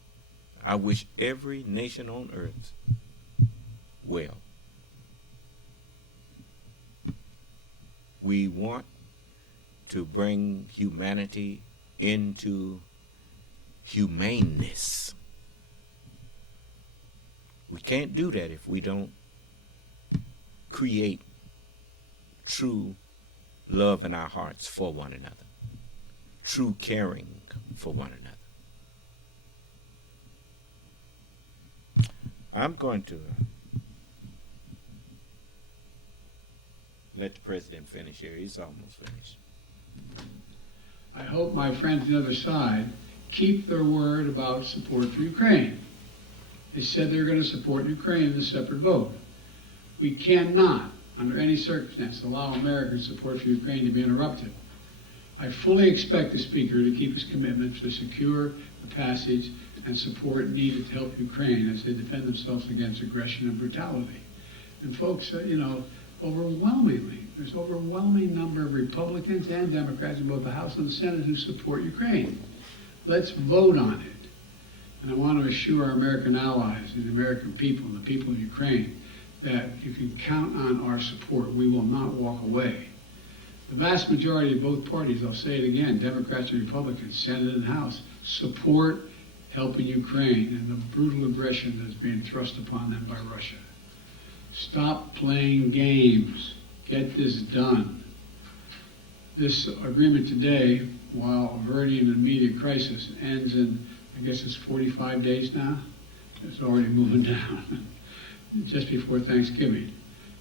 I wish every nation on earth well. We want to bring humanity into humaneness. We can't do that if we don't create true love in our hearts for one another, true caring for one another. I'm going to let the president finish here. He's almost finished. I hope my friends on the other side keep their word about support for Ukraine. They said they're going to support Ukraine in a separate vote. We cannot, under any circumstance, allow American support for Ukraine to be interrupted. I fully expect the Speaker to keep his commitment to secure the passage and support needed to help Ukraine as they defend themselves against aggression and brutality. And folks, overwhelmingly, there's an overwhelming number of Republicans and Democrats in both the House and the Senate who support Ukraine. Let's vote on it. And I want to assure our American allies and the American people and the people of Ukraine that you can count on our support. We will not walk away. The vast majority of both parties, I'll say it again, Democrats and Republicans, Senate and House, support helping Ukraine and the brutal aggression that's being thrust upon them by Russia. Stop playing games. Get this done. This agreement today, while averting an immediate crisis, ends in, I guess it's 45 days now. It's already moving down. Just before Thanksgiving.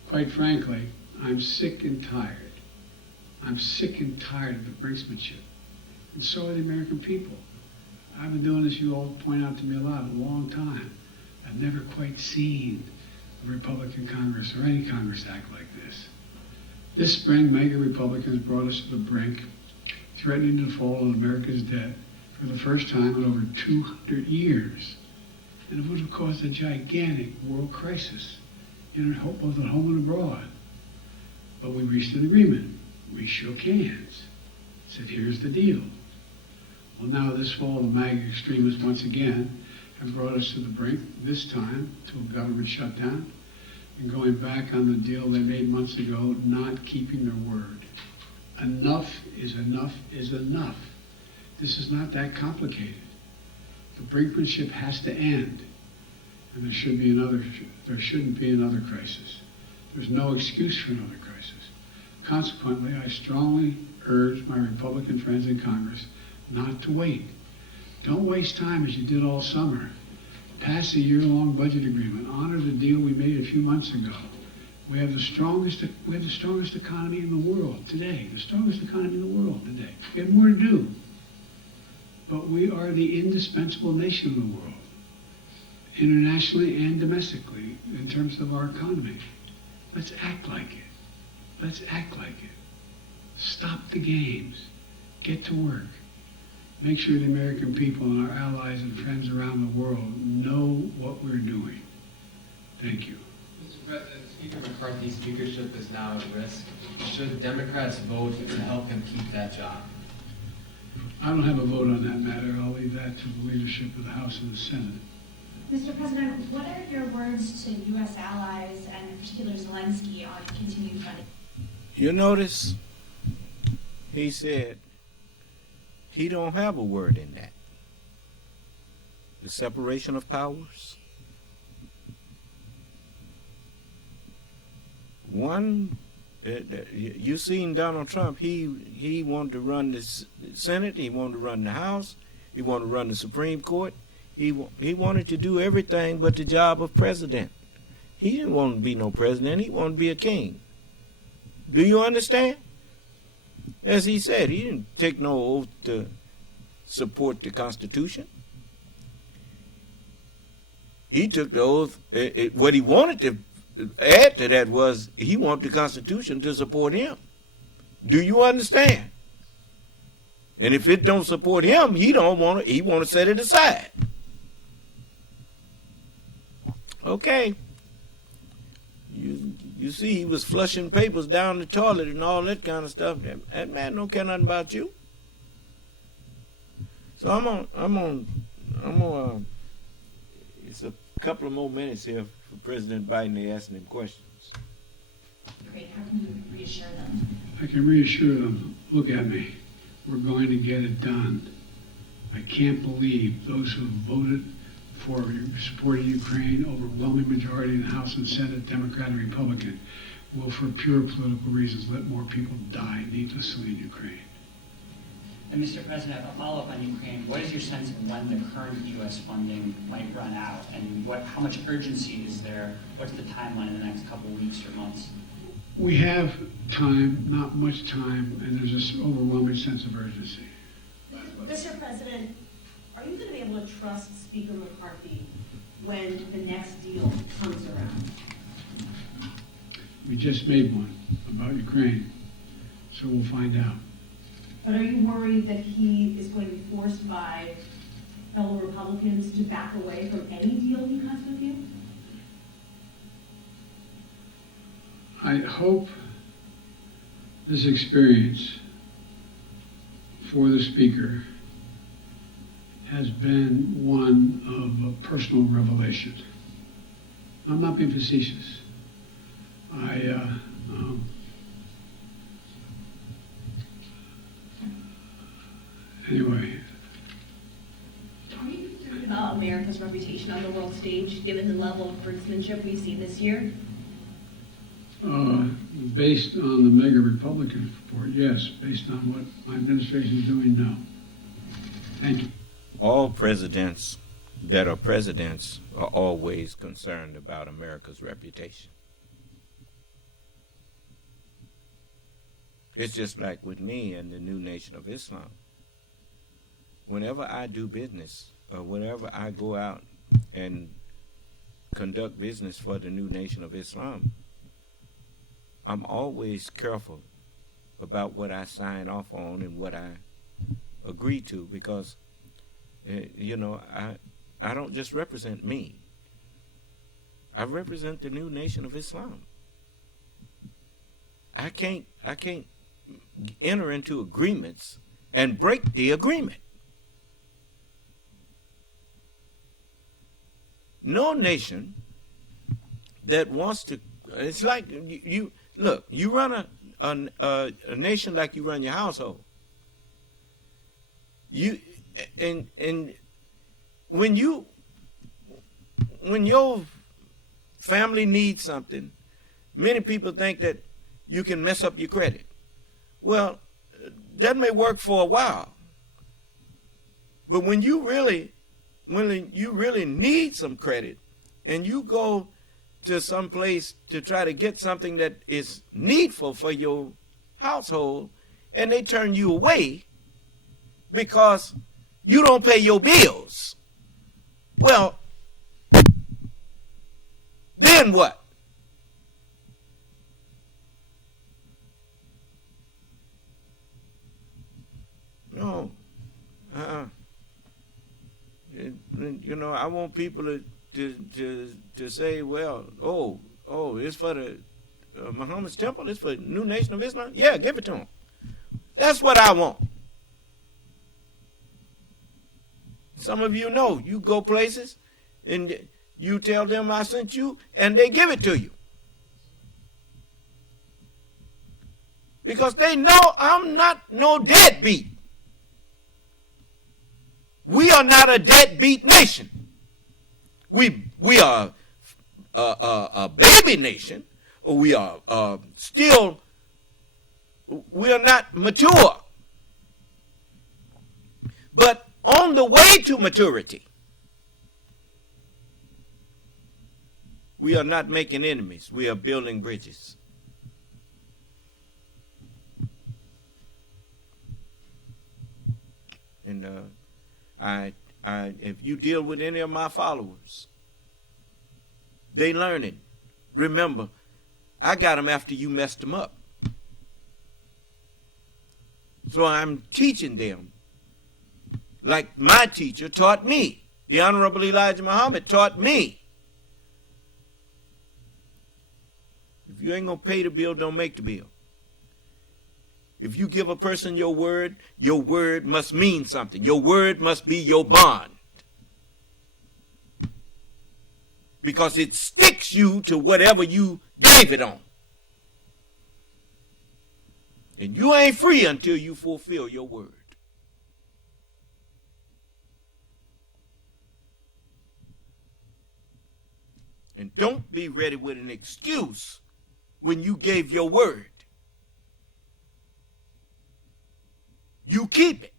Quite frankly, I'm sick and tired. I'm sick and tired of the Brinksmanship. And so are the American people. I've been doing this, you all point out to me a long time. I've never quite seen a Republican Congress or any Congress act like this. This spring, MAGA Republicans brought us to the brink, threatening to fall on America's debt for the first time in over 200 years. And it would have caused a gigantic world crisis in both at home and abroad. But we reached an agreement. We shook hands. Said, here's the deal. Well, now this fall, the MAGA extremists once again have brought us to the brink, this time to a government shutdown, and going back on the deal they made months ago, not keeping their word. Enough is enough is enough. This is not that complicated. The Brinksmanship has to end, and there shouldn't be another crisis. There's no excuse for another crisis. Consequently, I strongly urge my Republican friends in Congress not to wait. Don't waste time as you did all summer. Pass a year-long budget agreement. Honor the deal we made a few months ago. We have the strongest economy in the world today. The strongest economy in the world today. We have more to do. But we are the indispensable nation of the world, internationally and domestically, in terms of our economy. Let's act like it. Let's act like it. Stop the games. Get to work. Make sure the American people and our allies and friends around the world know what we're doing. Thank you. Mr. President, Speaker McCarthy's speakership is now at risk. Should Democrats vote to help him keep that job? I don't have a vote on that matter. I'll leave that to the leadership of the House and the Senate. Mr. President, what are your words to U.S. allies and in particular Zelensky on continued funding? You notice he said he don't have a word in that. The separation of powers. One, you seen Donald Trump, he wanted to run the Senate, he wanted to run the House, he wanted to run the Supreme Court. He wanted to do everything but the job of president. He didn't want to be no president, he wanted to be a king. Do you understand? As he said, he didn't take no oath to support the Constitution. He took the oath, what he wanted to add to that was he wanted the Constitution to support him. Do you understand? And if it don't support him, he want to set it aside. Okay. You see, he was flushing papers down the toilet and all that kind of stuff. That man don't care nothing about you. So I'm on. It's a couple of more minutes here for President Biden to ask them questions. Great. How can you reassure them? I can reassure them. Look at me. We're going to get it done. I can't believe those who voted for supporting Ukraine, overwhelming majority in the House and Senate, Democrat and Republican, will for pure political reasons let more people die needlessly in Ukraine. And Mr. President, a follow-up on Ukraine, what is your sense of when the current U.S. funding might run out, and how much urgency is there? What's the timeline in the next couple of weeks or months? We have time, not much time, and there's this overwhelming sense of urgency. Mr. President, are you going to be able to trust Speaker McCarthy when the next deal comes around? We just made one about Ukraine, so we'll find out. But are you worried that he is going to be forced by fellow Republicans to back away from any deal he cuts with you? I hope this experience for the Speaker has been one of personal revelation. I'm not being facetious. Anyway. Are you concerned about America's reputation on the world stage, given the level of brinksmanship we've seen this year? Based on the mega Republican report, yes. Based on what my administration is doing, no. Thank you. All presidents that are presidents are always concerned about America's reputation. It's just like with me and the new Nation of Islam. Whenever I do business or whenever I go out and conduct business for the new Nation of Islam, I'm always careful about what I sign off on and what I agree to, because I don't just represent me. I represent the new Nation of Islam. I can't enter into agreements and break the agreement. No nation that wants to, it's like you look, you run a nation like you run your household. And when your family needs something, many people think that you can mess up your credit. Well, that may work for a while. But when you really need some credit and you go to some place to try to get something that is needful for your household, and they turn you away because you don't pay your bills, well, then what? No. You know, I want people to say, well, it's for the Muhammad's temple, it's for New Nation of Islam. Yeah, give it to them. That's what I want. Some of you know, you go places and you tell them I sent you, and they give it to you. Because they know I'm not no deadbeat. We are not a deadbeat nation. We are a baby nation. We are we are not mature. But on the way to maturity, we are not making enemies. We are building bridges. And if you deal with any of my followers, they learn it. Remember, I got them after you messed them up. So I'm teaching them like my teacher taught me. The Honorable Elijah Muhammad taught me. If you ain't going to pay the bill, don't make the bill. If you give a person your word must mean something. Your word must be your bond. Because it sticks you to whatever you gave it on. And you ain't free until you fulfill your word. And don't be ready with an excuse when you gave your word. You keep it.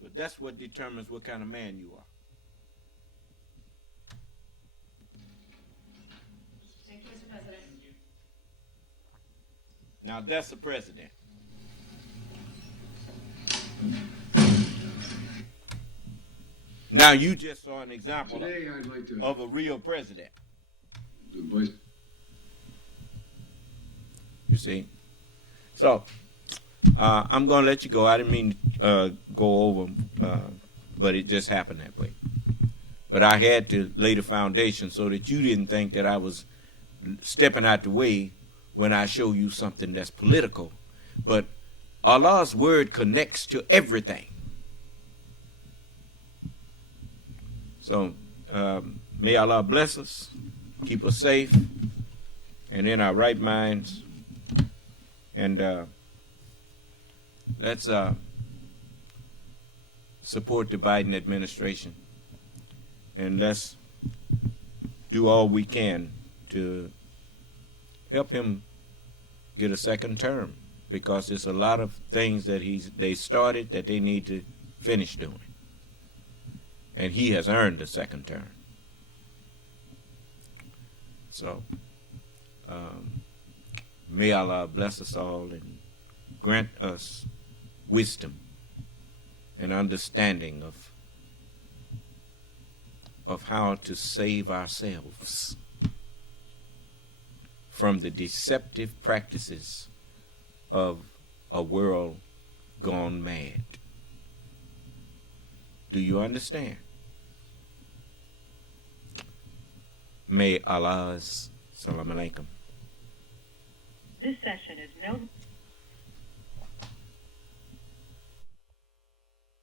So that's what determines what kind of man you are. Thank you, Mr. President. Now that's the president. Now you just saw an example Today, I'd like to, of a real president. The voice. You see? So, I'm going to let you go. I didn't mean to go over, but it just happened that way. But I had to lay the foundation so that you didn't think that I was stepping out the way when I show you something that's political. But Allah's word connects to everything. So, may Allah bless us, keep us safe, and in our right minds. And let's support the Biden administration. And let's do all we can to help him get a second term. Because there's a lot of things that they started that they need to finish doing. And he has earned a second term. So, may Allah bless us all and grant us wisdom and understanding of how to save ourselves from the deceptive practices of a world gone mad. Do you understand? May Allah's salam alaikum. This session is no